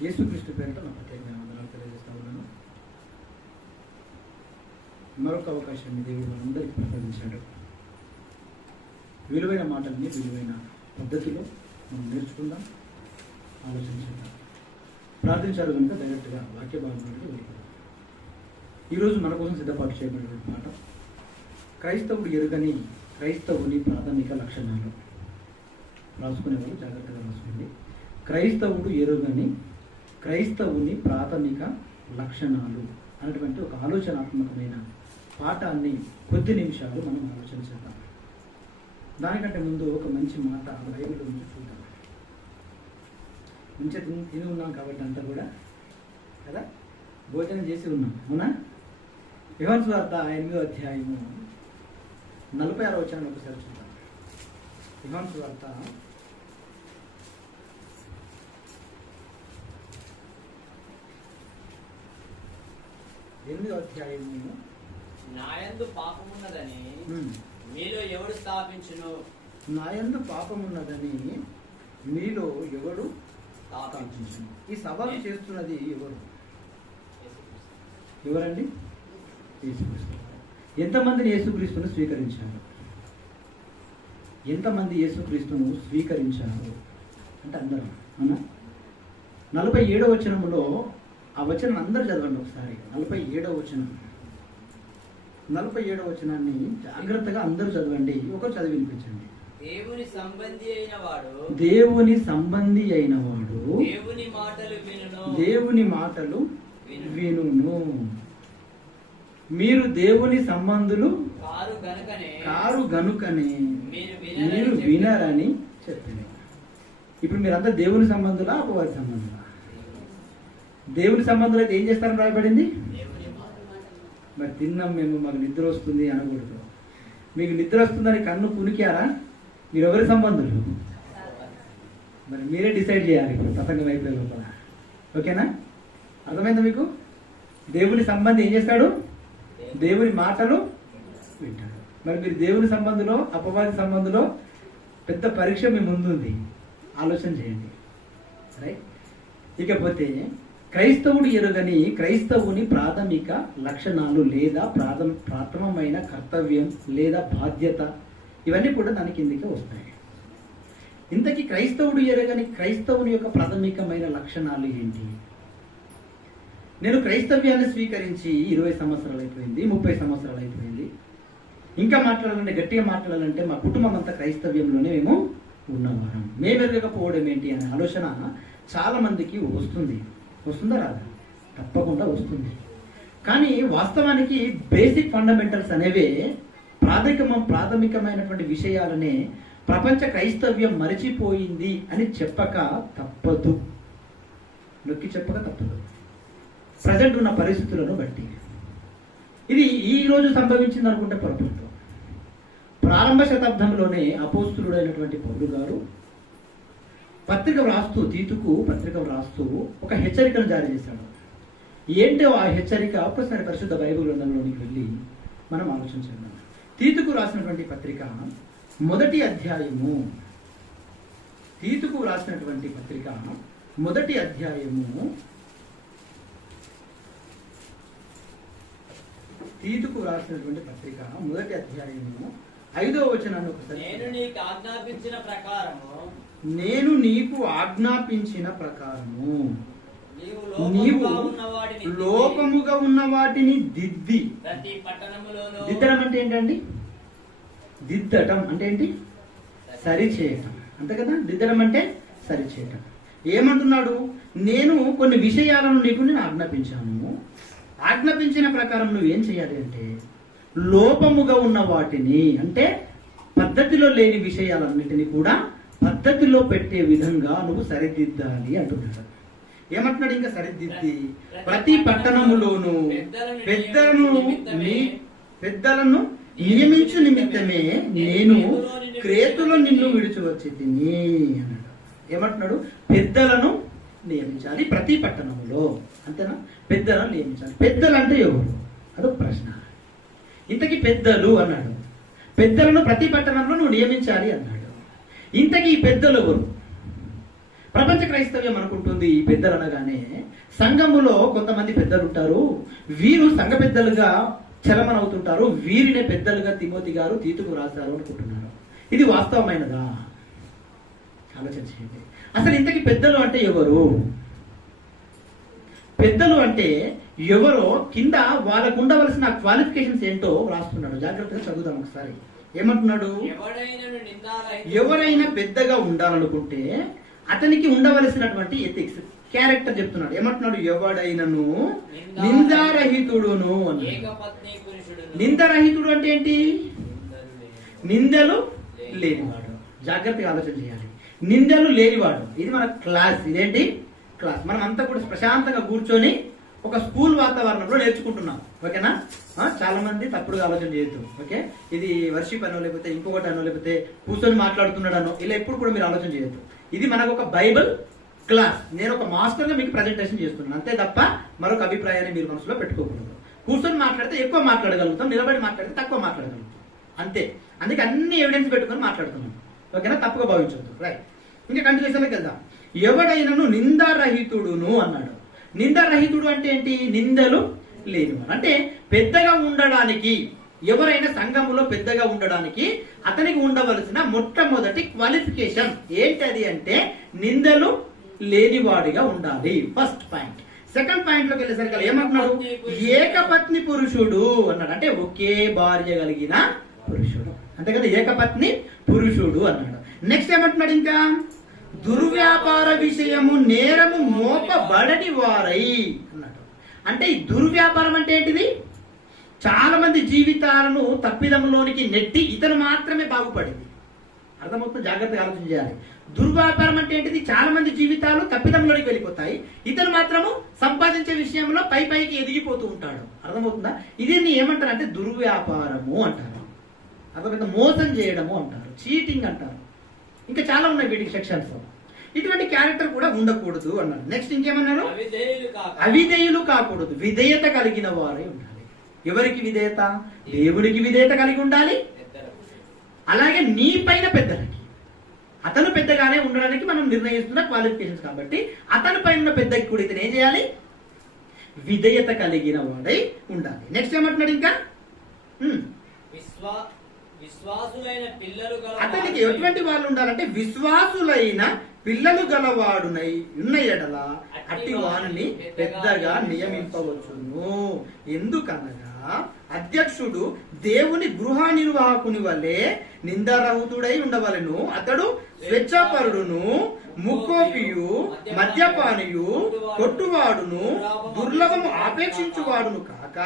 యేసుక్రీస్తు పేరిట నా ప్రత్యేకమైన వందనాలు తెలియజేస్తా ఉన్నాను. మరొక అవకాశాన్ని దేవుడు మనందరికీ ప్రసాదించాడు. విలువైన మాటల్ని విలువైన పద్ధతిలో మనం నేర్చుకుందాం, ఆలోచించుకుందాం. ప్రార్థించారు కనుక డైరెక్ట్గా వాక్య భాగంలోకి వెళ్ళిపోదాం. ఈరోజు మన కోసం సిద్ధపాటు చేయబడినటువంటి మాట క్రైస్తవుడు ఎరుగని క్రైస్తవుని ప్రాథమిక లక్షణాలు. రాసుకునే వాళ్ళు జాగ్రత్తగా రాసుకోండి. క్రైస్తవుడు ఎరుగని క్రైస్తవుని ప్రాథమిక లక్షణాలు అనేటువంటి ఒక ఆలోచనాత్మకమైన పాఠాన్ని కొద్ది నిమిషాలు మనం ఆలోచన చేద్దాం. దానికంటే ముందు ఒక మంచి మాట బైబిల్ నుంచి చూద్దాం. మంచిగా తిని ఉన్నాం కాబట్టి అంతా కూడా కదా, భోజనం చేసి ఉన్నాం, అవునా? యోహాను సువార్త 8వ అధ్యాయము 46వ వచనం ఒకసారి చూద్దాం. యోహాను సువార్త 8వ అధ్యాయము నాయందు పాపమున్నదని మీలో ఎవడు స్థాపించును? నాయందు పాపమున్నదని మీలో ఎవడు స్థాపించును? ఈ సవాలు చేస్తున్నది ఎవరు? ఎవరండి? యేసుక్రీస్తు. ఎంతమందిని యేసుక్రీస్తును స్వీకరించారు? ఎంతమంది యేసుక్రీస్తును స్వీకరించారు అంటే అందరం, అవునా? 47వ వచనములో ఆ వచనం అందరు చదవండి ఒకసారి. 47వ వచనం, 47వ వచనాన్ని జాగ్రత్తగా అందరూ చదవండి. ఒకరు చదివి వినిపించండి. దేవుని సంబంధి అయిన వాడు దేవుని సంబంధి అయిన వాడు దేవుని మాటలు వినును. దేవుని మాటలు వినును. మీరు దేవుని సంబంధులు కారు గనుకనే మీరు వినరని చెప్పింది. ఇప్పుడు మీరంతా దేవుని సంబంధులా అపవాది సంబంధులా? దేవుని సంబంధులు అయితే ఏం చేస్తారని రాయబడింది? మరి తిన్నాం మేము, మాకు నిద్ర వస్తుంది అనకూడదు. మీకు నిద్ర వస్తుందని కన్ను కునికారా? మీరు ఎవరి సంబంధులు? మరి మీరే డిసైడ్ చేయాలి ఇప్పుడు ప్రసంగం అయిపోయే లోపల. ఓకేనా? అర్థమైందా మీకు? దేవుని సంబంధి ఏం చేస్తాడు? దేవుని మాటలు వింటాడు. మరి మీరు దేవుని సంబంధంలో అపవాది సంబంధంలో పెద్ద పరీక్ష మీ ముందుంది, ఆలోచన చేయండి. రైట్. ఇకపోతే క్రైస్తవుడు ఎరుగని క్రైస్తవుని ప్రాథమిక లక్షణాలు లేదా ప్రాథమమైన కర్తవ్యం లేదా బాధ్యత, ఇవన్నీ కూడా దాని కిందికి వస్తాయి. ఇంతకీ క్రైస్తవుడు ఎరుగని క్రైస్తవుని యొక్క ప్రాథమికమైన లక్షణాలు ఏంటి? నేను క్రైస్తవ్యాన్ని స్వీకరించి 20 సంవత్సరాలు అయిపోయింది, 30 సంవత్సరాలు అయిపోయింది. ఇంకా మాట్లాడాలంటే, గట్టిగా మాట్లాడాలంటే మా కుటుంబం అంతా క్రైస్తవ్యంలోనే మేము ఉన్నవారం. మేము ఎరగకపోవడం ఏంటి అనే ఆలోచన చాలా మందికి వస్తుంది. వస్తుందా రాదా? తప్పకుండా వస్తుంది. కానీ వాస్తవానికి బేసిక్ ఫండమెంటల్స్ అనేవే ప్రాథమికమైనటువంటి విషయాలనే ప్రపంచ క్రైస్తవ్యం మరిచిపోయింది అని చెప్పక తప్పదు. నొక్కి చెప్పక తప్పదు. ప్రజెంట్ ఉన్న పరిస్థితులను బట్టి ఇది ఈ రోజు సంభవించింది అనుకుంటే పొరపాటు. ప్రారంభ శతాబ్దంలోనే అపోస్తులుడైనటువంటి పౌలు గారు పత్రిక వ్రాస్తూ, తీతుకు పత్రిక వ్రాస్తూ ఒక హెచ్చరికను జారీ చేశాడు. ఏంటో ఆ హెచ్చరిక ఒక్కసారి పరిశుద్ధ బైబిల్ గ్రంథంలోనికి వెళ్ళి మనం ఆలోచించాం. తీతుకు రాసినటువంటి పత్రిక 1వ అధ్యాయము, తీతుకు రాసినటువంటి పత్రిక 1వ అధ్యాయము, తీతుకు రాసినటువంటి పత్రిక 1వ అధ్యాయము 5వ వచనాన్ని ఒకసారి. నేను నీకు ఆజ్ఞాపించిన ప్రకారము నీవు లోపముగా ఉన్న వాటిని దిద్ది. ప్రతి పట్టణములోను. దిద్దడం అంటే ఏంటండి? దిద్దటం అంటే ఏంటి? సరిచేయటం, అంతే కదా? దిద్దడం అంటే సరిచేయటం. ఏమంటున్నాడు? నేను కొన్ని విషయాలను నేను ఆజ్ఞాపించాను. ఆజ్ఞాపించిన ప్రకారం నువ్వేం చేయాలి అంటే లోపముగా ఉన్న వాటిని, అంటే పద్ధతిలో లేని విషయాలన్నిటినీ కూడా పద్ధతిలో పెట్టే విధంగా నువ్వు సరిదిద్దాలి అంటున్నాడు. ఏమంటున్నాడు? ఇంకా సరిదిద్ది ప్రతి పట్టణములోను పెద్దలను నియమించు నిమిత్తమే నేను క్రేతులో నిన్ను విడిచివచ్చి తిని అన్నాడు. ఏమంటున్నాడు? పెద్దలను నియమించాలి ప్రతి పట్టణములో, అంతేనా? పెద్దలను నియమించాలి. పెద్దలు అంటే ఎవరు? అదొక ప్రశ్న. ఇంతకీ పెద్దలు అన్నాడు. పెద్దలను ప్రతి పట్టణంలో నువ్వు నియమించాలి అన్నాడు. ఇంతకీ ఈ పెద్దలు ఎవరు? ప్రపంచ క్రైస్తవ్యం అనుకుంటుంది ఈ పెద్దలు అనగానే సంఘములో కొంతమంది పెద్దలు ఉంటారు, వీరు సంఘ పెద్దలుగా చలమనవుతుంటారు, వీరినే పెద్దలుగా తిమోతి గారు తీతుకు రాశారు అనుకుంటున్నారు. ఇది వాస్తవమైనదా? ఆలోచన చేయండి. అసలు ఇంతకీ పెద్దలు అంటే ఎవరు? పెద్దలు అంటే ఎవరో కింద వాళ్ళకు ఉండవలసిన క్వాలిఫికేషన్స్ ఏంటో రాస్తున్నాడు. జాగ్రత్తగా చదువుదాం ఒకసారి. ఏమంటున్నాడు? ఎవరైనా పెద్దగా ఉండాలనుకుంటే అతనికి ఉండవలసినటువంటి ఎథిక్స్, క్యారెక్టర్ చెప్తున్నాడు. ఏమంటున్నాడు? ఎవడైనను నిందారహితుడును అన్నాడు. నిందారహితుడు అంటే ఏంటి? నిందలు లేనివాడు. జాగ్రత్తగా ఆలోచన చేయాలి. నిందలు లేనివాడు, ఇది మన క్లాస్. ఇదేంటి క్లాస్? మనం అంతా కూడా ప్రశాంతంగా కూర్చొని ఒక స్కూల్ వాతావరణంలో నేర్చుకుంటున్నాం. ఓకేనా? చాలా మంది తప్పుడుగా ఆలోచన చేయొద్దు. ఓకే, ఇది వర్షిప్ అనో లేకపోతే ఇంకొకటి అనో లేకపోతే కూర్చొని మాట్లాడుతున్నాడనో ఇలా ఎప్పుడు కూడా మీరు ఆలోచన చేయొద్దు. ఇది మనకు ఒక బైబిల్ క్లాస్. నేను ఒక మాస్టర్గా మీకు ప్రజెంటేషన్ చేస్తున్నాను, అంతే తప్ప మరొక అభిప్రాయాన్ని మీరు మనసులో పెట్టుకోకూడదు. కూర్చొని మాట్లాడితే ఎక్కువ మాట్లాడగలుగుతాం, నిలబడి మాట్లాడితే తక్కువ మాట్లాడగలుగుతాం, అంతే. అందుకే అన్ని ఎవిడెన్స్ పెట్టుకొని మాట్లాడుతున్నాం. ఓకేనా? తప్పుగా భావించవద్దు. రైట్, ఇంకా కంటిన్యూషన్లోకి వెళ్దాం. ఎవడైనను నిందారహితుడును అన్నాడు. నిందారహితుడు అంటే ఏంటి? నిందలు లేనివాడు. అంటే పెద్దగా ఉండడానికి, ఎవరైనా సంఘములో పెద్దగా ఉండడానికి అతనికి ఉండవలసిన మొట్టమొదటి క్వాలిఫికేషన్ ఏంటది అంటే నిందలు లేనివాడిగా ఉండాలి. First point. సెకండ్ పాయింట్ లోకి వెళ్ళేసరికి ఏమంటున్నాడు? ఏకపత్ని పురుషుడు అన్నాడు. అంటే ఒకే భార్య కలిగిన పురుషుడు, అంతే కదా? ఏకపత్ని పురుషుడు అన్నాడు. నెక్స్ట్ ఏమంటున్నాడు? ఇంకా దుర్వ్యాపార విషయము నేరము మోపబడని వారై అన్నాడు. అంటే ఈ దుర్వ్యాపారం అంటే ఏంటిది? చాలా మంది జీవితాలను తప్పిదంలోనికి నెట్టి ఇతను మాత్రమే బాగుపడింది. అర్థమవుతుంది? జాగ్రత్తగా ఆలోచన చేయాలి. దుర్వ్యాపారం అంటే ఏంటిది? చాలా మంది జీవితాలు తప్పిదంలోనికి వెళ్ళిపోతాయి, ఇతను మాత్రము సంపాదించే విషయంలో పై పైకి ఎదిగిపోతూ ఉంటాడు. అర్థమవుతుందా? ఇది ఏమంటారు అంటే దుర్వ్యాపారము అంటారు. అర్థమైతే మోసం చేయడము అంటారు, చీటింగ్ అంటారు, ఇంకా చాలా ఉన్నాయి వీటికి సెక్షన్స్. ఇటువంటి క్యారెక్టర్ కూడా ఉండకూడదు అన్నారు. నెక్స్ట్ ఇంకేమన్నారు? అవిధేయులు కాకూడదు, విధేయత కలిగిన వారే ఉండాలి. ఎవరికి విధేయత? దేవుడికి విధేయత కలిగి ఉండాలి, అలాగే నీ పైన పెద్దలకి. అతను పెద్దగానే ఉండడానికి మనం నిర్ణయిస్తున్న క్వాలిఫికేషన్స్ కాబట్టి అతని పైన పెద్దకి కూడా ఇతను ఏం చేయాలి? విధేయత కలిగిన వాడై ఉండాలి. నెక్స్ట్ ఏమంటున్నాడు? ఇంకా విశ్వాసులైన పిల్లలు అతనికి ఎటువంటి వాళ్ళు ఉండాలంటే విశ్వాసులైన పిల్లలు గలవాడునై ఉన్న ఎడల అట్టి వారిని పెద్దగా నియమింపవచ్చును. ఎందుకనగా అధ్యక్షుడు దేవుని గృహ నిర్వాహకుని వలె నిందారహితుడై ఉండవలెను. అతడు స్వేచ్ఛాపరుడును, ముక్కోపియు, మద్యపానియు, కొట్టువాడును, దుర్లభము ఆపేక్షించువాడును కాక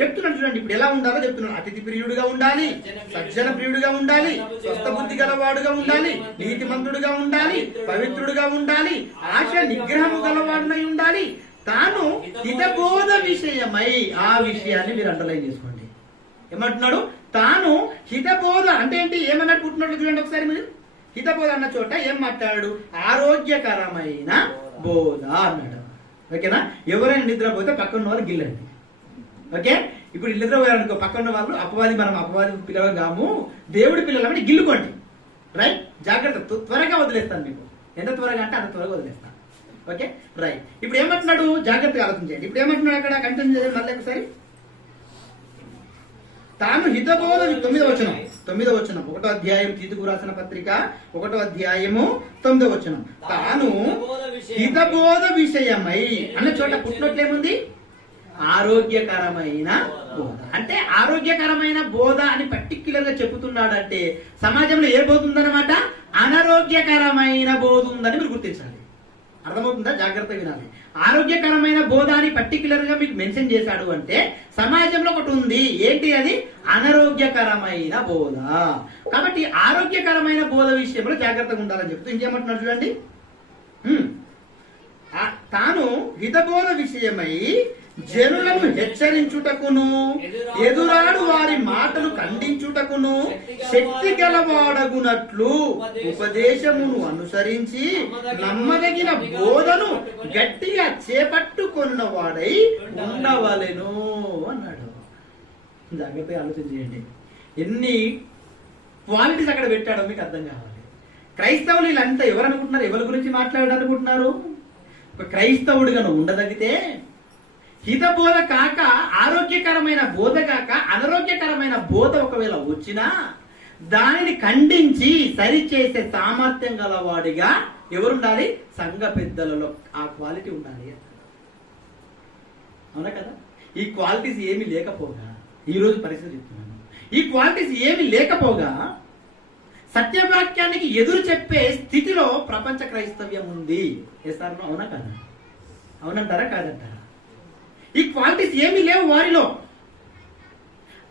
చెప్తున్నాడు. చూడండి ఇప్పుడు ఎలా ఉండాలో చెప్తున్నాడు. అతిథి ప్రియుడుగా ఉండాలి, సజ్జన ప్రియుడుగా ఉండాలి, స్వస్థ బుద్ధి గలవాడుగా ఉండాలి, నీతిమంతుడుగా ఉండాలి, పవిత్రుడుగా ఉండాలి, ఆశ నిగ్రహము గలవాడునై ఉండాలి, తాను హితబోధ విషయమై. ఆ విషయాన్ని మీరు అండర్లైన్ చేసుకోండి. ఏమంటున్నాడు? తాను హితబోధ అంటే ఏంటి? ఏమన్నట్టు పుట్టినట్లు చూడండి ఒకసారి మీరు. హితబోధ అన్న చోట ఏం మాట్లాడాడు? ఆరోగ్యకరమైన బోధ అన్నాడు. ఓకేనా? ఎవరైనా నిద్రపోతే పక్కన వాళ్ళు గిల్లండి. ఓకే, ఇప్పుడు నిద్రపోయారనుకో పక్కన వాళ్ళు అపవాది, మనం అపవాది పిల్లలు కాము, దేవుడి పిల్లలని గిల్లుకోండి. రైట్? జాగ్రత్త, త్వరగా వదిలేస్తాను మీకు. ఎంత త్వరగా అంటే అంత త్వరగా వదిలేస్తాను. Okay, right. ఇప్పుడు ఏమంటున్నాడు? జాగ్రత్తగా ఆలోచించండి. ఇప్పుడు ఏమంటున్నాడు అక్కడ? కంటిన్యూ చేయండి మళ్ళీ ఒకసారి. తాను హితబోధ, 9వ వచనం 1వ అధ్యాయం తీతుకు రాసిన పత్రిక 1వ అధ్యాయము 9వ వచనం. తాను హితబోధ విషయమై అన్న చోట పుట్టినట్లేముంది? ఆరోగ్యకరమైన బోధ. అంటే ఆరోగ్యకరమైన బోధ అని పర్టిక్యులర్ గా చెబుతున్నాడంటే సమాజంలో ఏ బోధ ఉందన్నమాట? అనారోగ్యకరమైన బోధ ఉందని మీరు గుర్తించాలి. అర్థమవుతుందా? జాగ్రత్తగా వినాలి. ఆరోగ్యకరమైన బోధ అని పర్టికులర్ గా మీకు మెన్షన్ చేశాడు అంటే సమాజంలో ఒకటి ఉంది. ఏంటి అది? అనారోగ్యకరమైన బోధ. కాబట్టి ఆరోగ్యకరమైన బోధ విషయంలో జాగ్రత్తగా ఉండాలని చెప్తూ ఇంకేమంటున్నాడు చూడండి. తాను హితబోధ విషయమై జనులను హెచ్చరించుటకును, ఎదురాడు వారి మాటలు ఖండించుటకును శక్తి గలవాడగునట్లు ఉపదేశమును అనుసరించి నమ్మదగిన బోధను గట్టిగా చేపట్టుకున్న వాడై ఉండవలెను అన్నాడు. జాగ్రత్తగా ఆలోచన చేయండి. ఎన్ని క్వాలిటీస్ అక్కడ పెట్టాడో మీకు అర్థం కావాలి. క్రైస్తవులు వీళ్ళంతా ఎవరనుకుంటున్నారు? ఎవరి గురించి మాట్లాడాలనుకుంటున్నారు? ఒక క్రైస్తవుడిగా నువ్వు ఉండదగితే హితబోధ కాక ఆరోగ్యకరమైన బోధ కాక అనారోగ్యకరమైన బోధ ఒకవేళ వచ్చినా దానిని ఖండించి సరిచేసే సామర్థ్యం గలవాడిగా ఎవరుండాలి? సంఘ పెద్దలలో ఆ క్వాలిటీ ఉండాలి. అవునా కదా? ఈ క్వాలిటీస్ ఏమి లేకపోగా, ఈరోజు పరిస్థితి చెప్తున్నాను, ఈ క్వాలిటీస్ ఏమి లేకపోగా సత్యవాక్యానికి ఎదురు చెప్పే స్థితిలో ప్రపంచ క్రైస్తవ్యం ఉంది. చేస్తారు? అవునా కదా? అవునంటారా కాదంటారా? ఈ క్వాలిటీస్ ఏమీ లేవు వారిలో.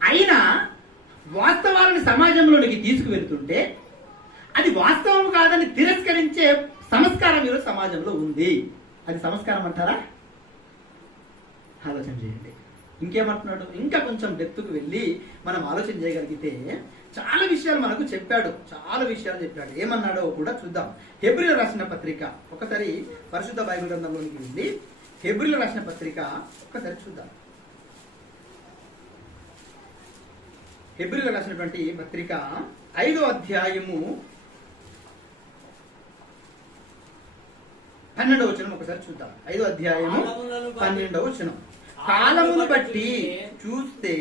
అయినా వాస్తవాలను సమాజంలోనికి తీసుకువెళ్తుంటే అది వాస్తవం కాదని తిరస్కరించే సంస్కారం ఈరోజు సమాజంలో ఉంది. అది సంస్కారం అంటారా? ఆలోచన చేయండి. ఇంకేమంటున్నాడు? ఇంకా కొంచెం డెప్త్కు వెళ్ళి మనం ఆలోచన చేయగలిగితే చాలా విషయాలు మనకు చెప్పాడు. చాలా విషయాలు చెప్పాడు. ఏమన్నాడో కూడా చూద్దాం. హెబ్రీయులకు రాసిన పత్రిక, ఒకసారి పరిశుద్ధ బైబిల్ గ్రంథంలోనికి వెళ్ళి హెబ్రీయులకు రాసిన పత్రిక ఒక్కసారి చూద్దాం. హెబ్రీయులకు రాసినటువంటి పత్రిక 5వ అధ్యాయము 12వ వచనం ఒకసారి చూద్దాం. 5వ అధ్యాయము 12వ వచనం. కాలమును బట్టి చూస్తే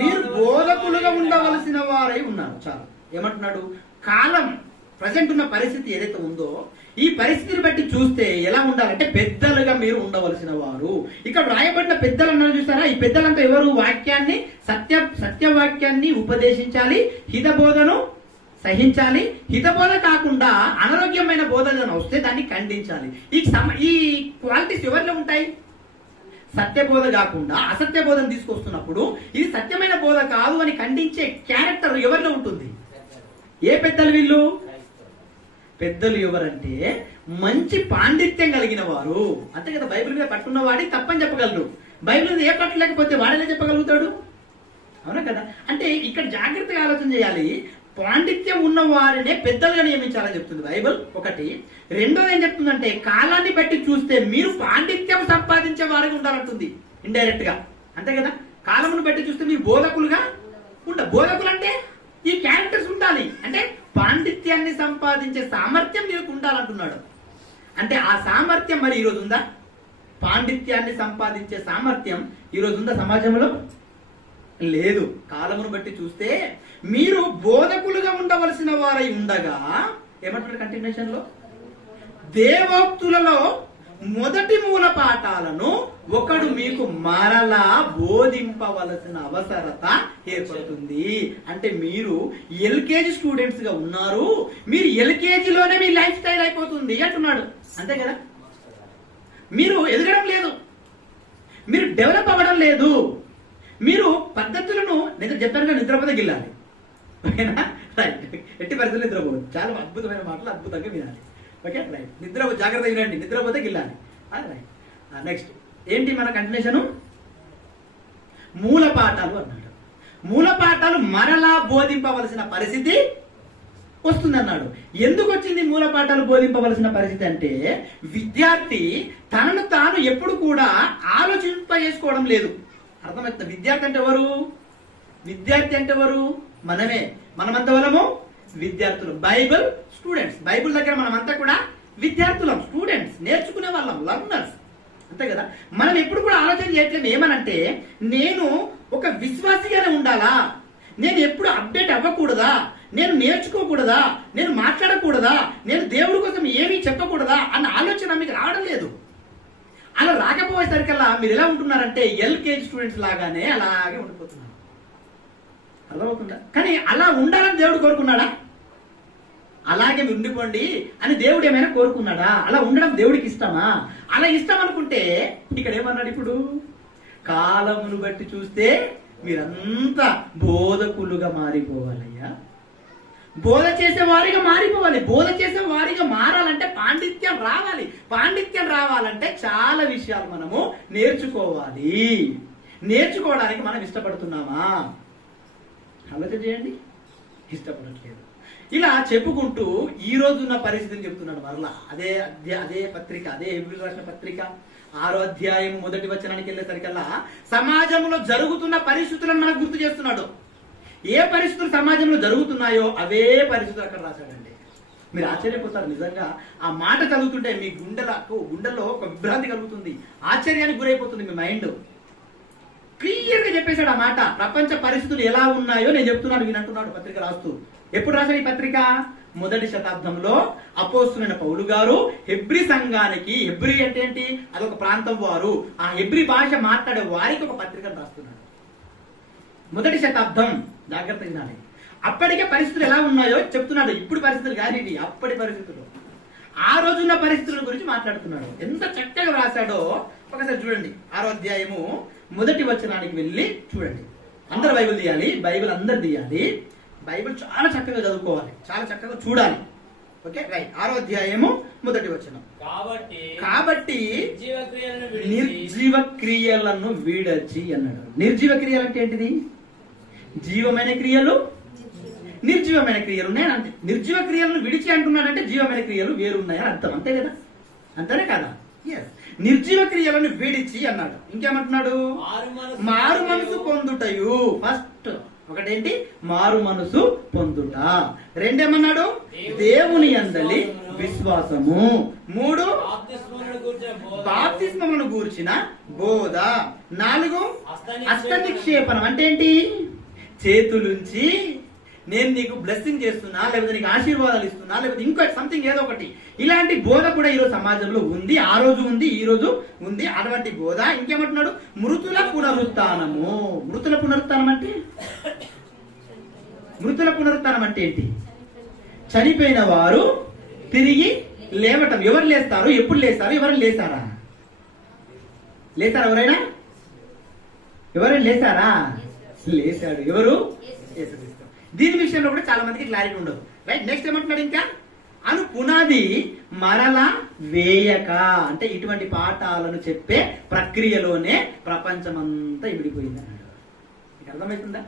మీరు బోధకులుగా ఉండవలసిన వారై ఉన్నారు. చాలు. ఏమంటున్నాడు? కాలం ప్రజెంట్ ఉన్న పరిస్థితి ఏదైతే ఉందో ఈ పరిస్థితిని బట్టి చూస్తే ఎలా ఉండాలంటే పెద్దలుగా మీరు ఉండవలసిన వారు. ఇక్కడ రాయబడిన పెద్దలు అన్నారు చూస్తారా? ఈ పెద్దలంతా ఎవరు? వాక్యాన్ని సత్యవాక్యాన్ని ఉపదేశించాలి, హితబోధను సహించాలి. హితబోధ కాకుండా అనారోగ్యమైన బోధన వస్తే దాన్ని ఖండించాలి. ఈ క్వాలిటీస్ ఎవరిలో ఉంటాయి? సత్యబోధ కాకుండా అసత్య బోధన తీసుకొస్తున్నప్పుడు ఇది సత్యమైన బోధ కాదు అని ఖండించే క్యారెక్టర్ ఎవరిలో ఉంటుంది? ఏ పెద్దలు వీళ్ళు? పెద్దలు ఎవరంటే మంచి పాండిత్యం కలిగిన వారు. అంతే కదా? బైబిల్ మీద పట్టున్న వాడి తప్పని చెప్పగలరు. బైబిల్ మీద ఏ పట్టు లేకపోతే వాడేలా చెప్పగలుగుతాడు? అవునా కదా? అంటే ఇక్కడ జాగ్రత్తగా ఆలోచన చేయాలి. పాండిత్యం ఉన్న వారినే పెద్దలుగా నియమించాలని చెప్తుంది బైబిల్. ఒకటి. రెండోది ఏం చెప్తుందంటే కాలాన్ని బట్టి చూస్తే మీరు పాండిత్యం సంపాదించే వారిగా ఉండాలంటుంది ఇండైరెక్ట్ గా. అంతే కదా? కాలమును బట్టి చూస్తే మీరు బోధకులుగా బోధకులు అంటే ఈ క్యారెక్టర్స్ ఉండాలి. అంటే పాండిత్యాన్ని సంపాదించే సామర్థ్యం మీకు ఉండాలంటున్నాడు. అంటే ఆ సామర్థ్యం మరి ఈరోజు ఉందా? పాండిత్యాన్ని సంపాదించే సామర్థ్యం ఈరోజు ఉందా సమాజంలో? లేదు. కాలమును బట్టి చూస్తే మీరు బోధకులుగా ఉండవలసిన వారై ఉండగా ఏమంటున్నారు కంటిన్యూషన్ లో? దేవోక్తులలో మొదటి మూల పాఠాలను ఒకడు మీకు మరలా బోధింపవలసిన అవసరత ఏర్పడుతుంది. అంటే మీరు ఎల్కేజీ స్టూడెంట్స్ గా ఉన్నారు, మీరు ఎల్కేజీలోనే మీ లైఫ్ స్టైల్ అయిపోతుంది అంటున్నాడు. అంతే కదా? మీరు ఎదగడం లేదు, మీరు డెవలప్ అవ్వడం లేదు. మీరు పద్ధతులను నేను చెప్పాను కదా, నిద్రపోతే గిల్లాలి. ఓకేనా? రైట్. ఎట్టి పరిస్థితులు నిద్రపోదు. చాలా అద్భుతమైన మాటలు అద్భుతంగా వినాలి. Okay right. జాగ్రత్తగా వినండి. నిద్రపోతే గిల్లాలి. రైట్. నెక్స్ట్ ఏంటి మన కంటిన్యూషన్? మూల పాఠాలు అన్నాడు. మూల పాఠాలు మరలా బోధింపవలసిన పరిస్థితి వస్తుందన్నాడు. ఎందుకు వచ్చింది మూల పాఠాలు బోధింపవలసిన పరిస్థితి అంటే విద్యార్థి తనను తాను ఎప్పుడు కూడా ఆలోచింపజేసుకోవడం లేదు. అర్థమవుతుంది? విద్యార్థి అంటే ఎవరు? విద్యార్థి అంటే ఎవరు? మనమే. మనమంతా వలము విద్యార్థులు, బైబిల్ స్టూడెంట్స్. బైబిల్ దగ్గర మనమంతా కూడా విద్యార్థులం, స్టూడెంట్స్, నేర్చుకునే వాళ్ళం, లర్నర్స్. అంతే కదా? మనం ఎప్పుడు కూడా ఆలోచన చేయట్లేదు ఏమనంటే నేను ఒక విశ్వాసిగానే ఉండాలా, నేను ఎప్పుడు అప్డేట్ అవ్వకూడదా, నేను నేర్చుకోకూడదా, నేను మాట్లాడకూడదా, నేను దేవుడి కోసం ఏమీ చెప్పకూడదా అన్న ఆలోచన మీకు రావడం లేదు. అలా రాకపోయేసరికల్లా మీరు ఎలా ఉంటున్నారంటే ఎల్కేజీ స్టూడెంట్స్ లాగానే అలాగే ఉండిపోతున్నారు. అర్థమవుతుందా? కానీ అలా ఉండాలని దేవుడు కోరుకున్నాడా? అలాగే ఉండిపోండి అని దేవుడు ఏమైనా కోరుకున్నాడా? అలా ఉండడం దేవుడికి ఇష్టమా? అలా ఇష్టం అనుకుంటే ఇక్కడ ఏమన్నాడు? ఇప్పుడు కాలమును బట్టి చూస్తే మీరంతా బోధకులుగా మారిపోవాలయ్యా, బోధ చేసే వారిగా మారిపోవాలి. బోధ చేసే వారిగా మారాలంటే పాండిత్యం రావాలి. పాండిత్యం రావాలంటే చాలా విషయాలు మనము నేర్చుకోవాలి. నేర్చుకోవడానికి మనం ఇష్టపడుతున్నామా? ఆలోచన చేయండి. ఇష్టపడట్లేదు. ఇలా చెప్పుకుంటూ ఈ రోజున్న పరిస్థితిని చెప్తున్నాడు. మరలా అదే పత్రిక, అదే హెబ్రీయులకు రాసిన పత్రిక 6వ అధ్యాయం 1వ వచనానికి వెళ్ళేసరికల్లా సమాజంలో జరుగుతున్న పరిస్థితులను మనకు గుర్తు చేస్తున్నాడు. ఏ పరిస్థితులు సమాజంలో జరుగుతున్నాయో అవే పరిస్థితులు అక్కడ రాశాడండి. మీరు ఆశ్చర్యపోతారు నిజంగా. ఆ మాట చదువుతుంటే మీ గుండెలో ఒక విభ్రాంతి కలుగుతుంది, ఆశ్చర్యానికి గురైపోతుంది మీ మైండ్. క్లియర్గా చెప్పేశాడు ఆ మాట. ప్రపంచ పరిస్థితులు ఎలా ఉన్నాయో నేను చెప్తున్నాను వినంటున్నాడు పత్రిక రాస్తూ. ఎప్పుడు రాశాడు ఈ పత్రిక? మొదటి శతాబ్దంలో అపోస్తులైన పౌలు గారు హెబ్రీ సంఘానికి, హెబ్రీ అంటే ఏంటి, అదొక ప్రాంతం వారు, ఆ హెబ్రీ భాష మాట్లాడే వారికి ఒక పత్రికను రాస్తున్నాడు. మొదటి శతాబ్దం, జాగ్రత్తగా వినాలి. అప్పటికే పరిస్థితులు ఎలా ఉన్నాయో చెప్తున్నాడు. ఇప్పుడు పరిస్థితులు కాదు ఇవి, అప్పటి పరిస్థితులు, ఆ రోజున్న పరిస్థితుల గురించి మాట్లాడుతున్నాడు. ఎంత చక్కగా రాశాడో ఒకసారి చూడండి. 6వ అధ్యాయము 1వ వచనానికి వెళ్ళి చూడండి. అందరు బైబిల్ తీయాలి, బైబిల్ అందరు తీయాలి. బైబిల్ చాలా చక్కగా చదువుకోవాలి, చాలా చక్కగా చూడాలి. Okay, right. 6వ అధ్యాయము 1వ వచనం. కాబట్టి నిర్జీవ క్రియలను వీడచి అన్నాడు. నిర్జీవ క్రియలు అంటే ఏంటిది? జీవమైన క్రియలు, నిర్జీవమైన క్రియలు ఉన్నాయని అంతే. నిర్జీవ క్రియలను విడిచి అంటున్నాడంటే జీవమైన క్రియలు వేరున్నాయని అర్థం, అంతే కదా? అంతేనే కదా? నిర్జీవ క్రియలను విడిచి అన్నాడు. ఇంకేమంటున్నాడు? మారు మనసు పొందుటయు. ఫస్ట్ ఒకటేంటి? మారు మనసు పొందుట. రెండేమన్నాడు? దేవుని యందలి విశ్వాసము. 3 బాప్తిస్మమును గూర్చిన బోధ. 4 హస్తనిక్షేపణం. అంటే ఏంటి? చేతులుంచి నేను నీకు బ్లెస్సింగ్ చేస్తున్నా, లేకపోతే నీకు ఆశీర్వాదాలు ఇస్తున్నా, లేకపోతే ఇంకోటి సంథింగ్ ఏదో ఒకటి. ఇలాంటి బోధ కూడా ఈరోజు సమాజంలో ఉంది, ఆ రోజు ఉంది, ఈ రోజు ఉంది. అటువంటి బోధ. ఇంకేమంటున్నాడు? మృతుల పునరుత్థానము. మృతుల పునరుత్థానం అంటే, మృతుల పునరుత్థానం అంటే ఏంటి? చనిపోయిన వారు తిరిగి లేవటం. ఎవరు లేస్తారు? ఎప్పుడు లేస్తారు? ఎవరైనా లేస్తారా? లేస్తారా? ఎవరైనా లేస్తారా? లేచాడు. ఎవరు? యేసుక్రీస్తు. దీని విషయంలో కూడా చాలా మందికి క్లారిటీ ఉండదు. రైట్. నెక్స్ట్ ఏమంటున్నాడు? ఇంకా అను పునాది మరలా వేయక. అంటే ఇటువంటి పాఠాలను చెప్పే ప్రక్రియలోనే ప్రపంచమంతా ఇమిడిపోయింది అన్నాడు. మీకు అర్థమవుతుందా?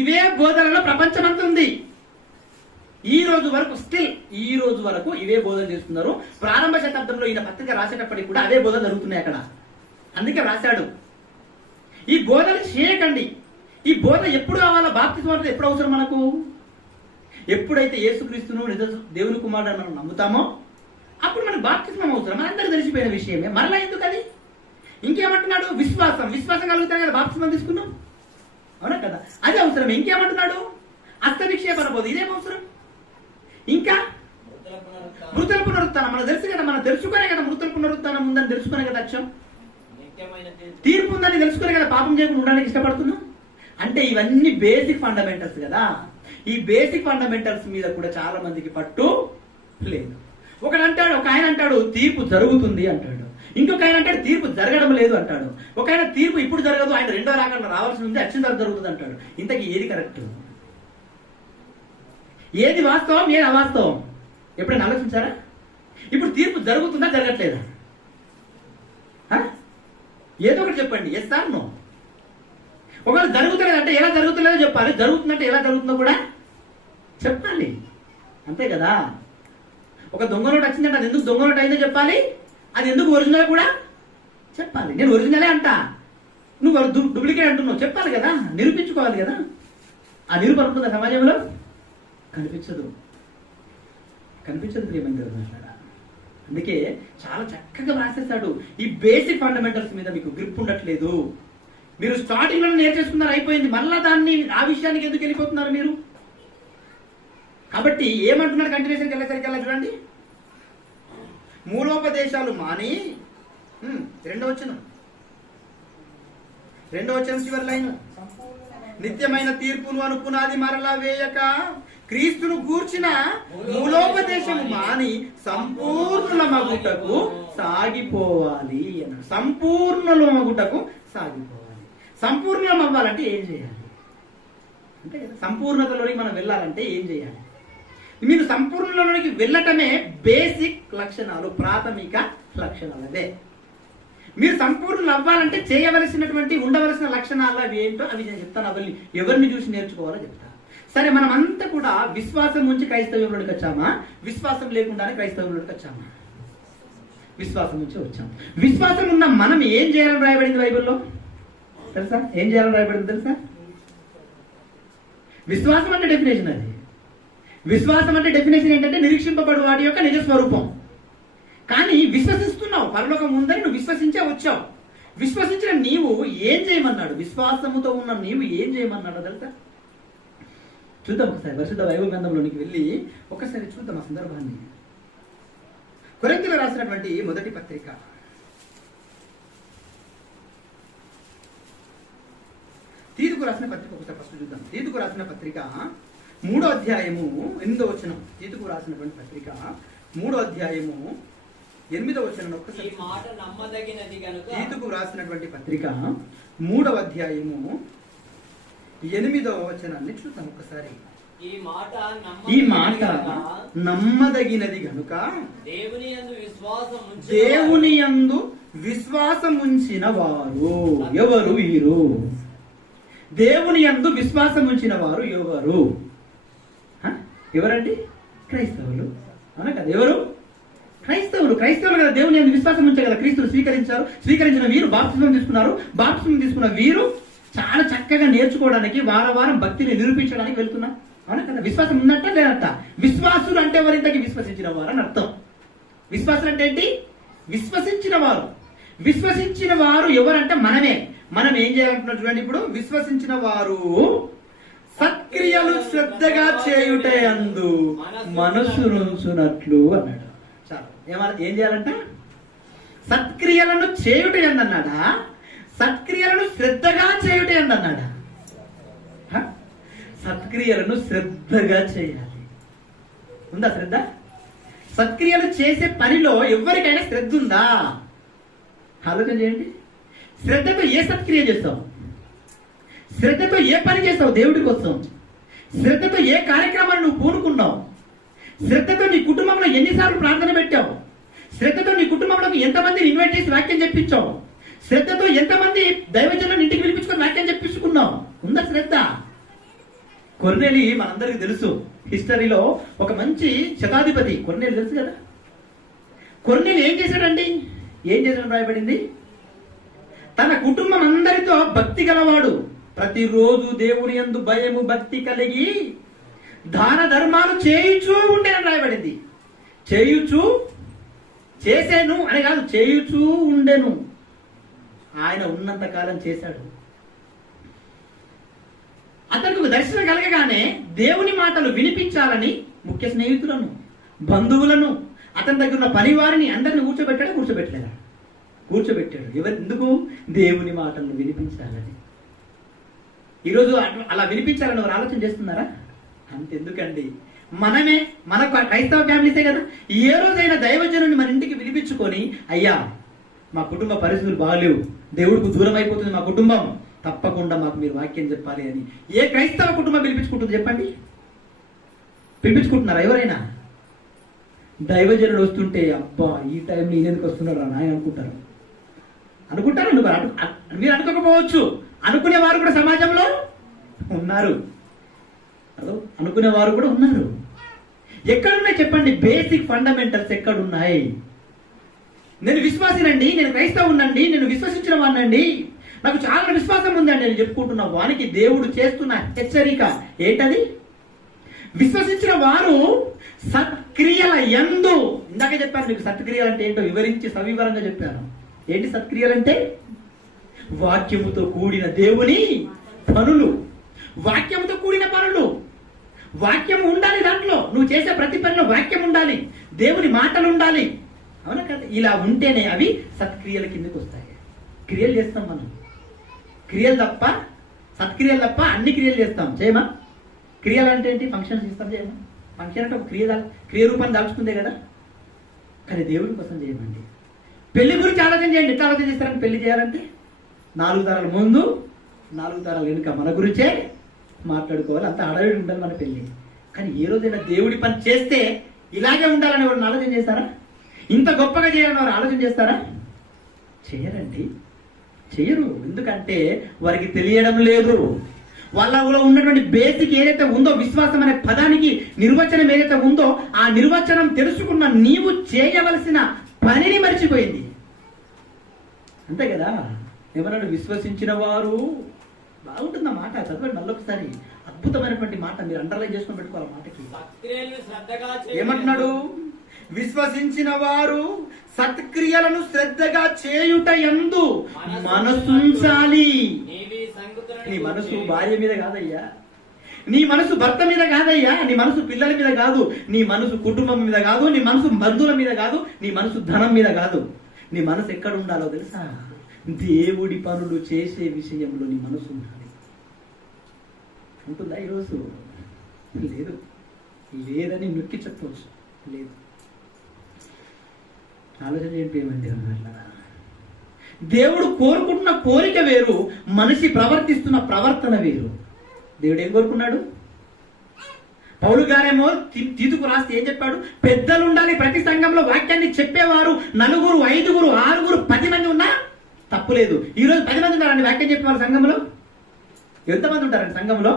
ఇవే బోధనలో ప్రపంచమంతా ఉంది. ఈ రోజు వరకు, స్టిల్ ఈ రోజు వరకు ఇవే బోధన చేస్తున్నారు. ప్రారంభ శతాబ్దంలో ఈయన పత్రిక రాసేటప్పటికి కూడా అవే బోధన జరుగుతున్నాయి అక్కడ. అందుకే రాశాడు, ఈ బోధన చేయకండి. ఈ బోధన ఎప్పుడు కావాలా? బాప్తిస్మం ఎప్పుడు అవసరం మనకు? ఎప్పుడైతే యేసుక్రీస్తును నిజ దేవుని కుమారుడు మనం నమ్ముతామో అప్పుడు మనకు బాప్తిస్మం అవసరం. మనందరికీ తెలిసిపోయిన విషయమే. మరలా ఎందుకు అది? ఇంకేమంటున్నాడు? విశ్వాసం. విశ్వాసం కలుగుతానే కదా బాప్తిస్మం తీసుకున్నాం, అవునా కదా? అది అవసరం. ఇంకేమంటున్నాడు? హస్తనిక్షేపణ బోధ. ఇదేం అవసరం? ఇంకా మృతుల పునరుత్థానం. మనకు తెలుసు కదా, మనం తెలుసుకునే కదా మృతుల పునరుత్థానం ఉందని తెలుసుకునే కదా అచ్చం. తీర్పు ఉందని తెలుసుకునే కదా పాపం చేయకుండా ఉండడానికి ఇష్టపడుతున్నాం. అంటే ఇవన్నీ బేసిక్ ఫండమెంటల్స్ కదా. ఈ బేసిక్ ఫండమెంటల్స్ మీద కూడా చాలా మందికి పట్టు లేదు. ఒక ఆయన అంటాడు తీర్పు జరుగుతుంది అంటాడు. ఇంకొక ఆయన అంటాడు తీర్పు జరగడం లేదు అంటాడు. ఒక ఆయన తీర్పు ఇప్పుడు జరగదు, ఆయన రెండో రాగంలో రావాల్సి ఉంది, వచ్చిన తర్వాత జరుగుతుంది అంటాడు. ఇంతకీ ఏది కరెక్ట్? ఏది వాస్తవం, ఏది అవాస్తవం? ఎప్పుడైనా ఆలోచించారా? ఇప్పుడు తీర్పు జరుగుతుందా, జరగట్లేదా? ఏదో ఒకటి చెప్పండి. Yes or no? ఒకవేళ జరుగుతలేదంటే ఎలా జరుగుతలేదో చెప్పాలి, జరుగుతుందంటే ఎలా జరుగుతుందో కూడా చెప్పాలి, అంతే కదా? ఒక దొంగ నోటు వచ్చిందంటే అది ఎందుకు దొంగ నోటు అయిందో చెప్పాలి, అది ఎందుకు ఒరిజినల్ కూడా చెప్పాలి. నేను ఒరిజినలే అంటా, నువ్వు డూప్లికేట్ అంటున్నావు, చెప్పాలి కదా, నిరూపించుకోవాలి కదా. ఆ నిరూపణ ఉంటుందా సమాజంలో? కనిపించదు ప్రియమైన. అందుకే చాలా చక్కగా రాసేస్తాడు. ఈ బేసిక్ ఫండమెంటల్స్ మీద మీకు గ్రిప్ ఉండట్లేదు. మీరు స్టార్టింగ్ లో నేర్చేసుకున్నారు, అయిపోయింది. మళ్ళా దాన్ని ఆ విషయానికి ఎందుకు వెళ్ళిపోతున్నారు మీరు? కాబట్టి ఏమంటున్నారు కంటిన్యూషన్ వెళ్ళసరికల్లా చూడండి. మూలోపదేశాలు మాని, రెండవ వచనం చివరి లైన్, నిత్యమైన తీర్పును అను పునాది మరలా వేయక క్రీస్తును గూర్చిన మూలోపదేశము మాని సంపూర్ణుల మగుటకు సాగిపోవాలి అన్నాడు. సంపూర్ణుల మగుటకు సాగిపోవాలి. సంపూర్ణం అవ్వాలంటే ఏం చేయాలి? అంటే సంపూర్ణతలోనికి మనం వెళ్ళాలంటే ఏం చేయాలి? మీరు సంపూర్ణలోనికి వెళ్ళటమే బేసిక్ లక్షణాలు, ప్రాథమిక లక్షణాలు. అదే మీరు సంపూర్ణులు అవ్వాలంటే చేయవలసినటువంటి ఉండవలసిన లక్షణాలు అవి ఏంటో అవి నేను చెప్తాను. అవన్నీ ఎవరిని చూసి నేర్చుకోవాలో చెప్తాను. సరే, మనం అంతా కూడా విశ్వాసం నుంచి క్రైస్తవ్యంలోకి వచ్చామా, విశ్వాసం లేకుండానే క్రైస్తవ్యంలోకి వచ్చామా? విశ్వాసం నుంచి వచ్చాం. విశ్వాసం ఉన్న మనం ఏం చేయాలని రాయబడింది బైబిల్లో తెలుసా? ఏం చేయాలని రాయబడింది తెలుసా? విశ్వాసం అంటే డెఫినేషన్ అది. విశ్వాసం అంటే డెఫినేషన్ ఏంటంటే నిరీక్షింపబడు వాటి యొక్క నిజ స్వరూపం. కానీ విశ్వసిస్తున్నావు, పరలోకం ఉందని నువ్వు విశ్వసించే వచ్చావు. విశ్వసించిన నీవు ఏం చేయమన్నాడు? విశ్వాసముతో ఉన్న నీవు ఏం చేయమన్నాడు తెలుసా? చూద్దాం ఒకసారి పరిశుద్ధ బైబిల్ గ్రంథంలోనికి వెళ్ళి ఒకసారి చూద్దాం ఆ సందర్భాన్ని. కొరింథీయులకు రాసినటువంటి మొదటి పత్రిక, తీతుకు రాసిన పత్రిక ఒకసారి ఫస్ట్ చూద్దాం. తీతుకు రాసిన పత్రిక 3వ అధ్యాయము 8వ వచనం. తీతుకు రాసినటువంటి పత్రిక 3వ అధ్యాయము 8వ వచనం ఒక్కసారి. ఈ మాట నమ్మదగినది గనుక. తీతుకు రాసినటువంటి పత్రిక 3వ అధ్యాయము 8వ వచనాన్ని చూద్దాం ఒకసారి. ఈ మాట నమ్మదగినది గనుక దేవుని యందు విశ్వాసముంచిన వారు ఎవరు వీరు? దేవుని యందు విశ్వాసముంచిన వారు ఎవరు? ఎవరండి? క్రైస్తవులు. అవునా కదా? ఎవరు? క్రైస్తవులు. క్రైస్తవులు కదా దేవుని యందు విశ్వాసం ఉంచే కదా క్రీస్తులు స్వీకరించారు. స్వీకరించిన వీరు బాప్తిస్మం తీసుకున్నారు. బాప్తిస్మం తీసుకున్న వీరు చాలా చక్కగా నేర్చుకోవడానికి, వారం వారం భక్తిని నిరూపించడానికి వెళ్తున్నారు. అవునా కదా? విశ్వాసం ఉన్నట్ట లేనట్ట? విశ్వాసులు అంటే ఎవరింతకి? విశ్వసించిన వారు అని అర్థం. విశ్వాసులు అంటే ఏంటి? విశ్వసించిన వారు. విశ్వసించిన వారు ఎవరంటే మనమే. మనం ఏం చేయాలంటున్నారు చూడండి. ఇప్పుడు విశ్వసించిన వారు సత్క్రియలు శ్రద్ధగా చేయుటే అందు మనసు నుంచునట్లు అన్నాడు. చాలు. ఏం చేయాలంట? సత్క్రియలను చేయుట ఎందన్నాడా? సత్క్రియలను శ్రద్ధగా చేయుట ఎందన్నాడా? సత్క్రియలను శ్రద్ధగా చేయాలి. ఉందా శ్రద్ధ? సత్క్రియలు చేసే పనిలో ఎవరికైనా శ్రద్ధ ఉందా? ఆలోచన చేయండి. శ్రద్ధతో ఏ సత్క్రియ చేస్తావు? శ్రద్ధతో ఏ పని చేస్తావు దేవుడి కోసం? శ్రద్ధతో ఏ కార్యక్రమాన్ని నువ్వు పూనుకున్నావు? శ్రద్ధతో నీ కుటుంబంలో ఎన్నిసార్లు ప్రార్థన పెట్టావు? శ్రద్ధతో నీ కుటుంబంలోకి ఎంతమందిని ఇన్వైట్ చేసి వాక్యం చెప్పించావు? శ్రద్ధతో ఎంతమంది దైవజనులను ఇంటికి పిలిపించుకొని వాక్యం చెప్పించుకున్నావు? ఉందా శ్రద్ధ? కొర్నేలి మనందరికీ తెలుసు. హిస్టరీలో ఒక మంచి శతాధిపతి కొర్నేలి, తెలుసు కదా? కొర్నేలి ఏం చేశాడండి? ఏం చేశాడని రాయబడింది? తన కుటుంబం అందరితో భక్తి గలవాడు, ప్రతిరోజు దేవుని యందు భయము భక్తి కలిగి దాన ధర్మాలు చేయుచూ ఉండేనని రాయబడింది. చేసేను అని కాదు, చేయుచూ ఉండెను. ఆయన ఉన్నంత కాలం చేశాడు. అతనికి ఒక దర్శనం కలగగానే దేవుని మాటలు వినిపించాలని ముఖ్య స్నేహితులను, బంధువులను, అతని దగ్గర ఉన్న పనివారిని అందరిని కూర్చోబెట్టాడు. ఎందుకు? దేవుని మాటలను వినిపించాలని. ఈరోజు అలా వినిపించాలని వారు ఆలోచన చేస్తున్నారా? అంతెందుకండి, మన క్రైస్తవ ఫ్యామిలీసే కదా, ఏ రోజైనా దైవజనుని మన ఇంటికి పిలిపించుకొని, అయ్యా మా కుటుంబ పరిస్థితులు బాగాలేవు, దేవుడికి దూరం అయిపోతుంది మా కుటుంబం, తప్పకుండా మాకు మీరు వాక్యం చెప్పాలి అని ఏ క్రైస్తవ కుటుంబం పిలిపించుకుంటుంది చెప్పండి? పిలిపించుకుంటున్నారా ఎవరైనా? దైవజనుడు వస్తుంటే అబ్బా ఈ టైంలో ఈయన ఎందుకు వస్తున్నాడు అని ఆయన అనుకుంటారు. మీరు అనుకోకపోవచ్చు, అనుకునేవారు కూడా సమాజంలో ఉన్నారు. అనుకునేవారు కూడా ఉన్నారు. ఎక్కడున్నాయి చెప్పండి? బేసిక్ ఫండమెంటల్స్ ఎక్కడున్నాయి? నేను విశ్వాసినండి, నేను క్రైస్తవునండి, నేను విశ్వసించిన వాడినండి, నాకు చాలా విశ్వాసం ఉందండి నేను చెప్పుకుంటున్న వానికి దేవుడు చేస్తున్న హెచ్చరిక ఏంటది? విశ్వసించిన వారు సత్క్రియల యందు, ఇందాక చెప్పాను మీకు సత్క్రియలు అంటే ఏంటో వివరించి సవివరంగా చెప్పాను. ఏంటి సత్క్రియలంటే? వాక్యముతో కూడిన దేవుని పనులు. వాక్యముతో కూడిన పనులు. వాక్యము ఉండాలి దాంట్లో. నువ్వు చేసే ప్రతి పనిలో వాక్యం ఉండాలి, దేవుని మాటలు ఉండాలి. అవునా కదా? ఇలా ఉంటేనే అవి సత్క్రియల కిందకి వస్తాయి. క్రియలు చేస్తాం మనం, క్రియలు తప్ప, సత్క్రియలు తప్ప అన్ని క్రియలు చేస్తాం. చేయమా? క్రియలు అంటే ఏంటి? ఫంక్షన్స్ ఇస్తాం. చేయమా? ఫంక్షన్ అంటే ఒక క్రియ రూపాన్ని దాల్చుకుందే కదా. కానీ దేవుడి కోసం చేయమండి. పెళ్లి గురించి ఆలోచన చేయండి. ఎట్లా ఆలోచన చేస్తారని పెళ్లి చేయాలంటే 4 తరాల ముందు 4 తరాల వెనుక మన గురించే మాట్లాడుకోవాలి. అంత అడవి ఉండాలి మన పెళ్లి. కానీ ఏ రోజైనా దేవుడి పని చేస్తే ఇలాగే ఉండాలని ఎవరు ఆలోచన చేస్తారా? ఇంత గొప్పగా చేయాలని వారు ఆలోచన చేస్తారా? చేయరండి, చేయరు. ఎందుకంటే వారికి తెలియడం లేదు. వాళ్ళలో ఉన్నటువంటి బేసిక్ ఏదైతే ఉందో, విశ్వాసం అనే పదానికి నిర్వచనం ఏదైతే ఉందో, ఆ నిర్వచనం తెలుసుకున్న నీవు చేయవలసిన పనిని మర్చిపోయింది. అంతే కదా? ఎవరన్నా విశ్వసించిన వారు బాగుంటుంది ఆ మాట, చదవండి మళ్ళొకసారి. అద్భుతమైనటువంటి మాట, మీరు అండర్లైన్ చేసుకొని పెట్టుకోవాలి మాటకి. సత్క్రియలను శ్రద్ధగా చేయుట ఏమంటున్నాడు? విశ్వసించిన వారు సత్క్రియలను శ్రద్ధగా చేయుట యందు మనసుంచాలి. నీవి సంగతులను నీ మనసు గూర్చి భార్య మీద కాదయ్యా, నీ మనసు భర్త మీద కాదయ్యా, నీ మనసు పిల్లల మీద కాదు, నీ మనసు కుటుంబం మీద కాదు, నీ మనసు బంధువుల మీద కాదు, నీ మనసు ధనం మీద కాదు. నీ మనసు ఎక్కడ ఉండాలో తెలుసా? దేవుడి పనులు చేసే విషయంలో నీ మనసు ఉండాలి. ఉంటుందా ఈరోజు? లేదు. లేదని నొక్కి చెప్పవచ్చు. లేదు. ఆలోచన ఏంటి అన్నారా? దేవుడు కోరుకుంటున్న కోరిక వేరు, మనిషి ప్రవర్తిస్తున్న ప్రవర్తన వేరు. దేవుడు ఏం కోరుకున్నాడు? పౌలు గారేమో తీతుకు రాస్తే ఏం చెప్పాడు? పెద్దలు ఉండాలి ప్రతి సంఘంలో, వాక్యాన్ని చెప్పేవారు 4, 5, 6, 10 మంది ఉన్నా తప్పులేదు. ఈరోజు 10 మంది ఉన్నారండి వాక్యం చెప్పేవారు సంఘంలో. ఎంతమంది ఉంటారండి సంఘంలో?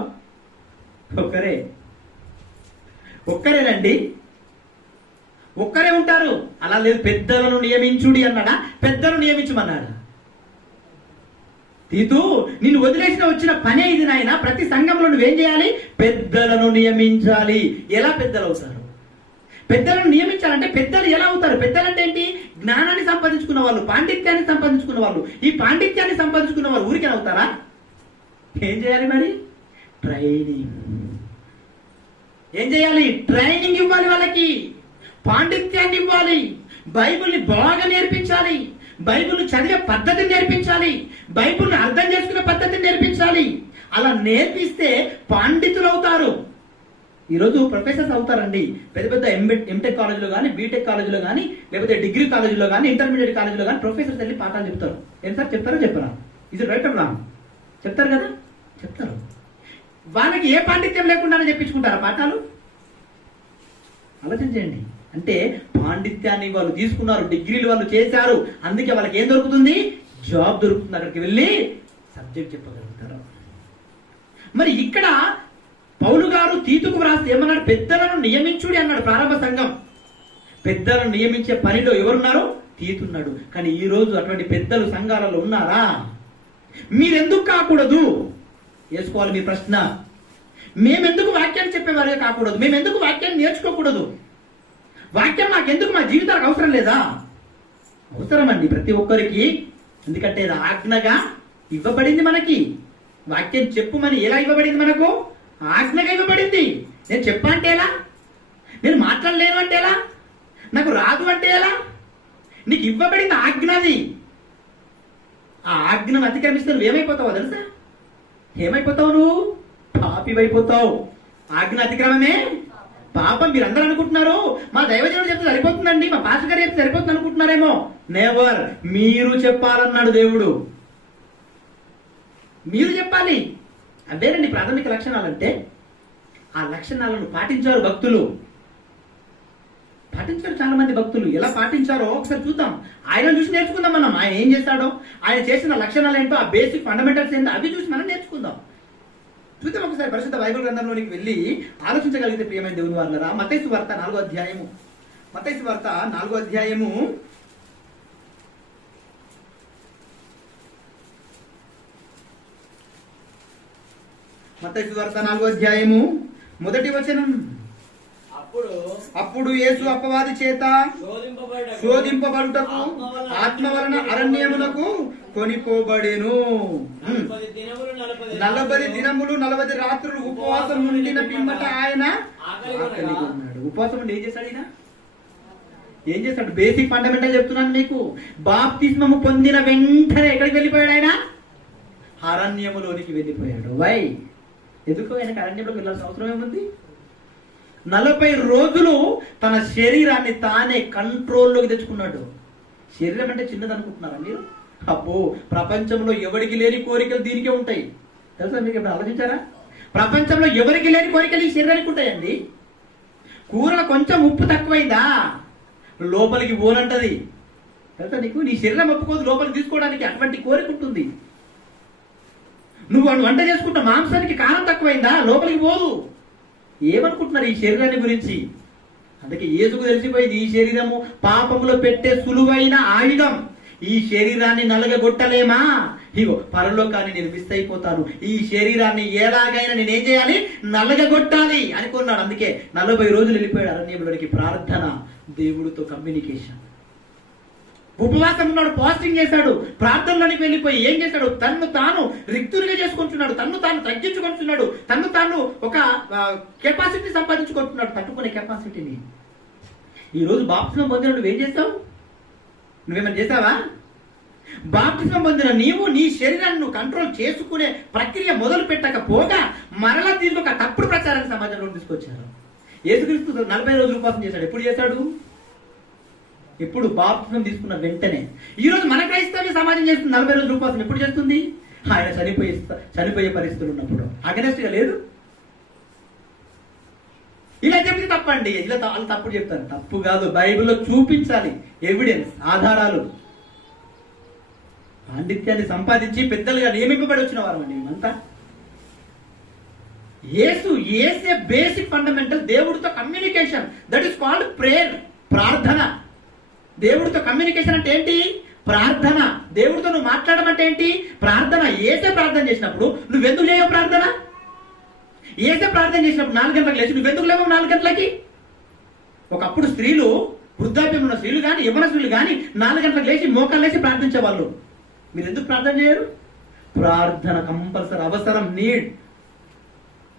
ఒక్కరేనండి, ఒక్కరే ఉంటారు. అలా లేదు. పెద్దలను నియమించుడి అన్నాడా? పెద్దలు నియమించమన్నాడా? తీతు, నిన్ను వదిలేసిన వచ్చిన పనే ఇది నాయన. ప్రతి సంఘంలో నువ్వేం చేయాలి? పెద్దలను నియమించాలి. ఎలా పెద్దలు అవుతారు? పెద్దలను నియమించాలంటే పెద్దలు ఎలా అవుతారు? పెద్దలంటే ఏంటి? జ్ఞానాన్ని సంపాదించుకున్న వాళ్ళు, పాండిత్యాన్ని సంపాదించుకున్న వాళ్ళు. ఈ పాండిత్యాన్ని సంపాదించుకున్న వాళ్ళు ఊరికే అవుతారా? ఏం చేయాలి మరి? ట్రైనింగ్. ఏం చేయాలి? ట్రైనింగ్ ఇవ్వాలి వాళ్ళకి, పాండిత్యాన్ని ఇవ్వాలి, బైబిల్ని బాగా నేర్పించాలి, బైబిల్ చదివే పద్ధతిని నేర్పించాలి, బైబిల్ని అర్థం చేసుకునే పద్ధతిని నేర్పించాలి. అలా నేర్పిస్తే పాండితులు అవుతారు. ఈరోజు ప్రొఫెసర్స్ అవుతారండి. పెద్ద పెద్ద ఎంటెక్ కాలేజీలో కానీ, బీటెక్ కాలేజీలో కానీ, లేకపోతే డిగ్రీ కాలేజీలో కానీ, ఇంటర్మీడియట్ కాలేజీలో కానీ ప్రొఫెసర్స్ వెళ్ళి పాఠాలు చెప్తారు. ఏం సార్ చెప్తారో చెప్పరా? ఇది రైట్ ఆర్ రాంగ్? చెప్తారు కదా, చెప్తారు. వాళ్ళకి ఏ పాండిత్యం లేకుండానే చెప్పించుకుంటారా పాఠాలు? ఆలోచించండి. అంటే పాండిత్యాన్ని వాళ్ళు తీసుకున్నారు, డిగ్రీలు వాళ్ళు చేశారు, అందుకే వాళ్ళకి ఏం దొరుకుతుంది? జాబ్ దొరుకుతుంది. అక్కడికి వెళ్ళి సబ్జెక్ట్ చెప్పగలుగుతారు. మరి ఇక్కడ పౌలు గారు తీతుకు వ్రాస్తే ఏమన్నాడు? పెద్దలను నియమించుడి అన్నాడు. ప్రారంభ సంఘం పెద్దలను నియమించే పనిలో ఎవరున్నారు? తీతున్నాడు. కానీ ఈ రోజు అటువంటి పెద్దలు సంఘాలలో ఉన్నారా? మీరెందుకు కాకూడదు? వేసుకోవాలి మీ ప్రశ్న. మేమెందుకు వాక్యాన్ని చెప్పేవారే కాకూడదు? మేమెందుకు వాక్యాన్ని నేర్చుకోకూడదు? వాక్యం మాకెందుకు? మా జీవితాలకు అవసరం లేదా? అవసరమండి ప్రతి ఒక్కరికి. ఎందుకంటే అది ఆజ్ఞగా ఇవ్వబడింది మనకి. వాక్యం చెప్పుమని ఎలా ఇవ్వబడింది మనకు? ఆజ్ఞగా ఇవ్వబడింది. నేను చెప్పా అంటే ఎలా? నేను మాట్లాడలేను అంటే ఎలా? నాకు రాదు అంటే ఎలా? నీకు ఇవ్వబడింది ఆజ్ఞది. ఆ ఆజ్ఞను అతిక్రమిస్తే నువ్వు ఏమైపోతావో తెలుసా? ఏమైపోతావు? నువ్వు పాపివైపోతావు. ఆజ్ఞ అతిక్రమమే పాపం. మీరు అందరూ అనుకుంటున్నారు మా దైవజనుడు చెప్తే సరిపోతుందండి, మా పాస్టర్ గారు చెప్తే సరిపోతుంది అనుకుంటున్నారేమో. నెవర్. మీరు చెప్పాలన్నాడు దేవుడు. మీరు చెప్పాలి. అదేనండి ప్రాథమిక లక్షణాలంటే. ఆ లక్షణాలను పాటించారు భక్తులు. పాటించారు చాలా మంది భక్తులు. ఎలా పాటించారో ఒకసారి చూద్దాం. ఆయన చూసి నేర్చుకుందాం మనం. ఆయన ఏం చేస్తాడో, ఆయన చేసిన లక్షణాలు ఏంటో, ఆ బేసిక్ ఫండమెంటల్స్ ఏంటో అవి చూసి మనం నేర్చుకుందాం. చూద్దాం ఒకసారి పరిశుద్ధ బైబిల్ గ్రంథంలోనికి వెళ్ళి ఆలోచించగలిగితే ప్రియమైన దేవుని వారలారా. మత్తయి సువార్త 4వ అధ్యాయము. మత్తయి సువార్త 4వ అధ్యాయము 4వ అధ్యాయము 1వ వచనం. అప్పుడు యేసు అపవాది చేత శోధింపబడుటకు ఆత్మ వలన అరణ్యమునకు కొనిపోబడెను. 40 దినములు 40 రాత్రులు ఉపవాసం ఉండిన పిమ్మట ఆయన ఆకలిగొన్నాడు. ఉపవాసం ఉండి ఏం చేశాడు? ఆయన ఏం చేశాడు? బేసిక్ ఫండమెంటల్ చెప్తున్నాను మీకు. బాప్తిస్మము పొందిన వెంటనే ఎక్కడికి వెళ్ళిపోయాడు? ఆయన అరణ్యములోనికి వెళ్ళిపోయాడు. వై? ఎందుకు ఆయనకు అరణ్యంలోకి వెళ్ళాల్సిన అవసరం ఏముంది? 40 రోజులు తన శరీరాన్ని తానే కంట్రోల్లోకి తెచ్చుకున్నాడు. శరీరం అంటే చిన్నది అనుకుంటున్నారా మీరు? అబ్బో, ప్రపంచంలో ఎవరికి లేని కోరికలు దీనికే ఉంటాయి. తెలుసా మీకు? ఎప్పుడు ఆలోచించారా? ప్రపంచంలో ఎవరికి లేని కోరికలు ఈ శరీరానికి ఉంటాయండి. కూరలో కొంచెం ఉప్పు తక్కువైందా లోపలికి పోనంటది. తెలుసా నీకు? నీ శరీరం ఒప్పుకోదు లోపలికి తీసుకోవడానికి. అటువంటి కోరిక ఉంటుంది. నువ్వు వంట చేసుకుంటా మాంసానికి కారం తక్కువైందా లోపలికి పోదు. ఏమనుకుంటున్నారు ఈ శరీరాన్ని గురించి? అందుకే యేసుకు తెలిసిపోయింది ఈ శరీరము పాపములో పెట్టే సులువైన ఆయుధం. ఈ శరీరాన్ని నలగగొట్టలేమా? ఇగో పరలోకాన్ని నేను మిస్ అయిపోతాను, ఈ శరీరాన్ని ఎలాగైనా నేనేం చేయాలి, నలగగొట్టాలి అనుకున్నాడు. అందుకే 40 రోజులు వెళ్ళిపోయాడు అరణ్యంలోనికి. ప్రార్థన, దేవుడితో కమ్యూనికేషన్. ఉపవాసం ఉన్నాడు, ఫాస్టింగ్ చేశాడు, ప్రార్థనలోనికి వెళ్ళిపోయి ఏం చేశాడు, తన్ను తాను రిక్తునిగా చేసుకుంటున్నాడు, తన్ను తాను తగ్గించుకుంటున్నాడు, తన్ను తాను ఒక కెపాసిటీ సంపాదించుకుంటున్నాడు, తట్టుకునే కెపాసిటీని. ఈ రోజు బాప్తిజం పొందిన నువ్వేం చేస్తావు? నువ్వేమైనా చేస్తావా? బాప్తిజం పొందిన నీవు నీ శరీరాన్ని నువ్వు కంట్రోల్ చేసుకునే ప్రక్రియ మొదలు పెట్టకపోగా మరలా దీనికి ఒక తప్పుడు ప్రచారాన్ని సమాజంలో తీసుకొచ్చారు. యేసుక్రీస్తు 40 రోజులు ఉపవాసం చేశాడు. ఎప్పుడు చేశాడు? ఎప్పుడు? బాప్తిజం తీసుకున్న వెంటనే. ఈ రోజు మన క్రైస్తవ సమాజం చేస్తుంది 40 రోజులు ఉపవాసం. ఎప్పుడు చేస్తుంది? ఆయన చనిపోయే పరిస్థితులు ఉన్నప్పుడు. అగనెస్ట్ గా లేదు. ఇలా చెప్తే తప్పండి, ఇలా వాళ్ళు తప్పుడు చెప్తారు. తప్పు కాదు, బైబిల్లో చూపించాలి ఎవిడెన్స్, ఆధారాలు. పాండిత్యాన్ని సంపాదించి పెద్దలుగా నియమింపబడి వచ్చిన వారు అండి మేమంతా. ఏసే బేసిక్ ఫండమెంటల్ దేవుడితో communication. That is called prayer, ప్రార్థన. దేవుడితో కమ్యూనికేషన్ అంటే ఏంటి? ప్రార్థన. దేవుడితో నువ్వు మాట్లాడమంటే ఏంటి? ప్రార్థన. ఏసే ప్రార్థన చేసినప్పుడు నువ్వెందుకు లేవు? ప్రార్థన ఏసే ప్రార్థన చేసినప్పుడు 4 గంటలకు లేచి నువ్వెందుకు లేవు 4 గంటలకి? ఒకప్పుడు స్త్రీలు, వృద్ధాప్యం ఉన్న స్త్రీలు కానీ యవ్వన స్త్రీలు కానీ 4 గంటలకు లేచి మోకాలు లేచి ప్రార్థించేవాళ్ళు. మీరు ఎందుకు ప్రార్థన చేయరు? ప్రార్థన కంపల్సరీ, అవసరం, నీడ్.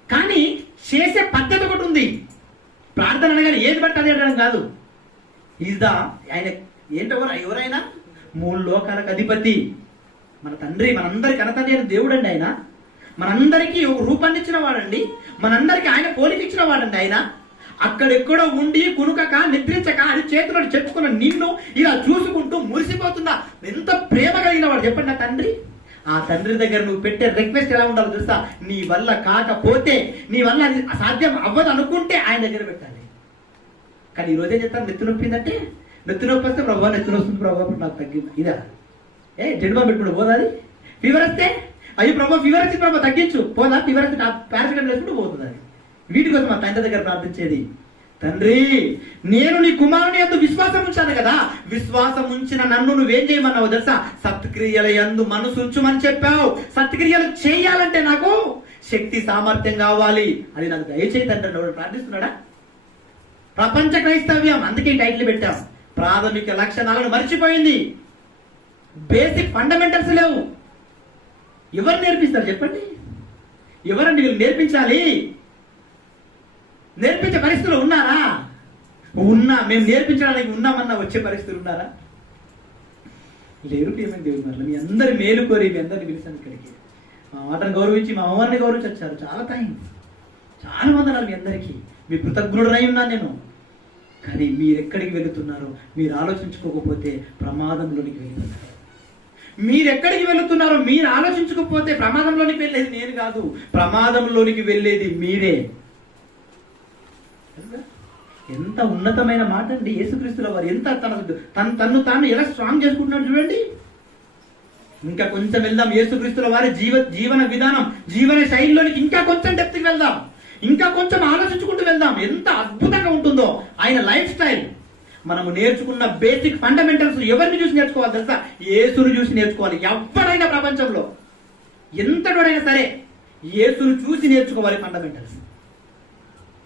కానీ చేసే పద్ధతి ఒకటి ఉంది. ప్రార్థన అనగానే ఏది బట్టి అది అనడం కాదు. ఆయన ఎవరైనా 3 లోకాలకు అధిపతి, మన తండ్రి, మనందరికి కనతండ్రి అయిన దేవుడు అండి. ఆయన మనందరికీ ఒక రూపాన్ని ఇచ్చిన వాడండి, మనందరికి ఆయన పోలిక ఇచ్చిన వాడండి. ఆయన అక్కడెక్కడో ఉండి కునుకక నిద్రించక అది చేతిలో చెప్పుకున్న నిన్ను ఇలా చూసుకుంటూ మురిసిపోతున్నా ఎంత ప్రేమ కలిగిన వాడు చెప్పండి నా తండ్రి. ఆ తండ్రి దగ్గర నువ్వు పెట్టే రిక్వెస్ట్ ఎలా ఉండాలో తెలుసా? నీ వల్ల కాకపోతే, నీ వల్ల అది సాధ్యం అవ్వదు అనుకుంటే ఆయన దగ్గర పెట్టాలి. కానీ ఈ రోజే చెప్తాను, నెత్తి నొప్పిందంటే, నెత్తి నొప్పి వస్తే ప్రభావ నెత్తి వస్తుంది, ప్రభావ నాకు తగ్గింది, ఇదా జెండుమా పెట్టుకుంటూ పోదా? అది ఫీవర్ వస్తే అయ్యో ప్రభావ ఫీవర్ వచ్చి ప్రభావ తగ్గించు, పోదా? ఫీవర్ వస్తే పారాసిటమాల్ వేసుకుంటూ పోతుంది. అది వీటి కోసం మా తండ్రి దగ్గర ప్రార్థించేది. తండ్రి, నేను నీ కుమారుని యందు విశ్వాసం ఉంచాను కదా, విశ్వాసం ఉంచిన నన్ను నువ్వేం చేయమన్నావు తెలుసా? సత్క్రియల యందు మనసు ఉంచుమని చెప్పావు. సత్క్రియలు చేయాలంటే నాకు శక్తి సామర్థ్యం కావాలి, అది నాకు దయచేయి తండ్రి. ప్రార్థిస్తున్నాడా? ప్రపంచ క్రైస్తవ్యం, అందుకే టైటిల్ పెట్టాం. ప్రాథమిక లక్షణాలను మర్చిపోయింది, బేసిక్ ఫండమెంటల్స్ లేవు. ఎవరు నేర్పిస్తారు చెప్పండి? ఎవరండి వీళ్ళు నేర్పించాలి? నేర్పించే పరిస్థితులు ఉన్నారా? మేము నేర్పించడానికి ఉన్నామన్నా వచ్చే పరిస్థితులు ఉన్నారా? లేరు. ఏమైంది దేవుడు మరి మీ అందరి మేలు కోరి మీ అందరిని పిలిచాను ఇక్కడికి. మా మాటను గౌరవించి మా అమ్మని గౌరవించి వచ్చారు. చాలా థ్యాంక్స్, చాలా వందనాలు మీ అందరికీ. మీ కృతజ్ఞుడనై ఉన్నాను నేను. కానీ మీరు ఎక్కడికి వెళుతున్నారో మీరు ఆలోచించుకోకపోతే ప్రమాదంలోనికి వెళ్తున్నారు. మీరు ఎక్కడికి వెళుతున్నారో మీరు ఆలోచించకపోతే ప్రమాదంలోనికి వెళ్ళేది నేను కాదు, ప్రమాదంలోనికి వెళ్ళేది మీరే. ఎంత ఉన్నతమైన మాట అండి యేసుక్రీస్తుల వారు. ఎంత తను తాను ఎలా స్ట్రాంగ్ చేసుకుంటున్నాడు చూడండి. ఇంకా కొంచెం వెళ్దాం యేసుక్రీస్తుల వారి జీవన విధానం, జీవన శైలిలోనికి ఇంకా కొంచెం డెప్త్కి వెళ్దాం, ఇంకా కొంచెం ఆలోచించుకుంటూ వెళ్దాం. ఎంత అద్భుతంగా ఉంటుందో ఆయన లైఫ్ స్టైల్. మనము నేర్చుకున్న బేసిక్ ఫండమెంటల్స్ ఎవరిని చూసి నేర్చుకోవాలి తెలుసా? యేసును చూసి నేర్చుకోవాలి. ఎవరైనా ప్రపంచంలో ఎంతటోడైనా సరే యేసును చూసి నేర్చుకోవాలి ఫండమెంటల్స్.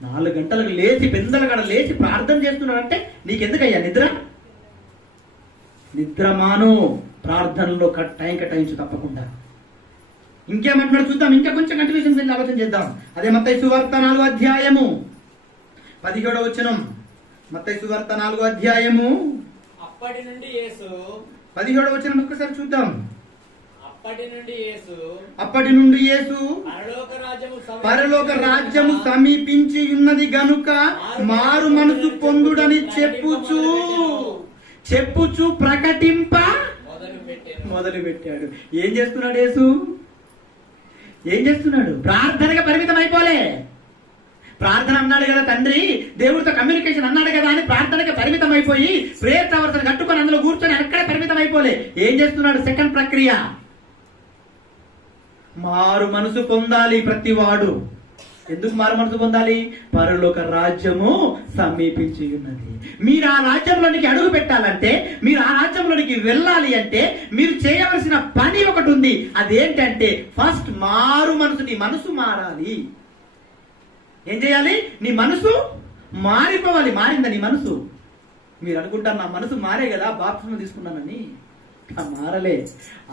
4 గంటలకు లేచి పెందలగడ లేచి ప్రార్థన చేస్తున్నాడంటే నీకెందుకయ్యా నిద్ర? నిద్రమాను, ప్రార్థనలో టైం కేటాయించు తప్పకుండా. ఇంకేమంటున్నాడు చూద్దాం. ఇంకా కొంచెం కంటిన్యూషన్ ఆలోచన చేద్దాం. అదే మత్తయి సువార్త 4వ అధ్యాయము 17వ వచనం. మత్తయి సువార్త 4వ అధ్యాయము అప్పటి నుండి యేసు 17వ వచనం ఒక్కసారి చూద్దాం. అప్పటి నుండి యేసు పరలోక రాజ్యము సమీపించి ఉన్నది గనుక మారు మనసు పొందుడని చెప్పుచు ప్రకటింప మొదలు పెట్టాడు. ఏం చేస్తున్నాడు యేసు? ఏం చేస్తున్నాడు? ప్రార్థనగా పరిమితం అయిపోలే. ప్రార్థన అన్నాడు కదా తండ్రి, దేవుడితో కమ్యూనికేషన్ అన్నాడు కదా అని ప్రార్థనగా పరిమితం అయిపోయి ప్రేయర్ టవర్స్ కట్టుకొని అందులో కూర్చొని అక్కడే పరిమితం అయిపోలే. ఏం చేస్తున్నాడు? సెకండ్ ప్రక్రియ, మారు మనసు పొందాలి ప్రతివాడు. ఎందుకు మారు మనసు పొందాలి? పరలోక రాజ్యము సమీపించి ఉన్నది. మీరు ఆ రాజ్యంలోనికి అడుగు పెట్టాలంటే, మీరు ఆ రాజ్యంలోనికి వెళ్ళాలి అంటే మీరు చేయవలసిన పని ఒకటి ఉంది. అదేంటంటే ఫస్ట్ మారు మనసు. నీ మనసు మారాలి. ఏం చేయాలి? నీ మనసు మారిపోవాలి. మారిందా నీ మనసు? మీరు అనుకుంటారు నా మనసు మారే కదా బాప్తిస్మం తీసుకున్నానని. మారలే.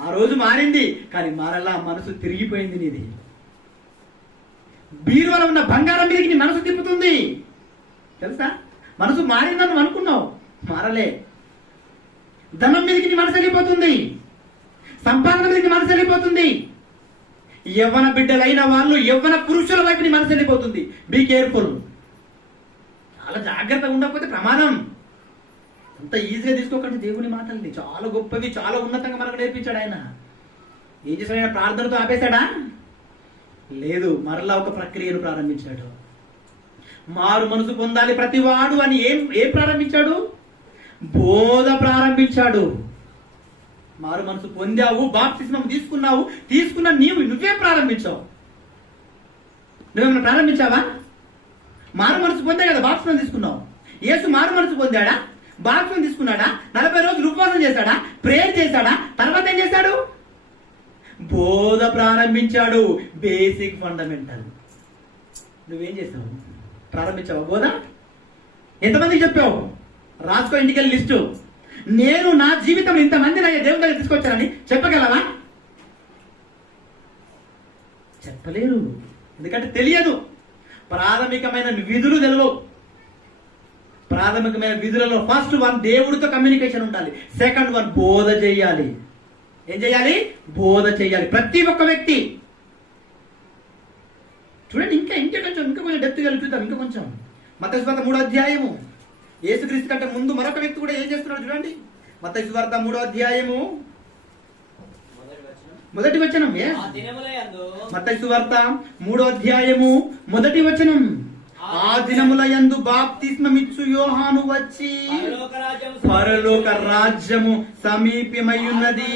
ఆ రోజు మారింది, కానీ మారలా. మనసు తిరిగిపోయింది నీది. బీరువాలో ఉన్న బంగారం మీదకి నీ మనసు తిప్పుతుంది తెలుసా? మనసు మారిందని నువ్వు అనుకున్నావు, మారలే. ధనం మీదకి నీ మనసు వెళ్ళిపోతుంది, సంపాదన మీదకి మనసు వెళ్ళిపోతుంది. యవ్వన బిడ్డలైన వాళ్ళు, యవ్వన పురుషుల వైపు నీ మనసు వెళ్ళిపోతుంది. Be careful. చాలా జాగ్రత్తగా ఉండకపోతే ప్రమాదం. అంత ఈజీగా తీసుకోకండి దేవుని మాటల్ని. చాలా గొప్పవి, చాలా ఉన్నతంగా మనకు నేర్పించాడు ఆయన. ఏం చేశాడు ఆయన? ప్రార్థనతో ఆపేశాడా? లేదు, మరలా ఒక ప్రక్రియను ప్రారంభించాడు. మారు మనసు పొందాలి ప్రతివాడు అని ఏం ప్రారంభించాడు? బోధ ప్రారంభించాడు. మారు మనసు పొందావు, బాప్తిస్మం తీసుకున్నావు, తీసుకున్న నువ్వే ప్రారంభించావు. నువ్వేమైనా ప్రారంభించావా? మారు మనసు పొందే కదా బాప్తిస్మం తీసుకున్నావు. యేసు మారు మనసు పొందాడా? బాప్తిస్మం తీసుకున్నాడా? 40 రోజులు ఉపవాసం చేశాడా? ప్రేయర్ చేశాడా? తర్వాత ఏం చేశాడు? బోధ ప్రారంభించాడు. Basic fundamental. నువ్వేం చేసావు? ప్రారంభించావా బోధ? ఎంతమందికి చెప్పావు? రాసుకో, ఇంటికి లిస్టు. నేను నా జీవితం ఇంతమంది నా దేవుని దగ్గర తీసుకొచ్చానని చెప్పగలవా? చెప్పలేరు. ఎందుకంటే తెలియదు. ప్రాథమికమైన విధులు తెలియవు. ప్రాథమికమైన విధులలో ఫస్ట్ వన్ దేవుడితో కమ్యూనికేషన్ ఉండాలి. సెకండ్ వన్ బోధ చేయాలి. ఏం చేయాలి? బోధ చేయాలి. ప్రతి ఒక్క వ్యక్తి. చూడండి, ఇంకా కొంచెం డెప్త్ చూద్దాం. ఇంకా కొంచెం మత్తయి సువార్త 3వ అధ్యాయము. యేసుక్రీస్తు కంటే ముందు మరొక వ్యక్తి కూడా ఏం చేస్తున్నాడు చూడండి. మత్తయి సువార్త 3వ అధ్యాయము మొదటి వచనం. మత్తయి సువార్త 3వ అధ్యాయము మొదటి వచనం. ఆ దినముల యందు బాప్తిస్మమిచ్చు యోహాను వచ్చి పరలోక రాజ్యము సమీపమయ్యున్నది,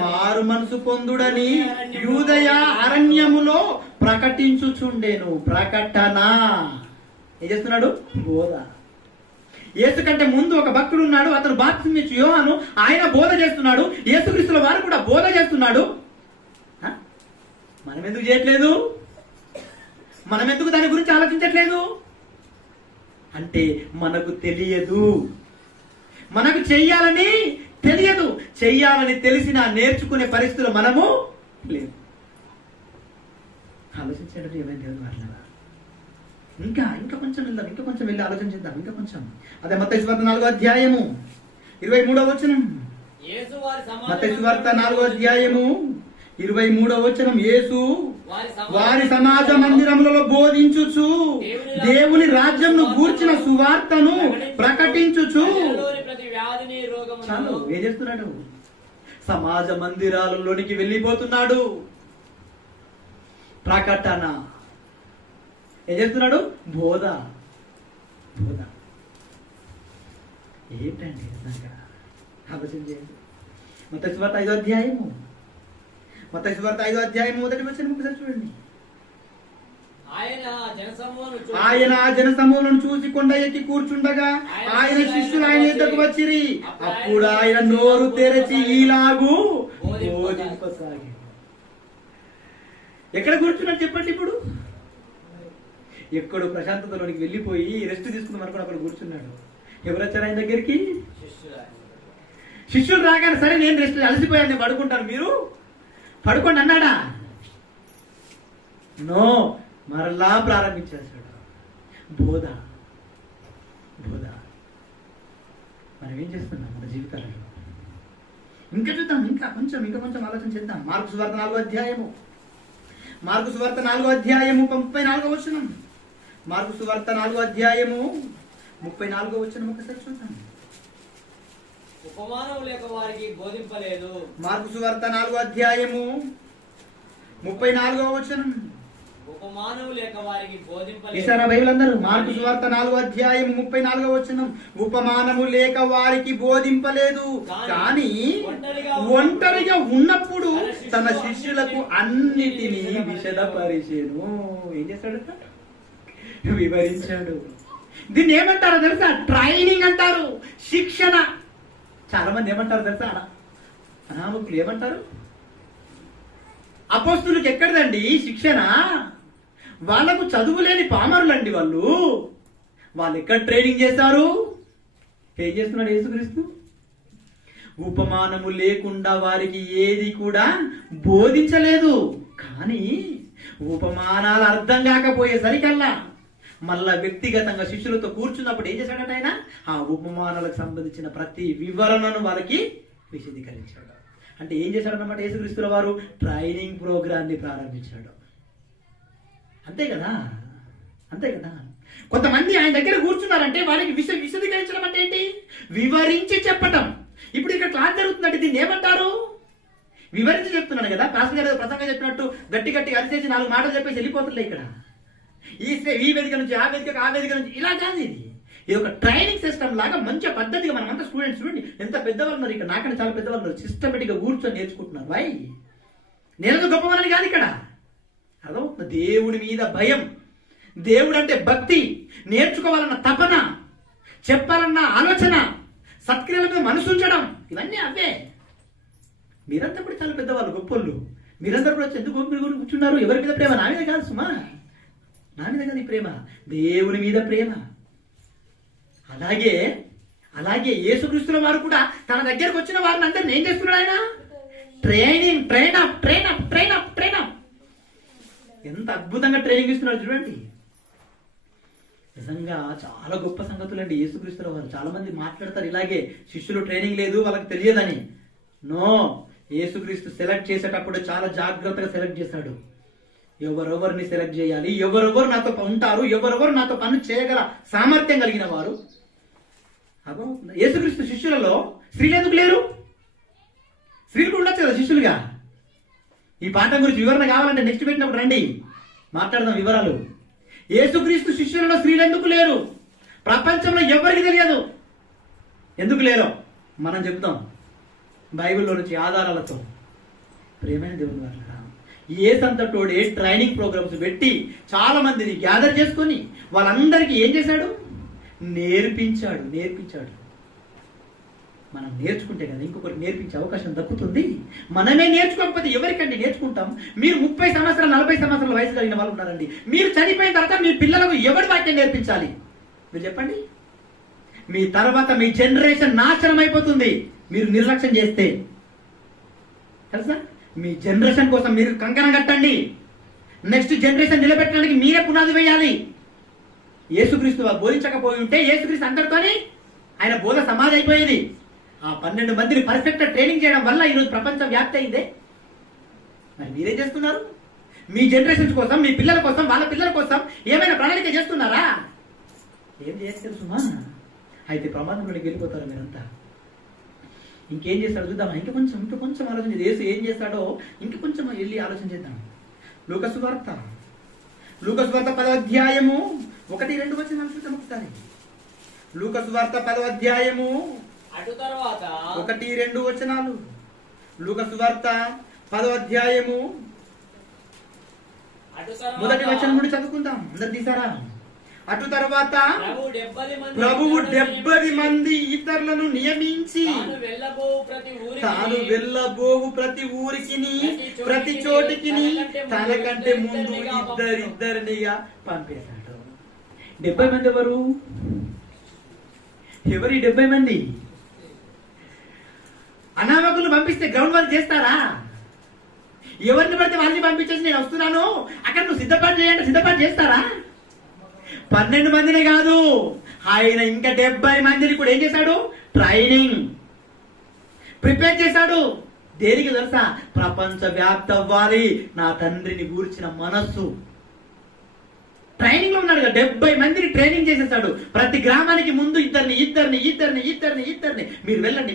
మారు మనసు పొందుడని యూదయ అరణ్యములో ప్రకటించుచుండెను. ప్రకటన. ఏం చేస్తున్నాడు? బోధ. యేసు కంటే ముందు ఒక భక్తుడు ఉన్నాడు, అతను బాప్తిస్మమిచ్చు యోహాను. ఆయన బోధ చేస్తున్నాడు. యేసుక్రీస్తుల వారు కూడా బోధ చేస్తున్నాడు. మనం ఎందుకు చేయట్లేదు? మనం ఎందుకు దాని గురించి ఆలోచించట్లేదు? అంటే మనకు తెలియదు. మనకు చెయ్యాలని తెలియదు. చెయ్యాలని తెలిసినా నేర్చుకునే పరిస్థితులు మనము లేదు. ఆలోచించేటట్టు ఏమైంది దేవుని మాట్లాడాలి. ఇంకా కొంచెం వెళ్దాం. ఇంకా కొంచెం వెళ్ళి ఆలోచించేద్దాం. ఇంకా కొంచెం. అదే మత్తయి సువార్త 4వ అధ్యాయము 23వ వచనం. మత్తయి సువార్త 4వ అధ్యాయము 23వ వచనం. యేసు వారి సమాజ మందిరములలో బోధించుచు దేవుని రాజ్యంను గూర్చిన సువార్తను ప్రకటించుచు. చాలు. ఏం చేస్తున్నాడు? సమాజ మందిరాలలోనికి వెళ్ళిపోతున్నాడు. ప్రకటన. ఏం చేస్తున్నాడు? బోధ. బోధ ఏంటండి? ఆలోచన చేయండి. మత్తయి సువార్త 5వ అధ్యాయము. మత్తయి సువార్త 5వ అధ్యాయం మొదటి వచనం ఒకసారి చూడండి. ఆయన జన సమూహములను చూసి కొండ ఎక్కి కూర్చుండగా ఆయన శిష్యులు ఆయన ఎద్దకు వచ్చిరి. అప్పుడు ఆయన నోరు తెరచి ఈలాగు బోధింపసాగి. ఎక్కడ కూర్చున్నాడు చెప్పండి? ఇప్పుడు ఎక్కడో ప్రశాంతతలోనికి వెళ్ళిపోయి రెస్ట్ తీసుకుందాం అనుకుని అక్కడ కూర్చున్నాడు. ఎవరు వచ్చారు ఆయన దగ్గరికి? శిష్యులు రాగానే సరే నేను రెస్ట్ అలసిపోయాను, నేను పడుకుంటాను, మీరు పడుకోండి అన్నాడా? నో. మరలా ప్రారంభించేశాడు. బోధ. బోధ. మనం ఏం చేస్తున్నాం మన జీవితాలలో? ఇంకా చూద్దాం. ఇంకా కొంచెం ఆలోచన చేద్దాం. మార్కు సువార్త 4వ అధ్యాయము. మార్కు సువార్త 4వ అధ్యాయము 34వ వచనం. మార్కు సువార్త 4వ అధ్యాయము 34వ వచనం ఒకసారి చూద్దాం. ఉపమానం లేక వారికి బోధింపలేదు. మార్కు సువార్త 4వ అధ్యాయము 34వ వచనం. ఉపమానము లేక వారికి బోధింపలేదు. ఈసారా బైబిల్ అందరూ మార్కు సువార్త 4:34 ఉపమానము లేక వారికి బోధింపలేదు, కానీ ఒంటరిగా ఉన్నప్పుడు తన శిష్యులకు అన్నిటినీ విశదపరిచెను. ఏం చేశాడు? వివరించాడు. దీన్ని ఏమంటారో తెలుసా? ట్రైనింగ్ అంటారు, శిక్షణ. చాలా మంది ఏమంటారు తెలుసా? అనామకులు ఏమంటారు? అపోస్తులకు ఎక్కడదండి శిక్షణ? వాళ్ళకు చదువులేని పామరులండి వాళ్ళు ఎక్కడ ట్రైనింగ్ చేస్తారు? ఏం చేస్తున్నాడు యేసుక్రీస్తు? ఉపమానము లేకుండా వారికి ఏది కూడా బోధించలేదు. కానీ ఉపమానాలు అర్థం కాకపోయేసరికల్లా మళ్ళా వ్యక్తిగతంగా శిష్యులతో కూర్చున్నప్పుడు ఏం చేశాడట ఆయన? ఆ ఉపమానాలకు సంబంధించిన ప్రతి వివరణను వాళ్ళకి విశదీకరించాడు. అంటే ఏం చేశాడు అన్నమాట? యేసుక్రీస్తుల వారు ట్రైనింగ్ ప్రోగ్రాన్ని ప్రారంభించాడు. అంతే కదా? కొంతమంది ఆయన దగ్గర కూర్చున్నారంటే వాళ్ళకి విశదీకరించడం అంటే ఏంటి? వివరించి చెప్పటం. ఇప్పుడు ఇక్కడ క్లాస్ జరుగుతుందంటే దీన్ని ఏమంటారు? వివరించి చెప్తున్నాను కదా. పాస్టర్ గారు ప్రసంగం చెప్పినట్టు గట్టి అరిచేసి 4 మాటలు చెప్పేసి వెళ్ళిపోతుండే. ఇక్కడ ఈ వేదిక నుంచి ఆ వేదిక నుంచి ఇలా కాదు. ఇది ఒక ట్రైనింగ్ సిస్టమ్ లాగా మంచి పద్ధతిగా మనమంతా స్టూడెంట్స్ చూడండి ఎంత పెద్దవాళ్ళు ఉన్నారు ఇక్కడ. నాకన్నా చాలా పెద్దవాళ్ళు ఉన్నారు. సిస్టమేటిక్ గా కూర్చొని నేర్చుకుంటున్నారు. వై నేను గొప్పవాళ్ళని కాదు ఇక్కడ. అర్థమవుతుంది? దేవుడి మీద భయం, దేవుడు అంటే భక్తి, నేర్చుకోవాలన్న తపన, చెప్పాలన్న ఆలోచన, సత్క్రియల మీద మనసు ఉంచడం, ఇవన్నీ అవే. మీరంతా కూడా చాలా పెద్దవాళ్ళు, గొప్పోళ్ళు. మీరందరూ కూడా ఎందుకు కూర్చున్నారు? ఎవరి మీద ప్రేమ? నా మీద కాదు సుమా, నా మీద కాదు ఈ ప్రేమ, దేవుని మీద ప్రేమ. అలాగే యేసుక్రీస్తుల వారు కూడా తన దగ్గరకు వచ్చిన వారిని అందరిని ఏం చేస్తున్నాడు ఆయన? Train up. ఎంత అద్భుతంగా ట్రైనింగ్ ఇస్తున్నాడు చూడండి. నిజంగా చాలా గొప్ప సంగతులు అండి యేసుక్రీస్తుల వారు. చాలా మంది మాట్లాడతారు ఇలాగే, శిష్యులు ట్రైనింగ్ లేదు వాళ్ళకి తెలియదని. నో, యేసుక్రీస్తు సెలెక్ట్ చేసేటప్పుడు చాలా జాగ్రత్తగా సెలెక్ట్ చేశాడు. ఎవరెవరిని సెలెక్ట్ చేయాలి, ఎవరెవరు నాతో ఉంటారు, ఎవరెవరు నాతో పని చేయగల సామర్థ్యం కలిగిన వారు. యేసుక్రీస్తు శిష్యులలో స్త్రీలు ఎందుకు లేరు? స్త్రీలు ఉండొచ్చు కదా శిష్యులుగా. ఈ పాఠం గురించి వివరణ కావాలంటే నెక్స్ట్ పెట్టినప్పుడు రండి, మాట్లాడదాం వివరాలు. యేసుక్రీస్తు శిష్యులలో స్త్రీలు ఎందుకు లేరు? ప్రపంచంలో ఎవరికి తెలియదు ఎందుకు లేరో. మనం చెప్తాం బైబిల్లో నుంచి ఆధారాలతో. ప్రేమైన దేవుని వల్ల ఏ సంతటోడే ట్రైనింగ్ ప్రోగ్రామ్స్ పెట్టి చాలా మందిని గ్యాదర్ చేసుకొని వాళ్ళందరికీ ఏం చేశాడు? నేర్పించాడు. మనం నేర్చుకుంటే కదా ఇంకొకరికి నేర్పించే అవకాశం దక్కుతుంది. మనమే నేర్చుకోకపోతే ఎవరికండి నేర్చుకుంటాం? మీరు 30 సంవత్సరాలు 40 సంవత్సరాల వయసు కలిగిన వాళ్ళు ఉన్నారండి. మీరు చనిపోయిన తర్వాత మీ పిల్లలకు ఎవరి వాక్యం నేర్పించాలి? మీరు చెప్పండి. మీ తర్వాత మీ జనరేషన్ నాశనం అయిపోతుంది మీరు నిర్లక్ష్యం చేస్తే. తెలుసా? మీ జనరేషన్ కోసం మీరు కంకణం కట్టండి. నెక్స్ట్ జనరేషన్ నిలబెట్టడానికి మీరే పునాది వేయాలి. యేసుక్రీస్తు బోధించకపోయి ఉంటే యేసుక్రీస్తు అందరితోని ఆయన బోధ సమాధి అయిపోయేది. ఆ 12 మందిని పర్ఫెక్ట్ ట్రైనింగ్ చేయడం వల్ల ఈరోజు ప్రపంచం వ్యాప్తి అయిందే. మరి మీరేం చేస్తున్నారు? మీ జనరేషన్స్ కోసం, మీ పిల్లల కోసం, వాళ్ళ పిల్లల కోసం ఏమైనా ప్రణాళిక చేస్తున్నారా? ఏం చేస్తారు సుమా? అయితే ప్రమాదంలోకి వెళ్ళిపోతారు మీరంతా. ఇంకేం చేస్తాడో చూద్దాం. ఇంకా కొంచెం ఆలోచన చేద్దాం. యేసు ఏం చేస్తాడో ఇంకొంచెం వెళ్ళి ఆలోచన చేద్దాం. లూకాసు వార్త 10వ అధ్యాయము 1-2 వచనాలు చూద్దాం ఒకసారి. లూకాసు వార్త 10వ అధ్యాయము 1-2 వచనాలు. లూకాసు వార్త 10వ అధ్యాయము 1వ వచనం నుండి చదువుకుందాం. అందరు తీసారా? అటు తర్వాత ప్రభువు 70 మంది ఇతరులను నియమించి తాను వెళ్ళబోవు ప్రతి ఊరికి ప్రతి చోటికి తనకంటే ముందు ఇద్దరిద్దరినిగా పంపేశాడు. 70 మంది ఎవరు? 70 మంది? అనామకులు పంపిస్తే గ్రౌండ్ వర్క్ చేస్తారా? ఎవరిని పడితే వాళ్ళని పంపించేసి నేను వస్తున్నాను అక్కడ నువ్వు సిద్ధపాటు చేయండి, సిద్ధపాటు చేస్తారా? 12 మందినే కాదు, ఆయన ఇంకా 70 మందిని కూడా ఏం చేశాడు? ట్రైనింగ్ ప్రిపేర్ చేశాడు. దేనికి తెలుసా? ప్రపంచ వ్యాప్తి అవ్వాలి నా తండ్రిని గూర్చిన మనస్సు. ట్రైనింగ్ లో ఉన్నాడు. 70 మందిని ట్రైనింగ్ చేసేసాడు. ప్రతి గ్రామానికి ముందు ఇద్దరిని మీరు వెళ్ళండి.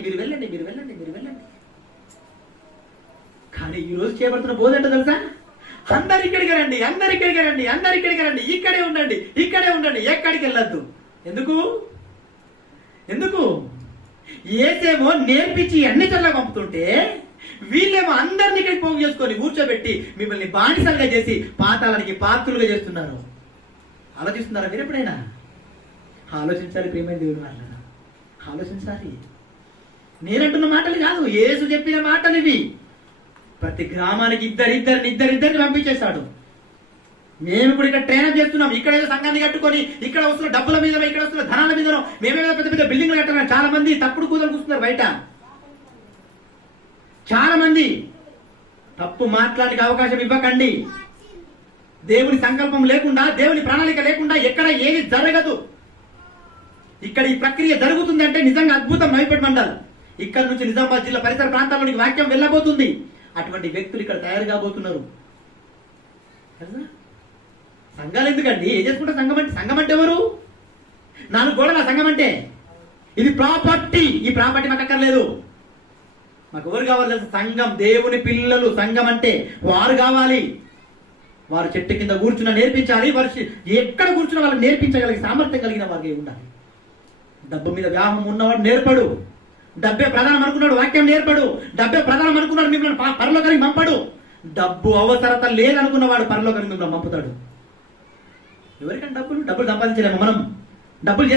కానీ ఈ రోజు చేయబడుతున్న బోధ ఏంటో తెలుసా? అందరు ఇక్కడికి రండి, అందరు ఇక్కడికి రండి, అందరు ఇక్కడికి రండి, ఇక్కడే ఉండండి, ఇక్కడే ఉండండి, ఎక్కడికి వెళ్ళొద్దు. ఎందుకు ఎందుకు ఏసేమో నేర్పించి అన్ని చోట్ల పంపుతుంటే వీళ్ళేమో అందరిని ఇక్కడికి పోగు చేసుకొని కూర్చోబెట్టి మిమ్మల్ని బానిసలుగా చేసి పాతాళానికి పాత్రులుగా చేస్తున్నారు. ఆలోచిస్తున్నారా మీరు ఎప్పుడైనా? ఆలోచించాలి ప్రియమైన దేవుని వాళ్ళ, ఆలోచించాలి. నేనంటున్న మాటలు కాదు, యేసు చెప్పిన మాటలు ఇవి. ప్రతి గ్రామానికి ఇద్దరిద్దరిని పంపించేశాడు. మేము ఇప్పుడు ఇక్కడ ట్రైనప్ చేస్తున్నాం. ఇక్కడ ఏదో సంఘాన్ని కట్టుకొని ఇక్కడ వస్తున్న డబ్బుల మీద, ఇక్కడ వస్తున్న ధనాల మీద మేమేదో పెద్ద పెద్ద బిల్డింగ్లు కట్టాం. చాలా మంది తప్పుడు కూతురు కూస్తున్నారు బయట. చాలా మంది తప్పు మాట్లాడడానికి అవకాశం ఇవ్వకండి. దేవుని సంకల్పం లేకుండా, దేవుని ప్రణాళిక లేకుండా ఎక్కడ ఏది జరగదు. ఇక్కడ ఈ ప్రక్రియ జరుగుతుంది అంటే నిజంగా అద్భుతం. మైపేట మండల్ ఇక్కడ నుంచి నిజామాబాద్ జిల్లా పరిసర ప్రాంతాల్లోనికి వాక్యం వెళ్ళబోతుంది. అటువంటి వ్యక్తులు ఇక్కడ తయారు కాబోతున్నారు. సంఘాలు ఎందుకండి? ఏం చేసుకుంటే సంఘం అంటే ఎవరు? 4 గోడల సంఘం అంటే ఇది ప్రాపర్టీ. ఈ ప్రాపర్టీ మాకు అక్కర్లేదు. మాకు ఎవరు కావాలి తెలుసు? సంఘం, దేవుని పిల్లలు. సంఘం అంటే వారు కావాలి. వారు చెట్టు కింద కూర్చున్న నేర్పించాలి. వారు ఎక్కడ కూర్చున్న వాళ్ళకి నేర్పించగలిగే సామర్థ్యం కలిగిన వారికి ఉండాలి. డబ్బు మీద వ్యామోహం ఉన్నవాడు నేర్పడు. డబ్బే ప్రధానం అనుకున్నాడు వాక్యం నేర్పడు. డబ్బే ప్రధానం అనుకున్నాడు మిమ్మల్ని పరలోకానికి పంపడు. డబ్బు అవసరత లేదనుకున్నవాడు పరలోకానికి మిమ్మల్ని పంపుతాడు. ఎవరికంటే డబ్బులు సంపాదించలేము మనం. డబ్బులు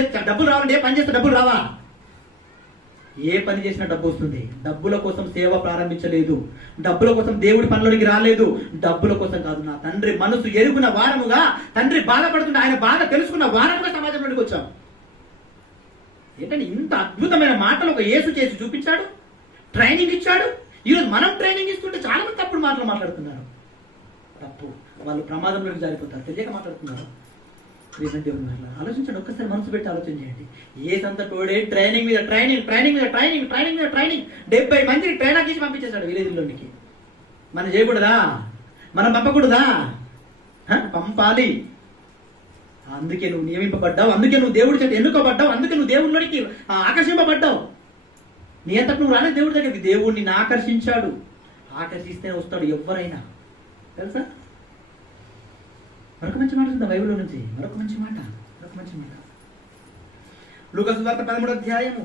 రావాలంటే ఏ పని చేస్తే డబ్బులు రావా? ఏ పని చేసినా డబ్బు వస్తుంది. డబ్బుల కోసం సేవ ప్రారంభించలేదు. డబ్బుల కోసం దేవుడి పనులకి రాలేదు. డబ్బుల కోసం కాదు, నా తండ్రి మనసు ఎరుగున వారముగా, తండ్రి బాధపడుతున్న ఆయన బాధ తెలుసుకున్న వారముగా సమాజంలోకి వచ్చాం. ఏంటంటే ఇంత అద్భుతమైన మాటలు ఒక యేసు చేసి చూపించాడు, ట్రైనింగ్ ఇచ్చాడు. ఈరోజు మనం ట్రైనింగ్ ఇస్తుంటే చాలా మంది తప్పుడు మాటలు మాట్లాడుతున్నారు. తప్పు, వాళ్ళు ప్రమాదంలోకి జారిపోతారు, తెలియక మాట్లాడుతున్నారు. ఆలోచించండి, ఒక్కసారి మనసు పెట్టి ఆలోచన చేయండి. ఏసంత తోడే ట్రైనింగ్ మీద ట్రైనింగ్ 70 మందిని ట్రైనర్ చేసి పంపించేశాడు విలేజ్లోనికి. మనం చేయకూడదా? మనం పంపకూడదా? పంపాలి. అందుకే నువ్వు నియమింపబడ్డావు, అందుకే నువ్వు దేవుడి చేత ఎన్నుకోబడ్డావు, అందుకే నువ్వు దేవుడిలోనికి ఆకర్షింపబడ్డావు. నీ అంతకు నువ్వు రాలేదు దేవుడి దగ్గరికి. దేవుడిని ఆకర్షించాడు. ఆకర్షిస్తేనే వస్తాడు ఎవరైనా, తెలుసా? మరొక మంచి మాట ఉంది బైబిల్లో నుంచి. మరొక మంచి మాట లూకా సువార్త 13వ అధ్యాయము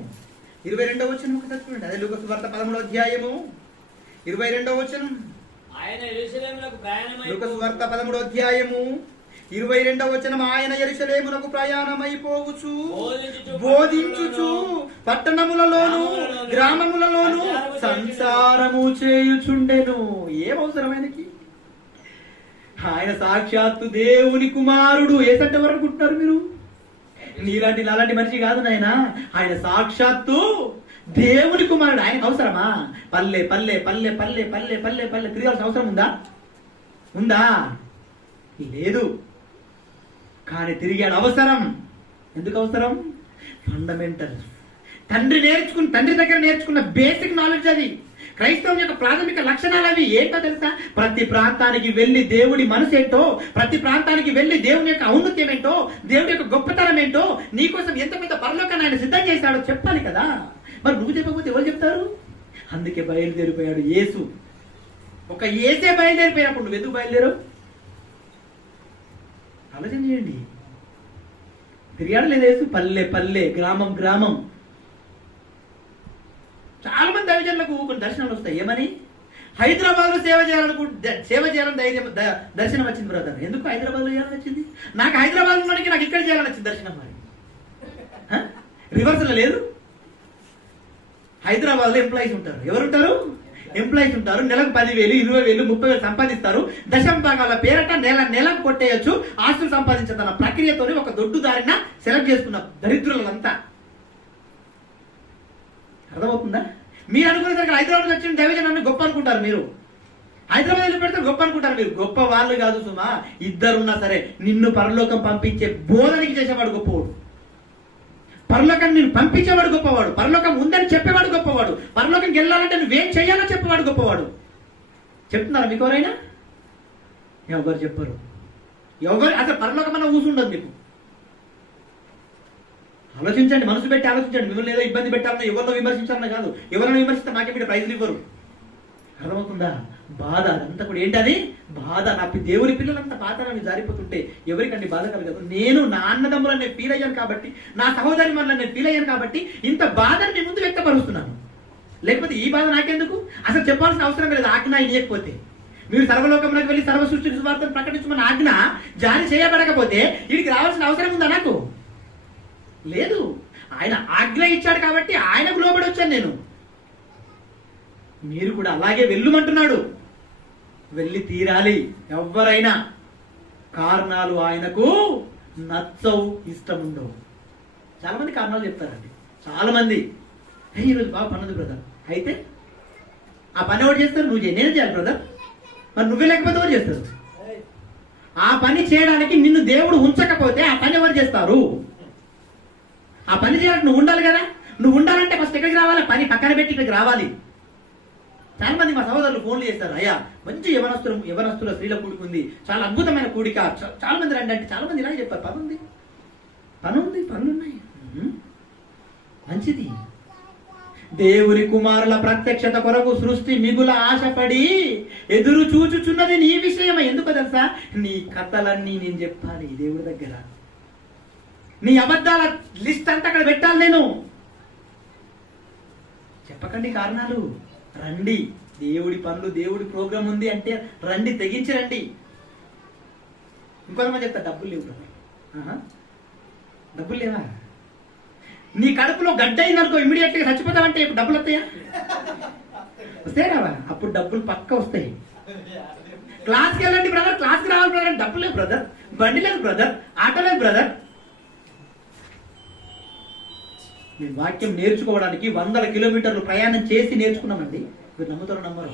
22వ వచనం ఒకసారి చూడండి. అదే లూకా సువార్త 13వ అధ్యాయము 22వ వచనం. లూకా సువార్త 13వ అధ్యాయము 22వ వచనం. ఆయన యెరూషలేమునకు ప్రయాణమైపోవచ్చు, బోధించుచు పట్టణములలోను గ్రామములలోను సంచారము చేయుచుండెను. ఏం అవసరం ఆయనకి? ఆయన సాక్షాత్తు దేవుని కుమారుడు. ఏసంటే ఎవరు అనుకుంటున్నారు మీరు? నీలాంటి నాలాంటి మనిషి కాదు నాయన. ఆయన సాక్షాత్తు దేవుని కుమారుడు. ఆయనకు అవసరమా? పల్లె తిరగాల్సిన అవసరం ఉందా? లేదు. కానీ తిరిగాడు. అవసరం. ఎందుకు అవసరం? ఫండమెంటల్. తండ్రి దగ్గర నేర్చుకున్న బేసిక్ నాలెడ్జ్ అది. క్రైస్తవం యొక్క ప్రాథమిక లక్షణాలు అవి. ఏంటో తెలుసా? ప్రతి ప్రాంతానికి వెళ్ళి దేవుడి మనసు ఏంటో, ప్రతి ప్రాంతానికి వెళ్ళి దేవుని యొక్క ఔన్నత్యం ఏంటో, దేవుడి యొక్క గొప్పతనం ఏంటో, నీకోసం ఎంత పెద్ద పరలోకాన్ని ఆయన సిద్ధం చేశాడో చెప్పాలి కదా. మరి నువ్వు చెప్పకపోతే ఎవరు చెప్తారు? అందుకే బయలుదేరిపోయాడు యేసు. ఒక యేసే బయలుదేరిపోయినప్పుడు నువ్వు ఎందుకు బయలుదేరు? ఆలోచన చేయండి. తిరిగాడు లేదు యేసు? పల్లె గ్రామం. చాలా మంది దైవజనులకు కొన్ని దర్శనాలు వస్తాయి. ఏమని? హైదరాబాద్ లో సేవ చేయాలని దర్శనం వచ్చింది బ్రదర్. ఎందుకు హైదరాబాద్ లో చేయాలని వచ్చింది? నాకు హైదరాబాద్ లోనికి నాకు ఇక్కడ చేయాలని వచ్చింది దర్శనం. మరి రివర్స్ లో లేదు. హైదరాబాద్ లో ఎంప్లాయీస్ ఉంటారు. ఎవరుంటారు? ఎంప్లాయీస్ ఉంటారు. నెలకు 10,000, 20,000, 30,000 సంపాదిస్తారు. దశమ భాగాల పేరట నెలకు కొట్టేయచ్చు, ఆస్తులు సంపాదించదన్న ప్రక్రియతో ఒక దొడ్డు దారిన సెలెక్ట్ చేసుకున్న దరిద్రులంతా. అర్థమవుతుందా? మీరు అనుకునేసరికి హైదరాబాద్ వచ్చిన దైవజనాన్ని గొప్ప అనుకుంటారు. మీరు హైదరాబాద్ వెళ్ళి పెడితే గొప్ప అనుకుంటారు. మీరు గొప్ప వాళ్ళు కాదు సుమా. ఇద్దరున్నా సరే నిన్ను పరలోకం పంపించే బోధనకి చేసేవాడు గొప్పవాడు. పరలోకాన్ని నేను పంపించేవాడు గొప్పవాడు. పరలోకం ఉందని చెప్పేవాడు గొప్పవాడు. పరలోకంకి వెళ్ళాలంటే నువ్వేం చేయాలో చెప్పేవాడు గొప్పవాడు. చెప్తున్నారా మీకు ఎవరైనా? ఎవరు చెప్పరు. అసలు పరలోకం అన్న ఊసుండదు మీకు. ఆలోచించండి, మనసు పెట్టి ఆలోచించండి. మిమ్మల్ని ఏదో ఇబ్బంది పెట్టాలన్నా, ఎవరిలో విమర్శించాలన్నా కాదు. ఎవరైనా విమర్శిస్తే నాకే మీరు ప్రైజ్లు ఇవ్వరు. అర్థమవుతుందా? బాధ. అదంతా కూడా ఏంటది? బాధ. నా దేవుని పిల్లలంతా పాతాళానికి జారిపోతుంటే ఎవరికండి బాధ కలగదు? నేను నా అన్నదమ్ములను నేను ఫీల్ అయ్యాను కాబట్టి, నా సహోదరి మనల్ని నేను ఫీల్ అయ్యాను కాబట్టి ఇంత బాధని మీ ముందు వ్యక్తపరుస్తున్నాను. లేకపోతే ఈ బాధ నాకెందుకు? అసలు చెప్పాల్సిన అవసరం లేదు. ఆజ్ఞ ఇవ్వకపోతే, మీరు సర్వలోకంలోకి వెళ్ళి సర్వ సృష్టి సువార్తను ప్రకటించమని ఆజ్ఞ జారీ చేయబడకపోతే వీడికి రావాల్సిన అవసరం ఉందా నాకు? లేదు. ఆయన ఆజ్ఞ ఇచ్చాడు కాబట్టి ఆయనకు లోబడి వచ్చాను నేను. మీరు కూడా అలాగే వెళ్ళుమంటున్నాడు. వెళ్ళి తీరాలి. ఎవరైనా కారణాలు ఆయనకు నచ్చవు, ఇష్టం ఉండవు. చాలా మంది కారణాలు చెప్తారండి. చాలా మంది, ఈరోజు బాగా పని ఉంది బ్రదర్, అయితే ఆ పని ఎవరు చేస్తారు? నువ్వు నేనే చేయాలి బ్రదర్, మరి నువ్వే లేకపోతే ఎవరు చేస్తారు? ఆ పని చేయడానికి నిన్ను దేవుడు ఉంచకపోతే ఆ పని ఎవరు చేస్తారు? ఆ పని చేయడానికి నువ్వు ఉండాలి కదా. నువ్వు ఉండాలంటే ఫస్ట్ ఎక్కడికి రావాలి? పని పక్కన పెట్టి ఇక్కడికి రావాలి. చాలా మంది మా సహోదరులు ఫోన్లు చేస్తారు, అయ్యా మంచి యవనస్తుల స్త్రీల కూడిక ఉంది, చాలా అద్భుతమైన కూడిక, చాలా మంది రండి అంటే చాలా మంది ఇలాగే చెప్పారు. పనులున్నాయి. మంచిది. దేవుని కుమారుల ప్రత్యక్షత కొరకు సృష్టి మిగుల ఆశపడి ఎదురు చూచుచున్నది నీ విషయమే. ఎందుకో తెలుసా? నీ కథలన్నీ నేను చెప్పాలి దేవుడి దగ్గర. నీ అబద్ధాల లిస్ట్ అంతా అక్కడ పెట్టాలి నేను. చెప్పకండి కారణాలు. రండి. దేవుడి పనులు, దేవుడి ప్రోగ్రాం ఉంది అంటే రండి, తెగించి రండి. ఇంకొంతమంది చెప్తా, డబ్బులు లేవు కదా. డబ్బులు లేవా? నీ కడుపులో గడ్డ అయిందనుకో, ఇమీడియట్ గా చచ్చిపోతావంటే ఇప్పుడు డబ్బులు వస్తాయా? వస్తాయి రావా? అప్పుడు డబ్బులు పక్క వస్తాయి. క్లాస్కి వెళ్ళండి బ్రదర్, క్లాస్కి రావాలి బ్రదర్, డబ్బులు లేదు బ్రదర్, బండి లేదు బ్రదర్, ఆటో లేదు బ్రదర్. నేను వాక్యం నేర్చుకోవడానికి 100 కిలోమీటర్లు ప్రయాణం చేసి నేర్చుకున్నామండి. మీరు నమ్ముతారో నమ్మరు.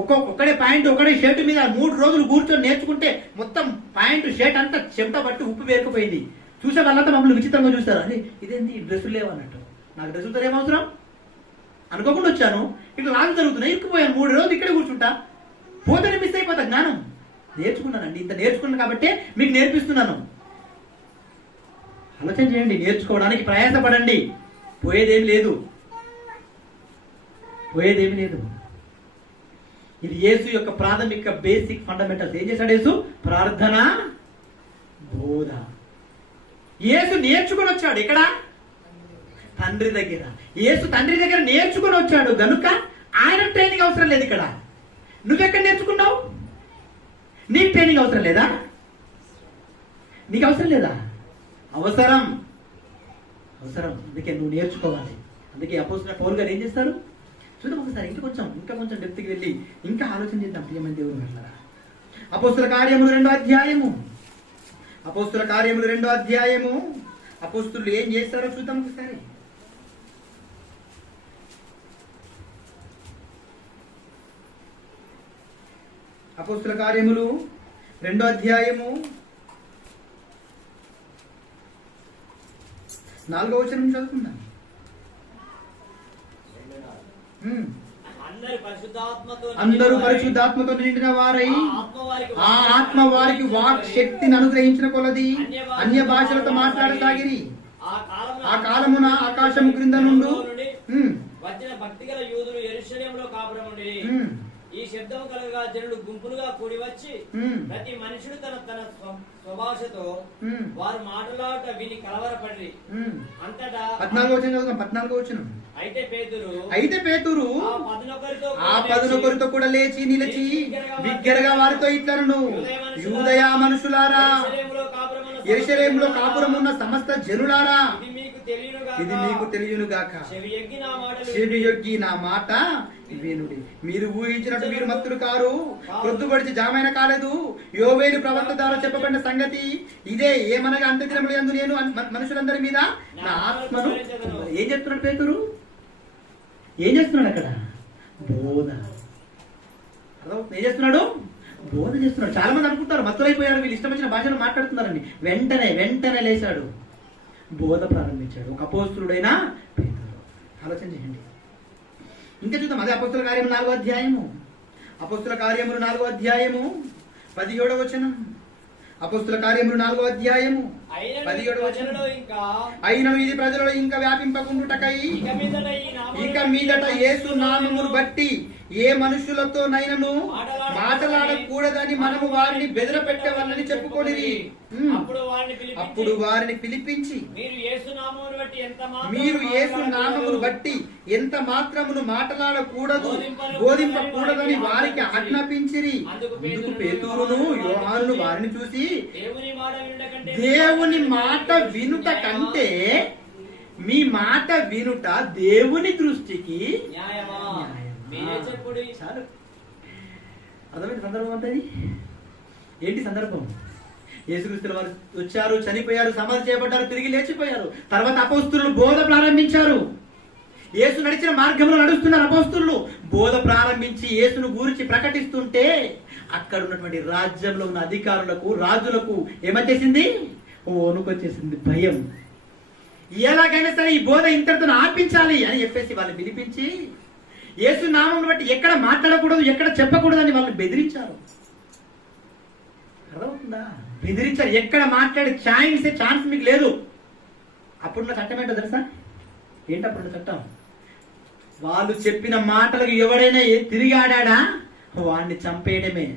ఒక్కడే ప్యాంటు, ఒకడే షర్ట్ మీద 3 రోజులు కూర్చొని నేర్చుకుంటే మొత్తం ప్యాంటు షర్ట్ అంతా చెమట పట్టి ఉప్పు వేరుకుపోయింది. చూసే వాళ్ళంతా మమ్మల్ని విచిత్రంగా చూస్తారు. అని ఇదేంటి డ్రెస్సులు లేవు అన్నట్టు. నాకు డ్రెస్సులతో ఏమవసరం? అనుకోకుండా వచ్చాను, ఇట్లా లాగు జరుగుతున్నాయి, ఇరుక్కుపోయాను. 3 రోజులు ఇక్కడే కూర్చుంటా, పోతేనే మిస్ అయిపోతా. జ్ఞానం నేర్చుకున్నానండి. ఇంత నేర్చుకున్నాను కాబట్టి మీకు నేర్పిస్తున్నాను. ఆలోచన చేయండి, నేర్చుకోవడానికి ప్రయాసపడండి. పోయేదేమి లేదు. ఇది యేసు యొక్క ప్రాథమిక బేసిక్ ఫండమెంటల్స్. ఏం చేశాడు యేసు? ప్రార్థన, బోధ. యేసు నేర్చుకుని వచ్చాడు. ఇక్కడ తండ్రి దగ్గర. యేసు తండ్రి దగ్గర నేర్చుకుని వచ్చాడు గనుక ఆయన ట్రైనింగ్ అవసరం లేదు. ఇక్కడ నువ్వెక్కడ నేర్చుకున్నావు? నీకు ట్రైనింగ్ అవసరం లేదా? నీకు అవసరం లేదా? అవసరం. అందుకే నువ్వు నేర్చుకోవాలి. అందుకే అపోస్తలుడైన పౌలు గారు ఏం చేస్తారు? చూద్దాం ఒకసారి. ఇంకా కొంచెం డెప్త్కి వెళ్ళి ఇంకా ఆలోచన చేద్దాం. ప్రియమైన దేవుని బిడ్డలారా, అపోస్తల కార్యములు 2వ అధ్యాయము. అపోస్తలులు ఏం చేస్తారో చూద్దాం ఒకసారి. అపోస్తల కార్యములు 2వ అధ్యాయము 4వ వచనం చదువుకుందాం. అందరూ పరిశుద్ధాత్మతో నిండిన వారై ఆ ఆత్మ వారికి వాక్ శక్తిని అనుగ్రహించిన కొలది అన్య భాషలతో మాట్లాడసాగిరి. ఆ కాలమున ఆకాశము క్రింద నుండి వచ్చిన భక్తిగల యూదులు యెరూషలేములో కాపురముండిరి. ఈ శబ్దము కలగగా జనులు గుంపులుగా కూడి వచ్చి ప్రతి మనుషుడు తన స్వభాషతో వారు మాట్లాడట విని కలవరపడి అంతటా 14వ వచనం. అయితే పేతురు ఆ 11 కూడా నిలిచి బిగ్గరగా వారితో ఇట్లనెను, యూదయ మనుషులారా, యెరూషలేములో కాపురమున్న సమస్త జనులారా, ఇది మీకు తెలియనుగాక. చెవి యొగ్గి నా మాట వినుడి. మీరు ఊహించినట్టు మీరు మత్తులు కారు, ప్రొద్దుపడిచి జామైన కాలేదు. యోవేలు ప్రవక్త ద్వారా చెప్పబడిన సంగతి ఇదే. ఏమనగా అంత్య దినముల యందు నేను మనుషులందరి మీద నా ఆత్మను. ఏం చెప్తున్నాడు పేతురు? ఏం చేస్తున్నాడు అక్కడ? బోధ. ఏం చేస్తున్నాడు? బోధ చేస్తున్నాడు. చాలా మంది అనుకుంటారు మత్తులైపోయారు, వీళ్ళు ఇష్టం వచ్చిన భాషను మాట్లాడుతున్నారని. వెంటనే లేచాడు, బోధ ప్రారంభించాడు. ఒక అపోస్తలుడైన పేతురు. ఆలోచన చేయండి. ఇంకా చూద్దాం. అదే అపోస్తల కార్యము 4వ అధ్యాయము. 17వ వచనం. అపోస్తల కార్యములు 4వ అధ్యాయము 17వ వచనం. అయినను ఇది ప్రజలలో ఇంకా వ్యాపింపకుండుటకై ఇక మీదట యేసు నామమును బట్టి ఏ మనుషులతోనైనను మాటలాడకూడదని మనము వారిని బెదిరపెట్టేవాళ్ళని చెప్పుకొనిరి. అప్పుడు వారిని పిలిపించి మీరు యేసు నామమును బట్టి ఎంత మాత్రమును మాటలాడకూడదు, బోధింపకూడదని వారికి ఆజ్ఞాపించిరి. అందుకు పేతురును యోహానును వారిని చూసి, దేవుని మాట వినుట కంటే మీ మాట వినుట దేవుని దృష్టికి చాలు. అర్థమైన సందర్భం అంతా ఏంటి సందర్భం? యేసుక్రీస్తుల వారు వచ్చారు, చనిపోయారు, సమాధి చేయబడ్డారు, తిరిగి లేచిపోయారు. తర్వాత అపోస్తులు బోధ ప్రారంభించారు. యేసు నడిచిన మార్గంలో నడుస్తున్నారు అపోస్తులు. బోధ ప్రారంభించి యేసును గురించి ప్రకటిస్తుంటే అక్కడ ఉన్నటువంటి రాజ్యంలో ఉన్న అధికారులకు, రాజులకు ఏమొచ్చేసింది? వణుకొచ్చేసింది, భయం. ఎలాగైనా సరే ఈ బోధ ఇంతటితో ఆపించాలి అని చెప్పేసి వాళ్ళని పిలిపించి యేసు నామమును బట్టి ఎక్కడ మాట్లాడకూడదు, ఎక్కడ చెప్పకూడదు అని వాళ్ళని బెదిరించారు. అర్థమవుతుందా? బెదిరించారు. ఎక్కడ మాట్లాడే ఛాన్స్ మీకు లేదు. అప్పుడున్న చట్టం ఏంటో తెలుసా? ఏంటి అప్పుడున్న చట్టం? వాళ్ళు చెప్పిన మాటలకు ఎవడైనా తిరిగి ఆడా వాడిని చంపేయడమే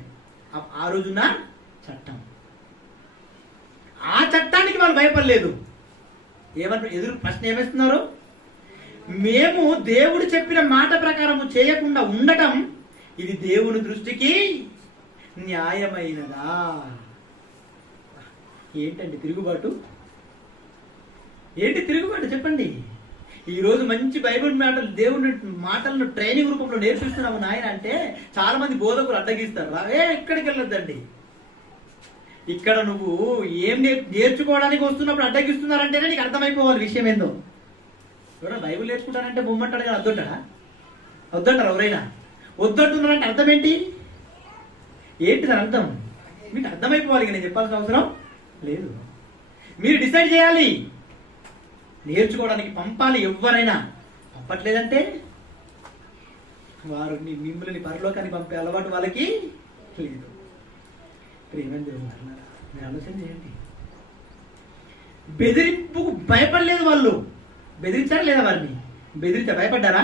ఆ రోజున చట్టం. ఆ చట్టానికి వాళ్ళు భయపడలేదు. ఏమంటారు? ఎదురు ప్రశ్న ఏమేస్తున్నారు? మేము దేవుడు చెప్పిన మాట ప్రకారము చేయకుండా ఉండటం ఇది దేవుని దృష్టికి న్యాయమైనదా? ఏంటండి తిరుగుబాటు? ఏంటి తిరుగుబాటు చెప్పండి. ఈరోజు మంచి బైబిల్ మాటలు, దేవుని మాటలను ట్రైనింగ్ రూపంలో నేర్పిస్తున్నాము నాయన అంటే చాలా మంది బోధకులు అడ్డగిస్తారు. రావే ఎక్కడికి వెళ్ళొద్దండి. ఇక్కడ నువ్వు ఏం నేర్చుకోవడానికి వస్తున్నప్పుడు అడ్డగిస్తున్నారంటేనే నీకు అర్థమైపోవాలి విషయం ఏందో. ఎవరైనా బైబిల్ నేర్చుకుంటారంటే బొమ్మంటాడు కదా, వద్దంటారు ఎవరైనా? వద్దంటున్నారంటే అర్థం ఏంటి? ఏంటి దాని అర్థం? మీకు అర్థమైపోవాలి. నేను చెప్పాల్సిన అవసరం లేదు. మీరు డిసైడ్ చేయాలి. నేర్చుకోవడానికి పంపాలి. ఎవరైనా పంపట్లేదంటే వారు మిమ్మల్ని పరలోకానికి పంపే అలవాటు వాళ్ళకి లేదు. మీరు ఆలోచన చేయండి. బెదిరింపుకు భయపడలేదు వాళ్ళు. బెదిరించారా లేదా? వారిని బెదిరించారు. భయపడ్డారా?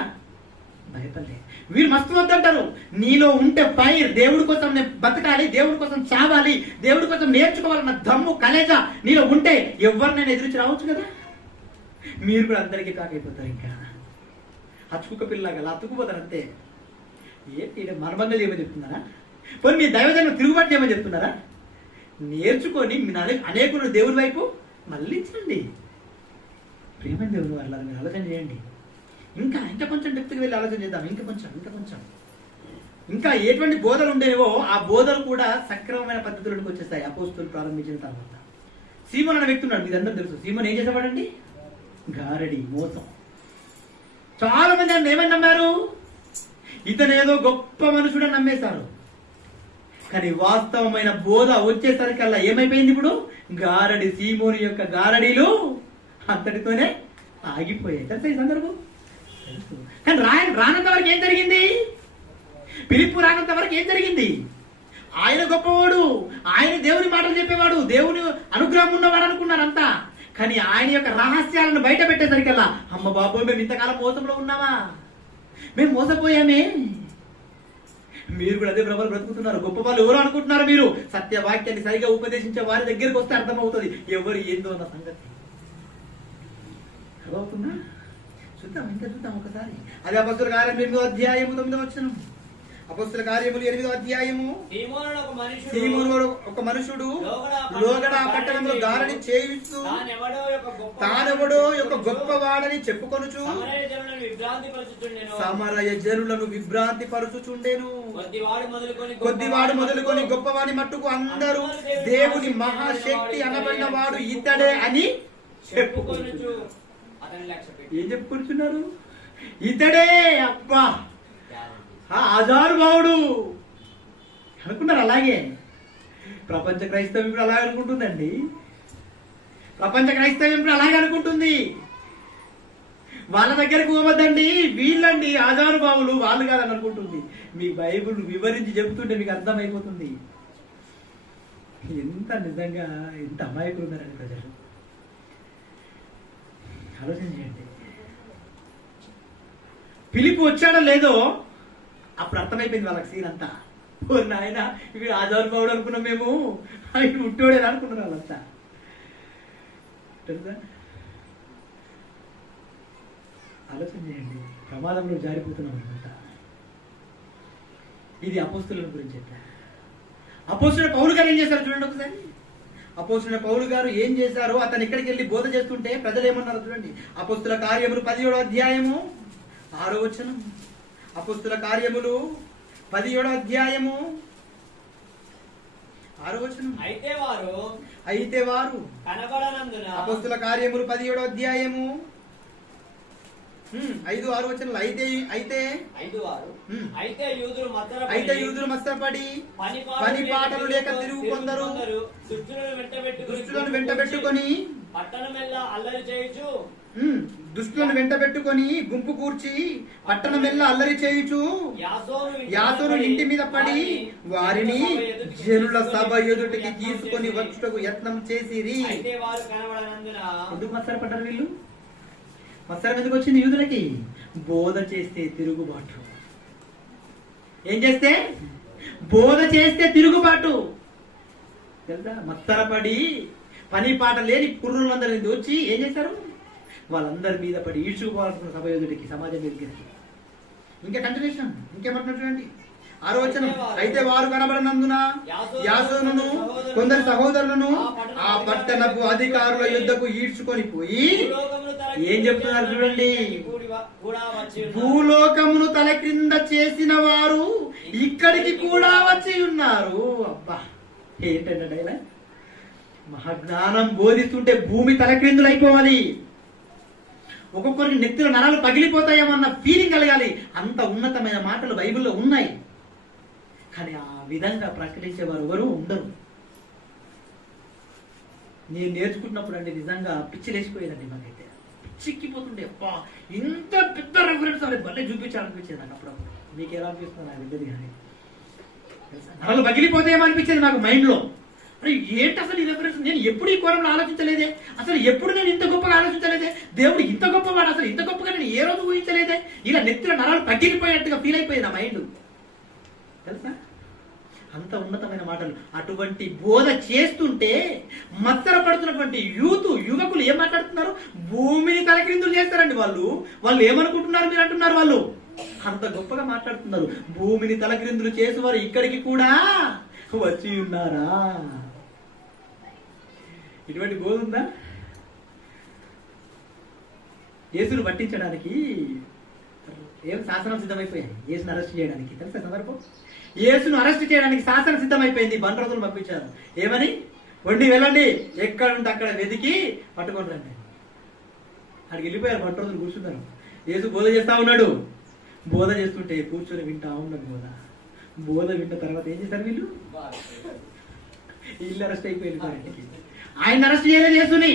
భయపడలేదు. వీరు మస్తు వద్దంటారు. నీలో ఉంటే ఫైర్, దేవుడి కోసం నేను బతకాలి, దేవుడి కోసం చావాలి, దేవుడి కోసం నేర్చుకోవాలన్న దమ్ము, కలేజా నీలో ఉంటే ఎవరినైనా ఎదురించి రావచ్చు కదా. మీరు కూడా అందరికీ కాకైపోతారు. ఇంకా హచ్చుకుక్క పిల్లగా అతుక్కుపోతారు అంతే. ఏంటి మనబంగా ఏమని చెప్తున్నారా? పోనీ మీ దైవజనం తిరుగుబాటు చేయమని చెప్తున్నారా? నేర్చుకొని అనేకులు దేవుడి వైపు మళ్ళించండి. ప్రేమ దేవుని వాళ్ళ మీరు ఆలోచన చేయండి. ఇంకా కొంచెం డెప్త్కి వెళ్ళి ఆలోచన చేద్దాం. ఇంకా ఎటువంటి బోధలు ఉండేవో ఆ బోధలు కూడా సక్రమమైన పద్ధతులకు వచ్చేస్తాయి అపోస్తులు ప్రారంభించిన తర్వాత. సీమోన్ అనే వ్యక్తి ఉన్నాడు, మీరందరూ తెలుసు. సీమోన్ ఏం చేసేవాడండి? గారడి, మోసం. చాలా మంది ఆయన ఏమని నమ్మారు? ఇతను ఏదో గొప్ప మనుషుడని నమ్మేశారు. కానీ వాస్తవమైన బోధ వచ్చేసరికల్లా ఏమైపోయింది? ఇప్పుడు గారడి, సీమోని యొక్క గారడీలు అంతటితోనే ఆగిపోయాయి. తెలుసా ఈ సందర్భం? తెలుసు. కానీ రానంత వరకు ఏం జరిగింది? పిలుపు రానంత వరకు ఏం జరిగింది? ఆయన గొప్పవాడు, ఆయన దేవుని మాటలు చెప్పేవాడు, దేవుని అనుగ్రహం ఉన్నవాడు అనుకున్నారంతా. కానీ ఆయన యొక్క రహస్యాలను బయట పెట్టేసరికల్లా అమ్మ బాబోయ్, మేము ఇంతకాలం మోసంలో ఉన్నామా? మేము మోసపోయామే. మీరు కూడా అదే ప్రభావం బ్రతుకుతున్నారు. గొప్ప వాళ్ళు ఎవరు అనుకుంటున్నారు మీరు? సత్యవాక్యాన్ని సరిగా ఉపదేశించే వారి దగ్గరికి వస్తే అర్థమవుతుంది ఎవరు ఏందో అన్న సంగతి. అర్థమవుతుందా? చూద్దాం ఒకసారి. అది అపొస్తలుల కార్యములు 8వ అధ్యాయము 9వ వచనం. అపొస్తలుల కార్యములు 8వ అధ్యాయము. సీమోను ఒక మనుషుడు లోగడ పట్టణంలో గారడి చేయిస్తూ తానెవడో యొక్క గొప్పవాడని చెప్పుకొనుచు సమరయ జనులను విభ్రాంతి పరుచుచుండెను. కొద్దివాడు మొదలుకొని గొప్పవాడి మట్టుకు అందరూ దేవుని మహాశక్తి అనబడిన వాడు ఇతడే అని చెప్పుకొనుచు. ఏం చెప్పుకుంటున్నారు? ఇతడే అబ్బా ఆజానుభావుడు అనుకున్నారు. అలాగే ప్రపంచ క్రైస్తవం ఇప్పుడు అలాగే అనుకుంటుందండి. ప్రపంచ క్రైస్తవం ఇప్పుడు అలాగే అనుకుంటుంది. వాళ్ళ దగ్గరకు పోవద్దండి, వీళ్ళండి ఆజానుభావులు, వాళ్ళు కాదని అనుకుంటుంది. మీ బైబిల్ వివరించి చెబుతుంటే మీకు అర్థమైపోతుంది ఎంత నిజంగా ఎంత అమాయకులు ఉన్నారని ప్రజలు. ఆలోచన చేయండి. పిలుపు వచ్చాడో లేదో అప్పుడు అర్థమైపోయింది వాళ్ళకి సీన్ అంతా. ఓ నాయన వీడు ఆజానుభావుడు అనుకున్నాం మేము, అవి ముట్టోడే అనుకున్నారు వాళ్ళంతా. తెలుసా? ఆలోచన చేయండి, ప్రమాదంలో జారిపోతున్నాం అనమాట. ఇది అపోస్తుల గురించి చెప్పా. అపోస్తుల పౌలు గారు ఏం చేశారు చూడండి ఒకసారి. అపోస్తుల పౌలు గారు ఏం చేశారో, అతను ఇక్కడికి వెళ్ళి బోధ చేస్తుంటే ప్రజలు ఏమన్నారు చూడండి. అపోస్తుల కార్యములు 17వ అధ్యాయము 6వ వచనం. అపోస్తుల కార్యములు 17వ అధ్యాయము 6వ వచనం. అయితే వారు కనబడనందున. అపోస్తుల కార్యములు 17వ అధ్యాయము 5, 6 వచనాలు. అయితే యూదులు మత్సరపడి పని పాటలు లేక తిరుగు కొందరు దుష్టులను వెంటబెట్టుకొని గుంపు కూర్చి పట్టణమెల్లా అల్లరి చేయుచు యాసోను ఇంటి మీద పడి వారిని జనుల సభ ఎదుటికి తీసుకొని వచ్చుటకు యత్నం చేసిరి. ఎందుకు మత్సరపడ్డారు వీళ్ళు? మత్సరం ఎందుకు వచ్చింది యూదులకి? బోధ చేస్తే తిరుగుబాటు. ఏం చేస్తే? బోధ చేస్తే తిరుగుబాటు. తెలుసా? మత్సరపడి పని పాట లేని పుర్రులందరినీ వచ్చి ఏం చేశారు? వాళ్ళందరి మీద పడి ఈడ్చుకోవాలనుకున్న సభ ఎదుటికి, సమాజం మీదకి. ఇంకా కంటిన్యూషన్ ఇంకేమంటున్నటువంటి 6వ వచనం. అయితే వారు కనబడనందున యాసోనును కొందరు సహోదరులను ఆ పట్టణపు అధికారుల యుద్ధకు ఈడ్చుకొని పోయి ఏం చెప్తున్నారు చూడండి. భూలోకమును తల క్రింద చేసిన వారు ఇక్కడికి కూడా వచ్చి ఉన్నారు. అబ్బా ఏంటంటే ఇలా మహాజ్ఞానం బోధిస్తుంటే భూమి తల క్రిందులు అయిపోవాలి. ఒక్కొక్కరికి నెత్తిలో నరాలు పగిలిపోతాయేమన్న ఫీలింగ్ కలగాలి. అంత ఉన్నతమైన మాటలు బైబిల్లో ఉన్నాయి. కానీ ఆ విధంగా ప్రకటించేవారు ఎవరు ఉండరు. నేను నేర్చుకుంటున్నప్పుడు అండి నిజంగా పిచ్చిలేసిపోయేదండి. మాకైతే పిచ్చిక్కిపోతుండే. ఇంత పెద్ద రెఫరెన్స్ అవి భలే చూపించాలనిపించేది నాకు అప్పుడప్పుడు. మీకు ఎలా అనిపిస్తుంది నాకు తెలియదు కానీ నరాలు పగిలిపోతాయేమో అనిపించేది నాకు మైండ్లో. అరే ఏంటి అసలు ఈ రెఫరెన్స్? నేను ఎప్పుడు ఈ కోణంలో ఆలోచించలేదే, అసలు ఎప్పుడు నేను ఇంత గొప్పగా ఆలోచించలేదే, దేవుడు ఇంత గొప్పవాడు అసలు ఇంత గొప్పగా నేను ఏ రోజు ఊహించలేదే. ఇలా నెత్తిలో నరాలు పగిలిపోయేట్టుగా ఫీల్ అయిపోయింది నా మైండ్. తెలుసా? అంత ఉన్నతమైన మాటలు. అటువంటి బోధ చేస్తుంటే మత్సరపడుతున్నటువంటి యువకులు ఏం మాట్లాడుతున్నారు? భూమిని తలక్రిందులు చేస్తారండి వాళ్ళు. వాళ్ళు ఏమనుకుంటున్నారు మీరు అంటున్నారు? వాళ్ళు అంత గొప్పగా మాట్లాడుతున్నారు. భూమిని తలక్రిందులు చేసేవారు ఇక్కడికి కూడా వచ్చి ఉన్నారా? ఇటువంటి బోధ ఉందా? యేసును పట్టించడానికి ఏం శాసనం సిద్ధమైపోయాయి యేసును అరెస్ట్ చేయడానికి. తెలుసా సందర్భం? యేసును అరెస్ట్ చేయడానికి శాసనం సిద్ధమైపోయింది. బండ్రోజులు పంపించారు. ఏమని? వండి వెళ్ళండి, ఎక్కడ ఉంటే అక్కడ వెతికి పట్టుకొని రండి. అక్కడికి వెళ్ళిపోయారు. బండ్రోజులు కూర్చున్నారు. యేసు బోధ చేస్తా ఉన్నాడు. బోధ చేస్తుంటే కూర్చొని వింటా ఉన్నాడు బోధ విన్న తర్వాత ఏం చేశారు వీళ్ళు? వీళ్ళు అరెస్ట్ అయిపోయారు. ఆయన అరెస్ట్ చేయలేదు యేసుని.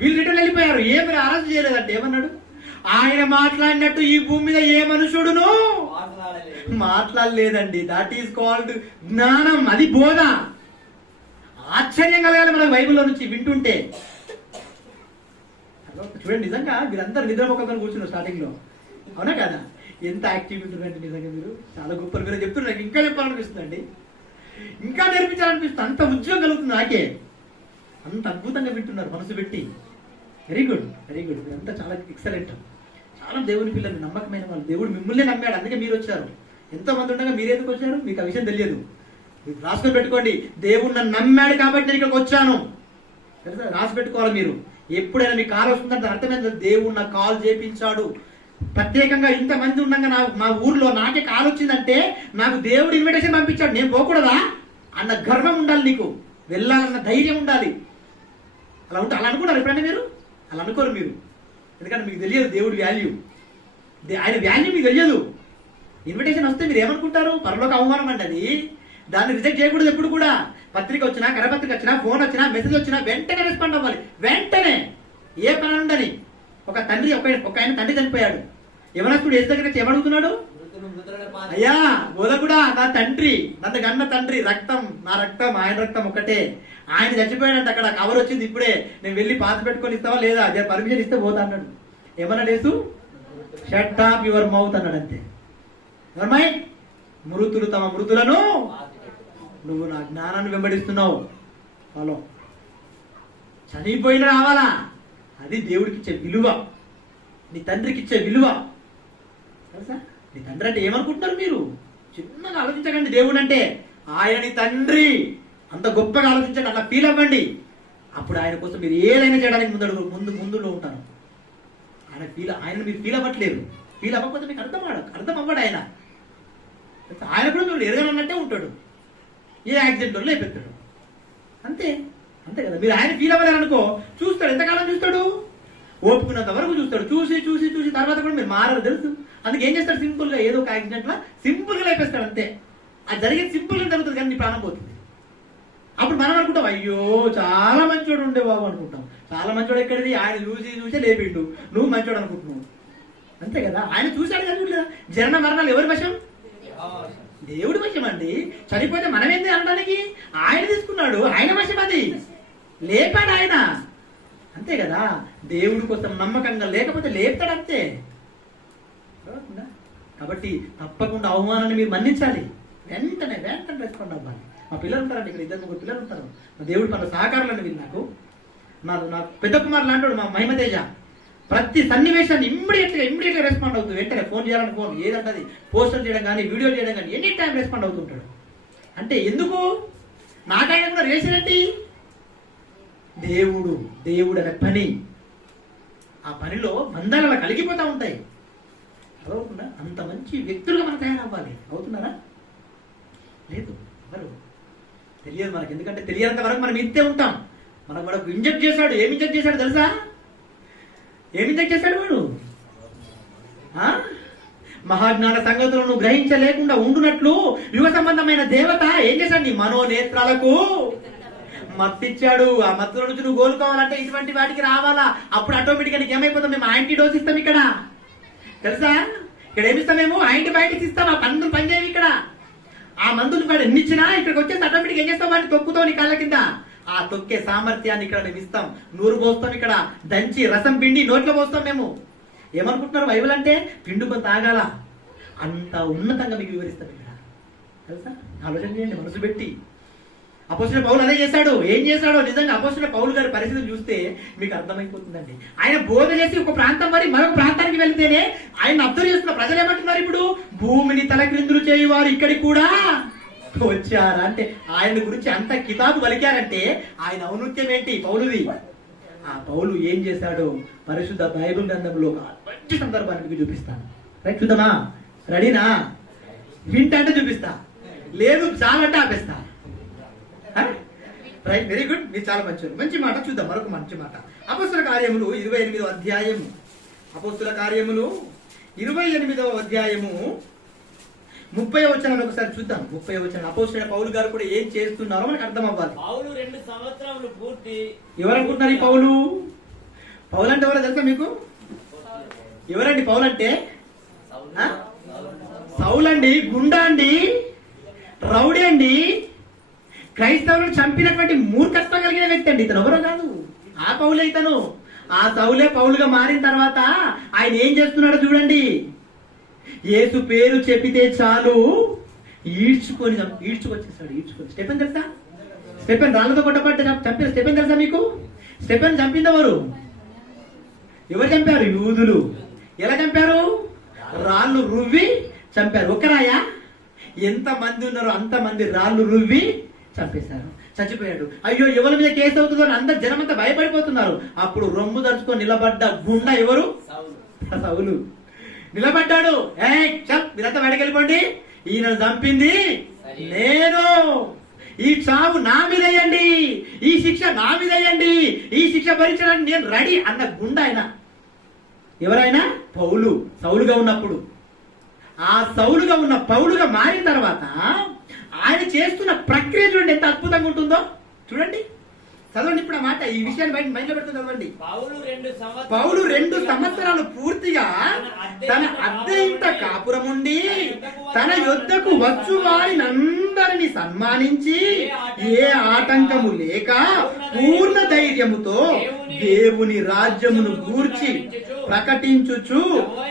వీళ్ళు రిటర్న్ వెళ్ళిపోయారు. ఏమి అరెస్ట్ చేయలేదంటే ఏమన్నాడు? ఆయన మాట్లాడినట్టు ఈ భూమి మీద ఏ మనుషుడును మాట్లాడలేదండి. దట్ ఈస్ కాల్డ్ జ్ఞానం. అది బోధ. ఆశ్చర్యం కలగాలి మనకు బైబిల్లో నుంచి వింటుంటే. చూడండి, నిజంగా మీరందరూ నిద్రపోకుండా కూర్చున్నారు స్టార్టింగ్ లో. అవునా కదా? ఎంత యాక్టివ్ ఉంటుందండి నిజంగా. మీరు చాలా గొప్పలు మీరు చెప్తున్నారు. ఇంకా చెప్పాలనిపిస్తుందండి, ఇంకా నేర్పించాలనిపిస్తుంది. అంత ఉద్యోగం కలుగుతుంది నాకే. అంత అద్భుతంగా వింటున్నారు మనసు పెట్టి. Very good, very good. మీరంతా చాలా ఎక్సలెంట్. చాలా దేవుని పిల్లలు, నమ్మకమైన వాళ్ళు. దేవుడు మిమ్మల్ని నమ్మాడు, అందుకే మీరు వచ్చారు. ఎంతో మంది ఉండగా మీరు ఎందుకు వచ్చారు? మీకు ఆ విషయం తెలియదు. మీరు రాసుకొని పెట్టుకోండి. దేవుడు నన్ను నమ్మాడు కాబట్టి నేను ఇక్కడికి వచ్చాను. తెలుసా? రాసి పెట్టుకోవాలి మీరు. ఎప్పుడైనా మీకు కాల్ వస్తుందంటే అర్థమైంది, దేవుడు నాకు కాల్ చేయించాడు. ప్రత్యేకంగా ఇంతమంది ఉండగా మా ఊర్లో నాకే కాల్ వచ్చిందంటే నాకు దేవుడు ఇన్విటేషన్ పంపించాడు, నేను పోకూడదా అన్న గర్వం ఉండాలి నీకు. వెళ్ళాలన్న ధైర్యం ఉండాలి. అలా ఉంటే అలా అనుకున్నారు ఎప్పుడైనా మీరు? అలా అనుకోరు మీరు. ఎందుకంటే మీకు తెలియదు దేవుడి వాల్యూ. ఆయన వాల్యూ మీకు తెలియదు. ఇన్విటేషన్ వస్తే మీరు ఏమనుకుంటారు? పరలోక అవమానం అండి అది. దాన్ని రిజెక్ట్ చేయకూడదు ఎప్పుడు కూడా. పత్రిక వచ్చినా, కరపత్రిక వచ్చినా, ఫోన్ వచ్చినా, మెసేజ్ వచ్చినా వెంటనే రెస్పాండ్ అవ్వాలి. వెంటనే. ఏ పని ఉండని. ఒక ఆయన తండ్రి చనిపోయాడు. యవనస్తుడు యేసు దగ్గరికి ఏమడుగుతున్నాడు? అయ్యా బోధకుడా, నా తండ్రి, నన్ను కన్న తండ్రి, రక్తం నా రక్తం, ఆయన రక్తం ఒకటే. ఆయన చచ్చిపోయాడంటే అక్కడ కవర్ వచ్చింది ఇప్పుడే, నేను వెళ్ళి పాత పెట్టుకొని ఇస్తావా లేదా? అదే పర్మిషన్ ఇస్తే పోతా అన్నాడు. ఏమన్నాడు యేసు? షట్ అప్ యువర్ మౌత్ అన్నాడు. అంతే. ధర్మయ్ మృతులు తమ మృతులను, నువ్వు నా జ్ఞానాన్ని వెంబడిస్తున్నావు, ఫలో. చనిపోయిన రావాలా, అది దేవుడికి ఇచ్చే విలువ, నీ తండ్రికి ఇచ్చే విలువ తెలుసా. నీ తండ్రి అంటే ఏమనుకుంటున్నారు మీరు? చిన్నగా ఆలోచించకండి. దేవుడు అంటే ఆయన నీ తండ్రి, అంత గొప్పగా ఆలోచించండి, అలా ఫీల్ అవ్వండి. అప్పుడు ఆయన కోసం మీరు ఏదైనా చేయడానికి ముందులో ఉంటారు. ఆయన మీరు ఫీల్ అవ్వట్లేదు. ఫీల్ అవ్వకపోతే మీకు అర్థం అవ్వడు ఆయన. ఆయన కూడా మీరు ఎరగనన్నట్టే ఉంటాడు, ఏ యాక్సిడెంట్లో లేపెత్తాడు, అంతే కదా. మీరు ఆయన ఫీల్ అవ్వలేరు అనుకో, చూస్తాడు, ఎంతకాలం చూస్తాడు? ఓపుకున్నంత వరకు చూస్తాడు. చూసి తర్వాత కూడా మీరు మారరు తెలుసు. అందుకే ఏం చేస్తాడు? సింపుల్గా ఏదో ఒక యాక్సిడెంట్లో సింపుల్గా లేపేస్తాడు, అంతే. అది జరిగేది సింపుల్గా జరుగుతుంది, కానీ నీ ప్రాణం పోతుంది. అప్పుడు మనం అనుకుంటాం, అయ్యో చాలా మంచోడు ఉండే బాబు అనుకుంటాం. చాలా మంచోడు ఎక్కడిది? ఆయన చూసే లేపిండు, నువ్వు మంచోడు అనుకుంటున్నావు, అంతే కదా. ఆయన చూశాడు కదా, చూడలేదా? జనన మరణాలు ఎవరి వశం? దేవుడి వశం అండి. చనిపోతే మనం ఏంది అనడానికి? ఆయన తీసుకున్నాడు, ఆయన వశం అది, లేపాడు ఆయన, అంతే కదా. దేవుడి కోసం నమ్మకంగా లేకపోతే లేపుతాడు, అంతే. కాబట్టి తప్పకుండా అవమానాన్ని మీరు మన్నించాలి, వెంటనే రెస్పాండ్ అవ్వాలి. మా పిల్లలు ఉంటారండి ఇక్కడ, 2-3 పిల్లలు ఉంటారు. మా దేవుడి పనుల సహకారులను వీళ్ళు నా పెద్ద కుమారులు అంటాడు, మా మహిమతేజ. ప్రతి సన్నివేశాన్ని ఇమ్మీడియట్గా రెస్పాండ్ అవుతుంది. వెంటనే ఫోన్ చేయాలని ఫోన్ ఏదంటది, పోస్టర్ చేయడం కానీ, వీడియో చేయడం కానీ, ఎనీ టైం రెస్పాండ్ అవుతుంటాడు. అంటే ఎందుకు? నాకైనా కూడా రేషన్ ఏంటి? దేవుడు అనే పని, ఆ పనిలో బంధాలు కలిగిపోతూ ఉంటాయి. అదవుతుందా? అంత మంచి వ్యక్తులుగా మనం తయారవ్వాలి. అవుతున్నారా? లేదు, ఎవరు తెలియదు మనకి. ఎందుకంటే తెలియనంత వరకు మనం ఇంతే ఉంటాం. మనకు ఇంజెక్ట్ చేశాడు. ఏమి ఇంజెక్ట్ చేశాడు తెలుసా? ఏమి ఇంజెక్ట్ చేశాడు వాడు? మహాజ్ఞాన సంగతులను గ్రహించలేకుండా ఉండునట్లు యుగ సంబంధమైన దేవత ఏం చేశాడు? నీ మనోనేత్రాలకు మత్తిచ్చాడు. ఆ మత్తుల నుంచి నువ్వు కోలుకోవాలంటే ఇటువంటి వాటికి రావాలా. అప్పుడు ఆటోమేటిక్గా నీకు ఏమైపోతాం? మేము యాంటీడోస్ ఇస్తాం ఇక్కడ, తెలుసా. ఇక్కడ ఏమిస్తాం? మేము యాంటీబయాటిక్స్ ఇస్తాం. ఆ మందులు పనిచేయవు ఇక్కడ. ఆ మందులు కూడా ఎన్ని ఇచ్చినా ఇక్కడికి వచ్చేసి ఆటోమేటిక్ ఏం చేస్తాం? వాటిని తొక్కుతావు నీ కాళ్ళ కింద. ఆ తొక్కే సామర్థ్యాన్ని ఇక్కడ మేము ఇస్తాం. నూరు పోస్తాం, ఇక్కడ దంచి రసం పిండి నోట్లో పోస్తాం. మేము ఏమనుకుంటున్నారు? బైబిల్ అంటే పిండుకొని తాగాల, అంత ఉన్నతంగా మీకు వివరిస్తాం ఇక్కడ, తెలుసా. ఆలోచన చేయండి, మనసు పెట్టి. అపోస్తలుడైన పౌలు అదే చేశాడు. ఏం చేశాడో నిజంగా అపోస్తలుడైన పౌలు గారి పరిస్థితిని చూస్తే మీకు అర్థమైపోతుందండి. ఆయన బోధ చేసి ఒక ప్రాంతం వరకు మరొక ప్రాంతానికి వెళ్తేనే ఆయన అబ్జర్వ్ చేస్తున్న ప్రజలు ఏమంటున్నారు? ఇప్పుడు భూమిని తలక్రిందులు చేయువారు ఇక్కడికి కూడా వచ్చారా అంటే ఆయన గురించి అంత కితాబు పలికారంటే ఆయన ఔన్నత్యం ఏంటి పౌలుది. ఆ పౌలు ఏం చేశాడో పరిశుద్ధ బైబిల్ గ్రంథంలో మంచి సందర్భాన్ని మీకు చూపిస్తాను. రైట్, చూద్దామా? రెడీనా? వింటే చూపిస్తా, లేదు చాలంటే ఆపేస్తా. రైట్, వెరీ గుడ్, మీరు చాలా మంచి మాట. చూద్దాం మరొక మంచి మాట. అపోస్తుల కార్యములు 28వ అధ్యాయము. అపోస్తుల కార్యములు 28వ అధ్యాయము 30వ వచనాన్ని ఒకసారి చూద్దాం. 30వ వచనం. అపోస్తలుడైన పౌలు గారు కూడా ఏం చేస్తున్నారో మనకు అర్థం అవ్వాలి. పౌలు 2 సంవత్సరములు పూర్తి. ఎవరనుకుంటున్నారు ఈ పౌలు? పౌలు అంటే ఎవరో తెలుసా మీకు? ఎవరండి పౌలు అంటే? సౌలు అండి, గుండా అండి, రౌడీ అండి, క్రైస్తవులను చంపినటువంటి మూర్ఖత్వం కలిగిన వ్యక్తి అండి. ఇతను ఎవరో కాదు, ఆ పౌలే ఇతను. ఆ సౌలే పౌలుగా మారిన తర్వాత ఆయన ఏం చేస్తున్నాడో చూడండి. యేసు పేరు చెప్పితే చాలు ఈడ్చుకొచ్చేస్తాడు. స్టెఫెన్ తెలుసా? స్టెఫెన్ రాళ్ళతో కొట్టబట్టి చంపిన స్టెఫెన్ తెలుసా మీకు? స్టెఫెన్ చంపింది ఎవరు చంపారు? యూదులు. ఎలా చంపారు? రాళ్ళు రువ్వి చంపారు. ఒక రాయా? ఎంత మంది ఉన్నారో అంతమంది రాళ్ళు రువ్వి చంపేశారు. చచ్చిపోయాడు. అయ్యో ఎవరి మీద కేసు అవుతుందో అని అందరు జనమంతా భయపడిపోతున్నారు. అప్పుడు రొమ్ము దరుచుకొని నిలబడ్డ గుండా ఎవరు? సౌలు. నిలబడ్డాడు. మీరంతా బయటకు వెళ్ళిపోండి, ఈయన చంపింది నేను, ఈ చావు నా మీద వేయండి, ఈ శిక్ష నా మీద వేయండి, ఈ శిక్ష భరించడానికి నేను రెడీ అన్న గుండా ఆయన. ఎవరైనా? పౌలు. సౌలుగా ఉన్నప్పుడు. ఆ సౌలుగా ఉన్న పౌలుగా మారిన తర్వాత ఆయన చేస్తున్న ప్రక్రియ చూడండి ఎంత అద్భుతంగా ఉంటుందో. చూడండి, చదవండి ఇప్పుడు ఆ మాట. ఈ విషయాన్ని మైండ్లో పెట్టుకుని చదవండి. పౌలు 2 సంవత్సరాలు పూర్తిగా తన అద్దె ఇంట కాపురం ఉండి తన యొద్దకు వచ్చు వారిని అందరినీ వారిని సన్మానించి ఏ ఆటంకము లేక పూర్ణ ధైర్యముతో దేవుని రాజ్యమును గూర్చి ప్రకటించుచు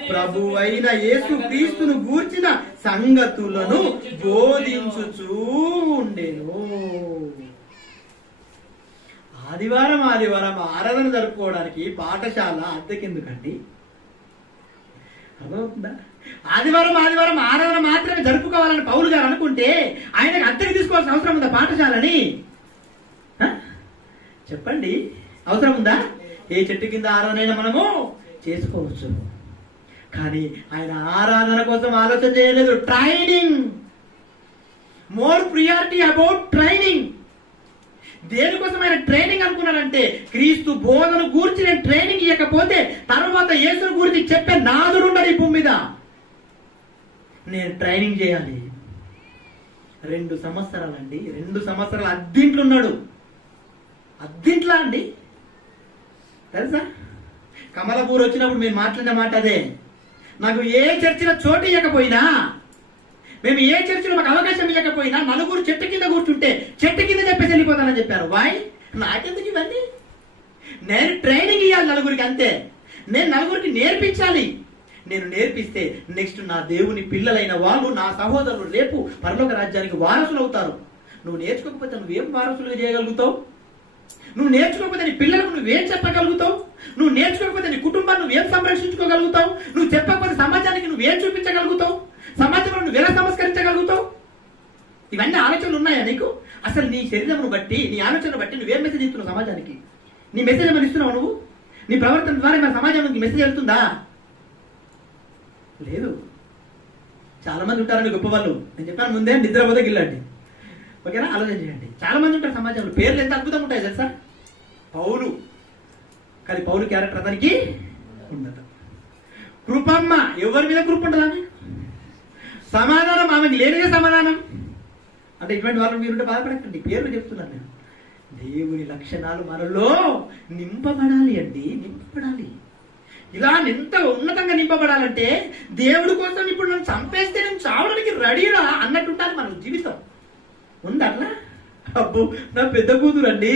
ప్రభువైన యేసుక్రీస్తును గూర్చిన సంగతులను బోధించుచూ ఉండెను. ఆదివారం ఆరాధన జరుపుకోవడానికి పాఠశాల అద్దెకెందుకండి? అర్థమవుతుందా? ఆదివారం ఆరాధన మాత్రమే జరుపుకోవాలని పౌలు గారు అనుకుంటే ఆయనకు అద్దెకి తీసుకోవాల్సిన అవసరం ఉందా పాఠశాలని? చెప్పండి, అవసరం ఉందా? ఏ చెట్టు కింద ఆరాధన మనము చేసుకోవచ్చు, కానీ ఆయన ఆరాధన కోసం ఆలోచన చేయలేదు. Training, more priority about training. దేనికోసం ఆయన ట్రైనింగ్ అనుకున్నాడంటే, క్రీస్తు బోధన గూర్చి నేను ట్రైనింగ్ ఇవ్వకపోతే తర్వాత యేసును గురించి చెప్పే నాదుడు ఉండడు ఈ భూమి మీద. నేను ట్రైనింగ్ చేయాలి. 2 సంవత్సరాలండి, 2 సంవత్సరాలు అద్దింట్లో ఉన్నాడు. అద్దింట్లా అండి, తెలుసా? కమలపూర్ వచ్చినప్పుడు మేము మాట్లాడిన మాట అదే. నాకు ఏ చర్చిలో చోటు ఇవ్వకపోయినా, మేము ఏ చర్చిలో మాకు అవకాశం ఇవ్వకపోయినా, నలుగురు చెట్టు కింద కూర్చుంటే చెట్టు కింద చెప్పేసి వెళ్ళిపోతానని చెప్పారు. వాయ్, నాకెందుకు ఇవన్నీ? నేను ట్రైనింగ్ ఇవ్వాలి నలుగురికి, అంతే. నేను నలుగురికి నేర్పించాలి. నేను నేర్పిస్తే నెక్స్ట్ నా దేవుని పిల్లలైన వాళ్ళు, నా సహోదరులు రేపు పరలోక రాజ్యానికి వారసులు అవుతారు. నువ్వు నేర్చుకోకపోతే నువ్వేం వారసులుగా చేయగలుగుతావు? నువ్వు నేర్చుకోకపోతే నీ పిల్లలకు నువ్వేం చెప్పగలుగుతావు? నువ్వు నేర్చుకోకపోతే నీ కుటుంబాన్ని నువ్వేం సంరక్షించుకోగలుగుతావు? నువ్వు చెప్పకపోతే సమాజానికి నువ్వేం చూపించగలుగుతావు? సమాజంలో నువ్వు ఎలా సంస్కరించగలుగుతావు? ఇవన్నీ ఆలోచనలు ఉన్నాయా నీకు? అసలు నీ శరీరంను బట్టి, నీ ఆలోచనను బట్టి నువ్వేం మెసేజ్ ఇస్తున్నావు సమాజానికి? నీ మెసేజ్ ఏమైనా ఇస్తున్నావు నువ్వు? నీ ప్రవర్తన ద్వారా మన సమాజానికి మెసేజ్ వెళ్తుందా? లేదు. చాలా మంది ఉంటారని గొప్ప వాళ్ళు. నేను చెప్పాను ముందే, నిద్రపోతే గిల్లండి. ఓకేనా? ఆలోచన చేయండి. చాలా మంది ఉంటారు సమాజంలో. పేర్లు ఎంత అద్భుతంగా ఉంటాయి తెలుసా? పౌలు, కానీ పౌలు క్యారెక్టర్ అతనికి ఉండదు. కృపమ్మ, ఎవరి మీద కృప ఉండదు ఆమె? సమాధానం ఆమెకి లేనిదే సమాధానం. అంటే ఇటువంటి వాళ్ళు మీరుంటే బాధపడకండి, పేర్లు చెప్తున్నాను నేను. దేవుని లక్షణాలు మనలో నింపబడాలి అండి, నింపబడాలి. ఇలా ఎంత ఉన్నతంగా నింపబడాలంటే, దేవుడి కోసం ఇప్పుడు నన్ను చంపేస్తే నేను చావడానికి రెడీరా అన్నట్టుంటాను మన జీవితం. ఉందా అట్లా? అబ్బో, నా పెద్ద కూతురు అండి,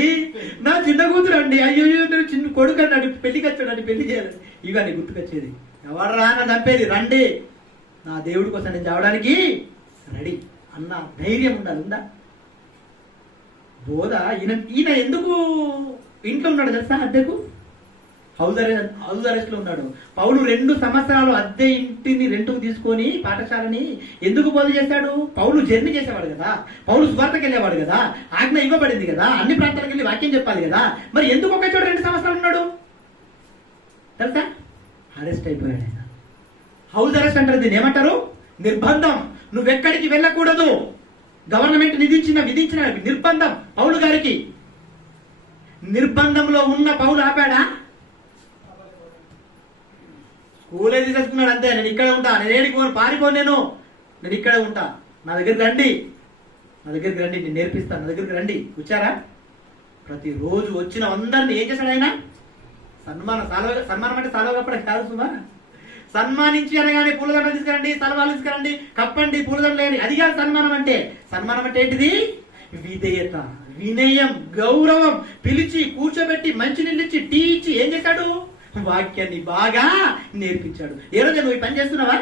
నా చిన్న కూతురు అండి, అయ్యో నేను చిన్న కొడుకు అన్నాడు, పెళ్లికి వచ్చాడు, పెళ్లి చేయాలి, ఇవన్నీ గుర్తుకొచ్చేది. ఎవరు నా చంపేది? రండి, నా దేవుడి కోసం నేను చావడానికి రెడీ అన్న ధైర్యం ఉండాలి. ఉందా? బోధ. ఈయన ఎందుకు ఇంట్లో ఉన్నాడు తెలుసా? అద్దెకు హౌస్ అరెస్ట్ లో ఉన్నాడు. పౌలు 2 సంవత్సరాలు అద్దె ఇంటిని రెంట్కు తీసుకొని పాఠశాలని ఎందుకు బోధ చేశాడు? పౌలు జర్నీ చేసేవాడు కదా, పౌలు సువార్తకి వెళ్ళేవాడు కదా, ఆజ్ఞ ఇవ్వబడింది కదా, అన్ని ప్రాంతాలకు వెళ్ళి వాక్యం చెప్పాలి కదా. మరి ఎందుకు ఒకే చోట 2 సంవత్సరాలు ఉన్నాడు తెలుసా? అరెస్ట్ అయిపోయాడు ఆయన. హౌస్ అరెస్ట్ అంటారు దీన్ని. ఏమంటారు? నిర్బంధం. నువ్వెక్కడికి వెళ్ళకూడదు. గవర్నమెంట్ విధించిన నిర్బంధం పౌలు గారికి. నిర్బంధంలో ఉన్న పౌలు ఆపాడా? స్కూలే తీసేసుకున్నాడు అంతే. నేను ఇక్కడే ఉంటా, నేను ఏడికి పారిపోను, నేను ఇక్కడే ఉంటా, నా దగ్గరికి రండి, నేను నేర్పిస్తాను, నా దగ్గరికి రండి. వచ్చారా? ప్రతిరోజు వచ్చిన అందరిని ఏం చేశాడు ఆయన? సన్మానం అంటే సాలవగప్పడం కాదు సుమా. సన్మానించి అనగానే పూలదండలు తీసుకురండి, సలవాలు తీసుకురండి, కప్పండి, పూలదండలేని, అది కాదు సన్మానం అంటే. సన్మానం అంటే ఏంటిది? విధేయత, వినయం, గౌరవం. పిలిచి కూర్చోబెట్టి మంచినీళ్ళు ఇచ్చి టీ ఇచ్చి ఏం చేశాడు? వాక్యాన్ని బాగా నేర్పించాడు. ఏ రోజు నువ్వు ఈ పని చేస్తున్నావా?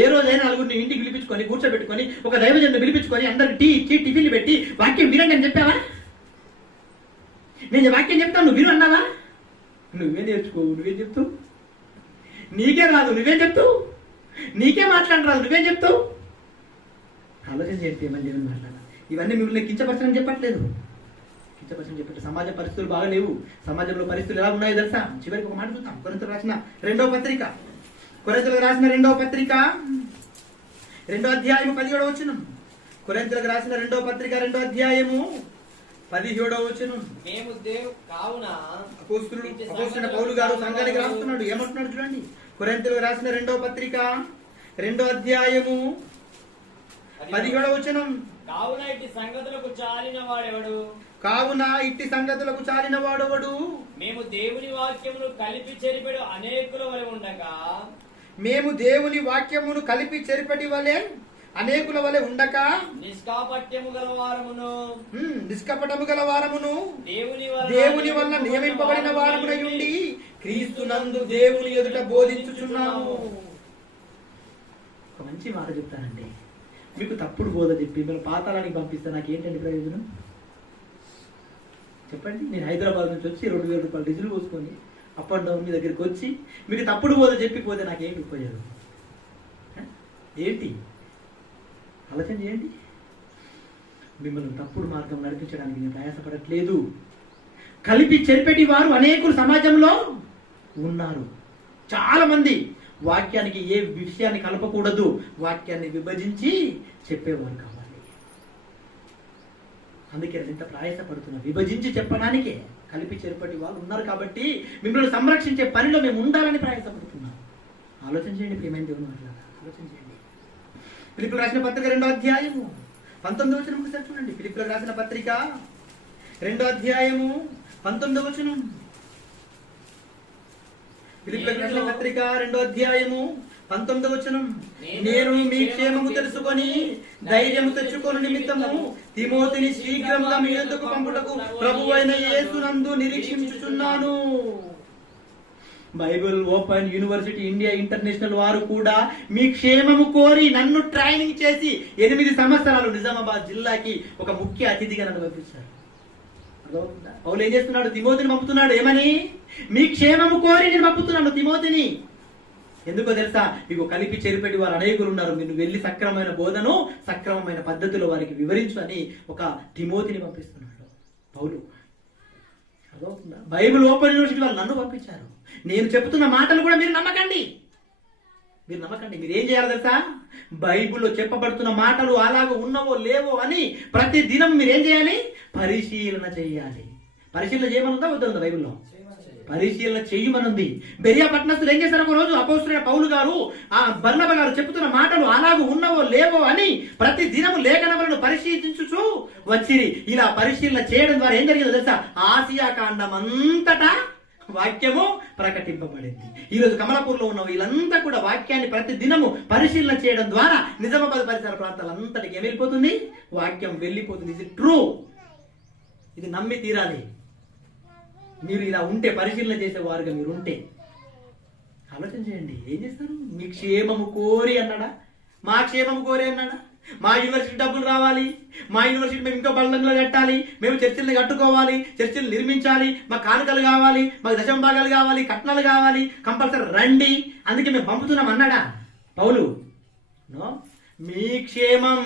ఏ రోజైనా నలుగురిని ఇంటికి పిలిపించుకొని కూర్చోబెట్టుకొని ఒక దైవజనుని పిలిపించుకొని అందరికి టీ ఇచ్చి టిఫిన్లు పెట్టి వాక్యం వినండి అని చెప్పావా? నేను వాక్యం చెప్తాను, నువ్వు విను అన్నావా? నువ్వే నేర్చుకోవు, నువ్వేం చెప్తావు? నీకే రాదు, నువ్వేం చెప్తావు? నీకే మాట్లాడరాదు, నువ్వేం చెప్తావు? ఆలోచన చేస్తే ఏమని చెప్పి మాట్లాడాలి. ఇవన్నీ మిమ్మల్ని కించపరచని చెప్పట్లేదు, సమాజ పరిస్థితులు బాగాలేవు. సమాజంలో పరిస్థితులు ఎలా ఉన్నాయో తెలుసా? చివరికి ఒక మాట చూద్దాం. కొరింథీయులకు రాసిన 2వ పత్రిక, 2వ అధ్యాయము 17వ వచనం. కొరింథీయులకు రాసిన 2వ పత్రిక 2వ అధ్యాయము 17వ వచనం. అపోస్తలుడైన పౌలు గారు సంఘానికి రాస్తున్నాడు. ఏమంటున్నాడు చూడండి. కొరింథీయులకు రాసిన 2వ పత్రిక 2వ అధ్యాయము 17వ వచనం. కావున ఇట్టి సంగతులకు చాలిన వాడెవడు? మేము దేవుని వాక్యమును కలిపి చెరిపెడు అనేకుల వలె ఉండగా మేము దేవుని వాక్యమును కలిపి చెరిపటి వలె అనేకుల వలె ఉండక నిష్కాపట్యము గల వారమును నిష్కపటము గల వారమును దేవుని వల్ల నియమింపబడిన వారమునై ఉండి క్రీస్తునందు దేవుని ఎదుట బోధించుచున్నాము. ఒక మంచి మాట చెప్తానండి, మీకు తప్పుడు బోధ చెప్పి మిమ్మల్ని పాతాళానికి పంపిస్తే నాకేంటండి ప్రయోజనం చెప్పండి? నేను హైదరాబాద్ నుంచి వచ్చి 2,000 రూపాయలు డీజిల్ పోసుకొని అప్ అండ్ డౌన్ మీ దగ్గరికి వచ్చి మీకు తప్పుడు బోధ చెప్పిపోతే నాకేంటి ఉపయోగం? ఏంటి ఆలోచన చేయండి. మిమ్మల్ని తప్పుడు మార్గం నడిపించడానికి నేను ప్రయాసపడట్లేదు. కలిపి చెరిపెట్టి వారు అనేకులు సమాజంలో ఉన్నారు. చాలా మంది వాక్యానికి ఏ విషయాన్ని కలపకూడదు, వాక్యాన్ని విభజించి చెప్పేవారు కావాలి. అందుకే నేను ఇంత ప్రయాసపడుతున్నా, విభజించి చెప్పడానికే. కలిపి చెరిపటి వాళ్ళు ఉన్నారు కాబట్టి మిమ్మల్ని సంరక్షించే పనిలో మేము ఉండాలని ప్రయాసపడుతున్నాం. ఆలోచన చేయండి ప్రియమైన దేవుని మాట్లాడాలి, ఆలోచన చేయండి. ఫిలిప్పులకు రాసిన పత్రిక 2వ అధ్యాయము 19వ వచనం ఒకసారి చూడండి. ఫిలిప్పులకు రాసిన పత్రిక 2వ అధ్యాయము 19వ వచనం. ఫిలిప్పులకు రాసిన పత్రిక 2వ అధ్యాయము 19వ వచనం. నేను మీ క్షేమము తెలుసుకొని ధైర్యము తెచ్చుకొని నిమిత్తము తిమోతిని శీఘ్రంగా మీ యొద్దకు పంపుటకు ప్రభువైన యేసునందు నిరీక్షించుచున్నాను. Bible Open University India International వారు కూడా మీ క్షేమము కోరి నన్ను ట్రైనింగ్ చేసి 8 సంవత్సరాలు నిజామాబాద్ జిల్లాకి ఒక ముఖ్య అతిథిగా నన్ను పంపించారు. పౌలు ఏం చేస్తున్నాడు? తిమోతిని పంపుతున్నాడు. ఏమని? మీ క్షేమము కోరి నేను పంపుతున్నాను తిమోతిని. ఎందుకో తెలుసా? మీకు కలిపి చెరిపెట్టి వారు అనేకులు ఉన్నారు, మీరు వెళ్ళి సక్రమమైన బోధను సక్రమమైన పద్ధతిలో వారికి వివరించు అని ఒక తిమోతిని పంపిస్తున్నాడు పౌలు. అర్థమవుతుందా? బైబిల్ ఓపెన్ యూనివర్సిటీ వాళ్ళు నన్ను పంపించారు. నేను చెప్తున్న మాటలు కూడా మీరు నమ్మకండి. మీరు ఏం చేయాలి తెలుసా? బైబిల్లో చెప్పబడుతున్న మాటలు అలాగో ఉన్నవో లేవో అని ప్రతి దినం మీరు ఏం చేయాలి? పరిశీలన చేయాలి. పరిశీలన చేయమనుందా వద్దా? బైబిల్లో పరిశీలన చేయమనుంది. బెరియా పట్టణస్తులు ఏం చేశారు? ఒక రోజు అపోస్తలుడైన పౌలు గారు, ఆ బర్నబా గారు చెప్తున్న మాటలు అలాగూ ఉన్నవో లేవో అని ప్రతి దినము లేఖనములను పరిశీలించుచూ వచ్చిరి. ఇలా పరిశీలన చేయడం ద్వారా ఏం జరిగిందో తెలుసా? ఆసియా ఖండం అంతటా వాక్యము ప్రకటింపబడింది. ఈ రోజు కమలాపూర్లో ఉన్న వీళ్ళంతా కూడా వాక్యాన్ని ప్రతి దినము పరిశీలన చేయడం ద్వారా నిజామాబాద్ పరిసర ప్రాంతాలంతటికి ఏం వెళ్ళిపోతుంది? వాక్యం వెళ్ళిపోతుంది. ఇది ట్రూ, ఇది నమ్మి తీరాలి. మీరు ఇలా ఉంటే, పరిశీలన చేసేవారుగా మీరు ఉంటే ఆలోచన చేయండి. ఏం చేస్తారు? మీ క్షేమము కోరి అన్నాడా? మా క్షేమము కోరి అన్నాడా? మా యూనివర్సిటీ డబ్బులు రావాలి, మా యూనివర్సిటీ మేము ఇంకో బలంలో కట్టాలి, మేము చర్చిల్ని కట్టుకోవాలి, చర్చిలు నిర్మించాలి, మా కానుకలు కావాలి, మాకు దశమ భాగాలు కావాలి, కట్నాలు కావాలి, కంపల్సరీ రండి, అందుకే మేము పంపుతున్నాం అన్నాడా పౌలు? నో. మీ క్షేమం,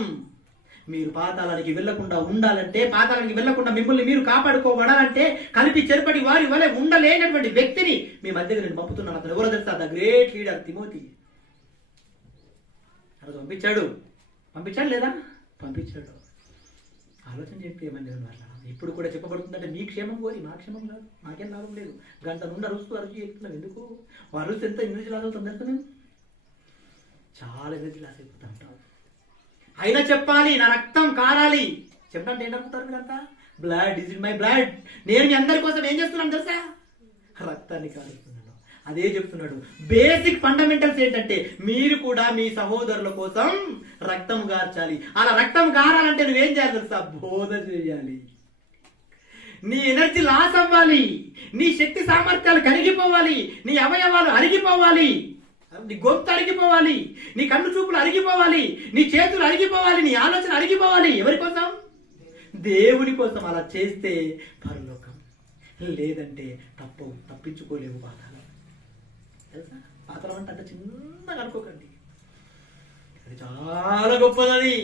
మీరు పాతాళానికి వెళ్లకుండా ఉండాలంటే, పాతాళానికి వెళ్లకుండా మిమ్మల్ని మీరు కాపాడుకోబడాలంటే కలిపి చెరపడి వారి వలె ఉండలేనటువంటి వ్యక్తిని మీ మధ్యలో నేను పంపుతున్నాను. అతను ఎవరో తెలుసా? The great leader Timothy. అతను పంపించాడు లేదా? పంపించాడు. ఆలోచన చెప్పి ఏమని మాట్లాడాలి. ఇప్పుడు కూడా చెప్పబడుతుందంటే మీ క్షేమం కోరి, మా క్షేమం కాదు. నాకేం లాభం లేదు. గంట నుండి అరుస్తూ చెప్తున్నాం. ఎందుకు? అరుస్తూ ఎంత ఎనర్జీ లాస్ అవుతుంది తెలుసు? మేము చాలా ఎనర్జీ లాస్ అయిపోతా ఉంటాం. అయినా చెప్పాలి, నా రక్తం కారాలి. చెప్పడానికి ఏంటనుకుంటారు మీరంతా? Blood is in my blood. నేను మీ అందరి కోసం ఏం చేస్తున్నాను తెలుసా? రక్తాన్ని కారుస్తున్నాను. అదే చెప్తున్నాడు. బేసిక్ ఫండమెంటల్స్ ఏంటంటే మీరు కూడా మీ సహోదరుల కోసం రక్తం గార్చాలి. అలా రక్తం గారాలంటే నువ్వేం చేయాలి తెలుసా? బోధ చేయాలి. నీ ఎనర్జీ లాస్ అవ్వాలి, నీ శక్తి సామర్థ్యాలు కరిగిపోవాలి, నీ అవయవాలు అరిగిపోవాలి, నీ గొంతు అరిగిపోవాలి, నీ కన్ను చూపులు అరిగిపోవాలి, నీ చేతులు అరిగిపోవాలి, నీ ఆలోచన అరిగిపోవాలి. ఎవరి కోసం? దేవుని కోసం. అలా చేస్తే పరలోకం, లేదంటే తప్పించుకోలేవు పాతాళం. తెలుసా? పాతాళం అంటే అంత చిన్నగా అనుకోకండి, అది చాలా గొప్పది.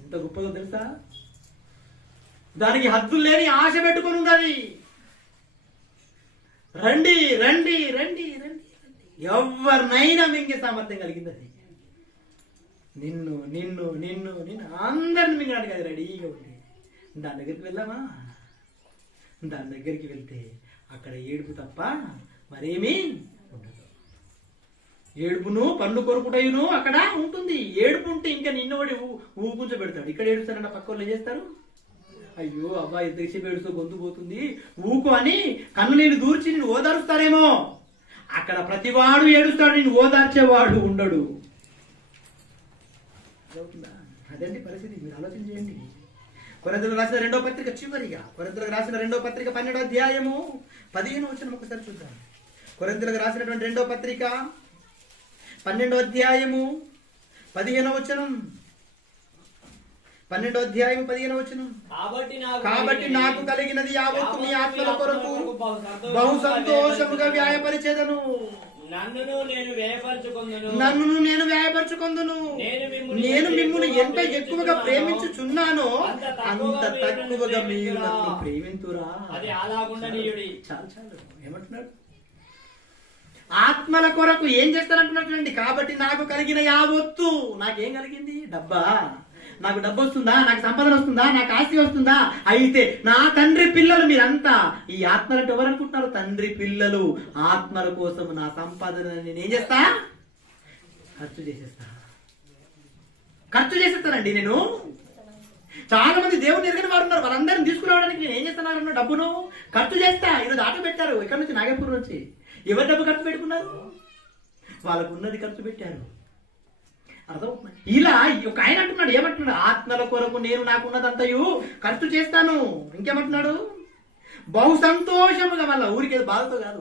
ఎంత గొప్పదో తెలుసా? దానికి హద్దులు లేని ఆశ పెట్టుకొని ఉన్నది. రండి రండి రండి రండి, ఎవరినైనా మింగే సామర్థ్యం కలిగింది అది. నిన్ను నిన్ను నిన్ను నిన్ను అందరిని మింగడానికి అది రెడీగా ఉంది. దాని దగ్గరికి వెళ్దామా? దాని దగ్గరికి వెళ్తే అక్కడ ఏడుపు తప్ప మరేమీ ఉండదు. ఏడుపును పండ్లు కొరుకుటయును అక్కడ ఉంటుంది. ఏడుపు ఉంటే ఇంకా నిన్నోడి ఊకుంచబెడతాడు. ఇక్కడ ఏడుస్తారన్న పక్క వాళ్ళు ఏం చేస్తారు? అయ్యో అబ్బాయి ఎంతసేపు ఏడుస్తూ గొంతు పోతుంది ఊకు అని కన్ను నీళ్ళు దూర్చి నేను ఓదారుస్తారేమో. అక్కడ ప్రతివాడు ఏడుస్తాడు, నేను ఓదార్చేవాడు ఉండడు. అదండి పరిస్థితి. మీరు ఆలోచన చేయండి. కొరింథీయులకు రాసిన 2వ పత్రిక చివరిగా, కొరింథీయులకు రాసిన 2వ పత్రిక 12వ అధ్యాయము 15వ వచనం ఒకసారి చూద్దాం. కొరింథీయులకు రాసినటువంటి 2వ పత్రిక 12వ అధ్యాయము 15వ వచనం. 12వ అధ్యాయం 15వ వచనం. కాబట్టి నాకు కలిగినది యావత్తు మీ ఆత్మల కొరకు బహు సంతోషముగా వ్యాయపరిచెదను. నన్నును నేను వ్యాయపరచుకొందును. నేను మిమ్మును ఎంత ఎక్కువగా ప్రేమించుచున్నానో అంత తక్కువగా మీరు నన్ను ప్రేమింతురా. అది అలాగుండనీయుడి. చాలు. ఏమంటున్నాడు? ఆత్మల కొరకు ఏం చేస్తారంటున్నట్లండి. కాబట్టి నాకు కలిగిన యావత్తు. నాకేం కలిగింది? డబ్బా. నాకు డబ్బు వస్తుందా? నాకు సంపాదన వస్తుందా? నాకు ఆస్తి వస్తుందా? అయితే నా తండ్రి పిల్లలు మీరంతా. ఈ ఆత్మలంటే ఎవరు అనుకుంటున్నారు? తండ్రి పిల్లలు. ఆత్మల కోసం నా సంపాదన నేనేం చేస్తా? ఖర్చు చేసేస్తానండి నేను. చాలా మంది దేవుని ఎరగని వారు ఉన్నారు. వాళ్ళందరినీ తీసుకురావడానికి నేను ఏం చేస్తున్నాను? డబ్బును ఖర్చు చేస్తా. ఈరోజు ఆటో పెట్టారు ఇక్కడ నుంచి, నాగపూర్ నుంచి. ఎవరు డబ్బు ఖర్చు పెట్టుకున్నారు? వాళ్ళకు ఉన్నది ఖర్చు పెట్టారు. అర్థమవుతుంది. ఇలా ఒక ఆయన అంటున్నాడు, ఏమంటున్నాడు? ఆత్మల కొరకు నేను నాకున్నదంతయు ఖర్చు చేస్తాను. ఇంకేమంటున్నాడు? బహు సంతోషముగా. మళ్ళా ఊరికేదో బాధతో కాదు,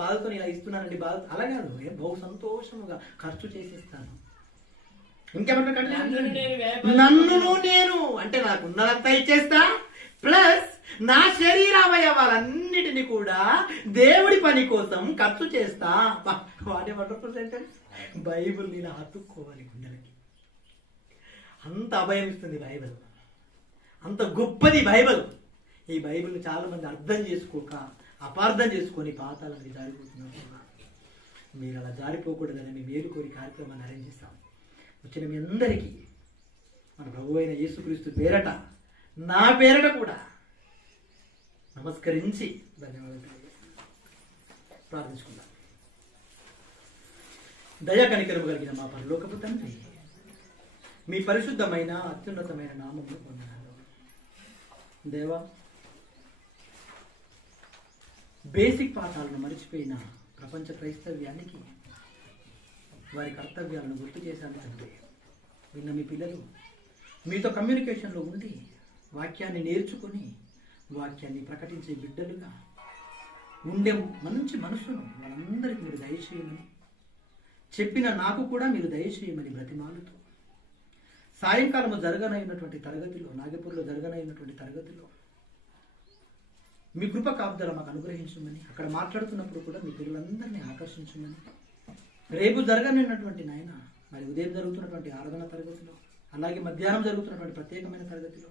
బాధతో నేను ఇస్తున్నానండి, బాధ అలా కాదు. బహు సంతోషముగా ఖర్చు చేసేస్తాను. ఇంకేమంటున్నాడు? నన్ను నేను అంటే నాకున్నదంతా ఇచ్చేస్తా, ప్లస్ నా శరీరావయవాలన్నిటిని కూడా దేవుడి పని కోసం ఖర్చు చేస్తా. వాడే వండర్ఫుల్ సెంటెన్స్. బైబిల్ నేను హత్తుకోవాలి గుండెలకి. అంత అభయం ఇస్తుంది బైబిల్. అంత గొప్పది బైబిల్. ఈ బైబిల్ని చాలా మంది అర్థం చేసుకోక, అపార్థం చేసుకొని పాతాలని జారిపోతున్నారు. మీరు అలా జారిపోకూడదని మీ మేలు కోరి కార్యక్రమాన్ని అరేంజ్ చేస్తాం. వచ్చిన మీ అందరికీ మన ప్రభు అయిన యేసుక్రీస్తు పేరట, నా పేరట కూడా నమస్కరించి ధన్యవాదాలు ప్రార్థించుకుందాం. దయా కనికరము కలిగిన మా పరలోకపు తండ్రి, మీ పరిశుద్ధమైన అత్యున్నతమైన నామమును పొందనాలు. దేవా, బేసిక్ పాఠాలను మరిచిపోయిన ప్రపంచ క్రైస్తవ్యానికి వారి కర్తవ్యాలను గుర్తు చేశాను తండ్రి. విన్న మీ పిల్లలు మీతో కమ్యూనికేషన్లో ఉండి వాక్యాన్ని నేర్చుకొని వాక్యాన్ని ప్రకటించే బిడ్డలుగా ఉండే మంచి మనసును వాళ్ళందరికీ మీరు దయచేయమని, చెప్పిన నాకు కూడా మీరు దయచేయమని బ్రతిమాలుతూ, సాయంకాలము జరగనైనటువంటి తరగతిలో, నాగపూర్లో జరగనైనటువంటి తరగతిలో మీ కృప కాపుదల మాకు అనుగ్రహించమని, అక్కడ మాట్లాడుతున్నప్పుడు కూడా మీ పిల్లలందరినీ ఆకర్షించమని, రేపు జరగనైనటువంటి నాయన మరి ఉదయం జరుగుతున్నటువంటి ఆరాధన తరగతిలో, అలాగే మధ్యాహ్నం జరుగుతున్నటువంటి ప్రత్యేకమైన తరగతిలో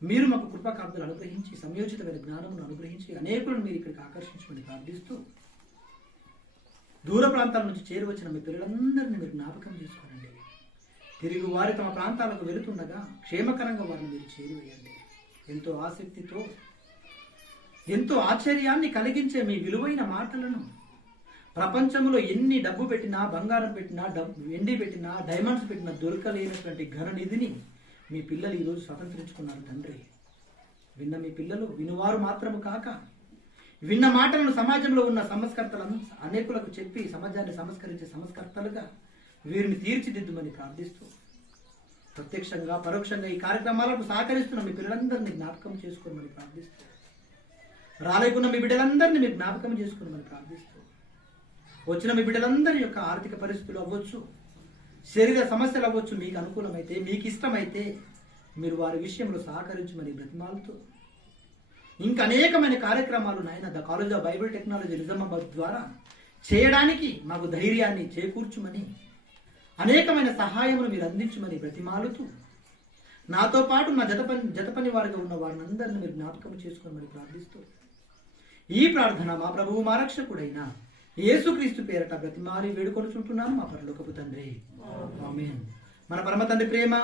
మీరు మాకు కృప కాపుదలు అనుగ్రహించి, సంయోజితమైన జ్ఞానమును అనుగ్రహించి అనేకులను మీరు ఇక్కడికి ఆకర్షించమని ప్రార్థిస్తూ, దూర ప్రాంతాల నుంచి చేరువచ్చిన మీ పిల్లలందరినీ మీరు జ్ఞాపకం చేసుకోనండి. తిరిగి వారి తమ ప్రాంతాలకు వెళుతుండగా క్షేమకరంగా వారిని మీరు చేరువేయండి. ఎంతో ఆసక్తితో, ఎంతో ఆశ్చర్యాన్ని కలిగించే మీ విలువైన మాటలను ప్రపంచంలో ఎన్ని డబ్బు పెట్టినా, బంగారం పెట్టినా, వెండి పెట్టినా, డైమండ్స్ పెట్టినా దొరకలేనటువంటి ఘన నిధిని మీ పిల్లలు ఈరోజు స్వతంత్రించుకున్నారు తండ్రి. విన్న మీ పిల్లలు వినువారు మాత్రము కాక, విన్న మాటలను సమాజంలో ఉన్న సంస్కర్తలను అనేకులకు చెప్పి సమాజాన్ని సంస్కరించే సంస్కర్తలుగా వీరిని తీర్చిదిద్దుమని ప్రార్థిస్తూ, ప్రత్యక్షంగా పరోక్షంగా ఈ కార్యక్రమాలకు సహకరిస్తున్న మీ పిల్లలందరినీ జ్ఞాపకం చేసుకోమని ప్రార్థిస్తూ, రాలేకున్న మీ బిడ్డలందరినీ మీరు జ్ఞాపకం చేసుకోమని ప్రార్థిస్తూ, వచ్చిన మీ బిడ్డలందరి యొక్క ఆర్థిక పరిస్థితులు అవ్వచ్చు, శరీర సమస్యలు అవ్వచ్చు, మీకు అనుకూలమైతే, మీకు ఇష్టమైతే మీరు వారి విషయంలో సహకరించమని బ్రతిమాలుతూ, ఇంకా అనేకమైన కార్యక్రమాలు నాయన the college of Bible technology Nizamabad ద్వారా చేయడానికి మాకు ధైర్యాన్ని చేకూర్చుమని, అనేకమైన సహాయమును మీరు అందించమని బ్రతిమాలుతూ, నాతో పాటు నా జతపని వారిగా ఉన్న వారిని అందరినీ మీరు జ్ఞాపకం చేసుకోమని ప్రార్థిస్తూ, ఈ ప్రార్థన మా ప్రభువు మా రక్షకుడైన యేసుక్రీస్తు పేరట బ్రతిమాలి వేడుకొనుచుంటున్నాను మా పరలోకపు తండ్రి. ఆమేన్. మన పరమ తండ్రి ప్రేమ,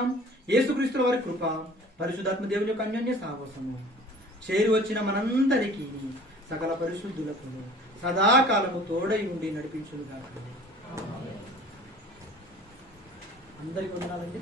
యేసుక్రీస్తుల వారి కృప, పరిశుద్ధాత్మ దేవుని యొక్క అన్యోన్య సహవాసము చేరి వచ్చిన మనందరికీ సకల పరిశుద్ధులకు సదాకాలము తోడై ఉండి నడిపించునుగాక. అందరికీ వందనాలండి.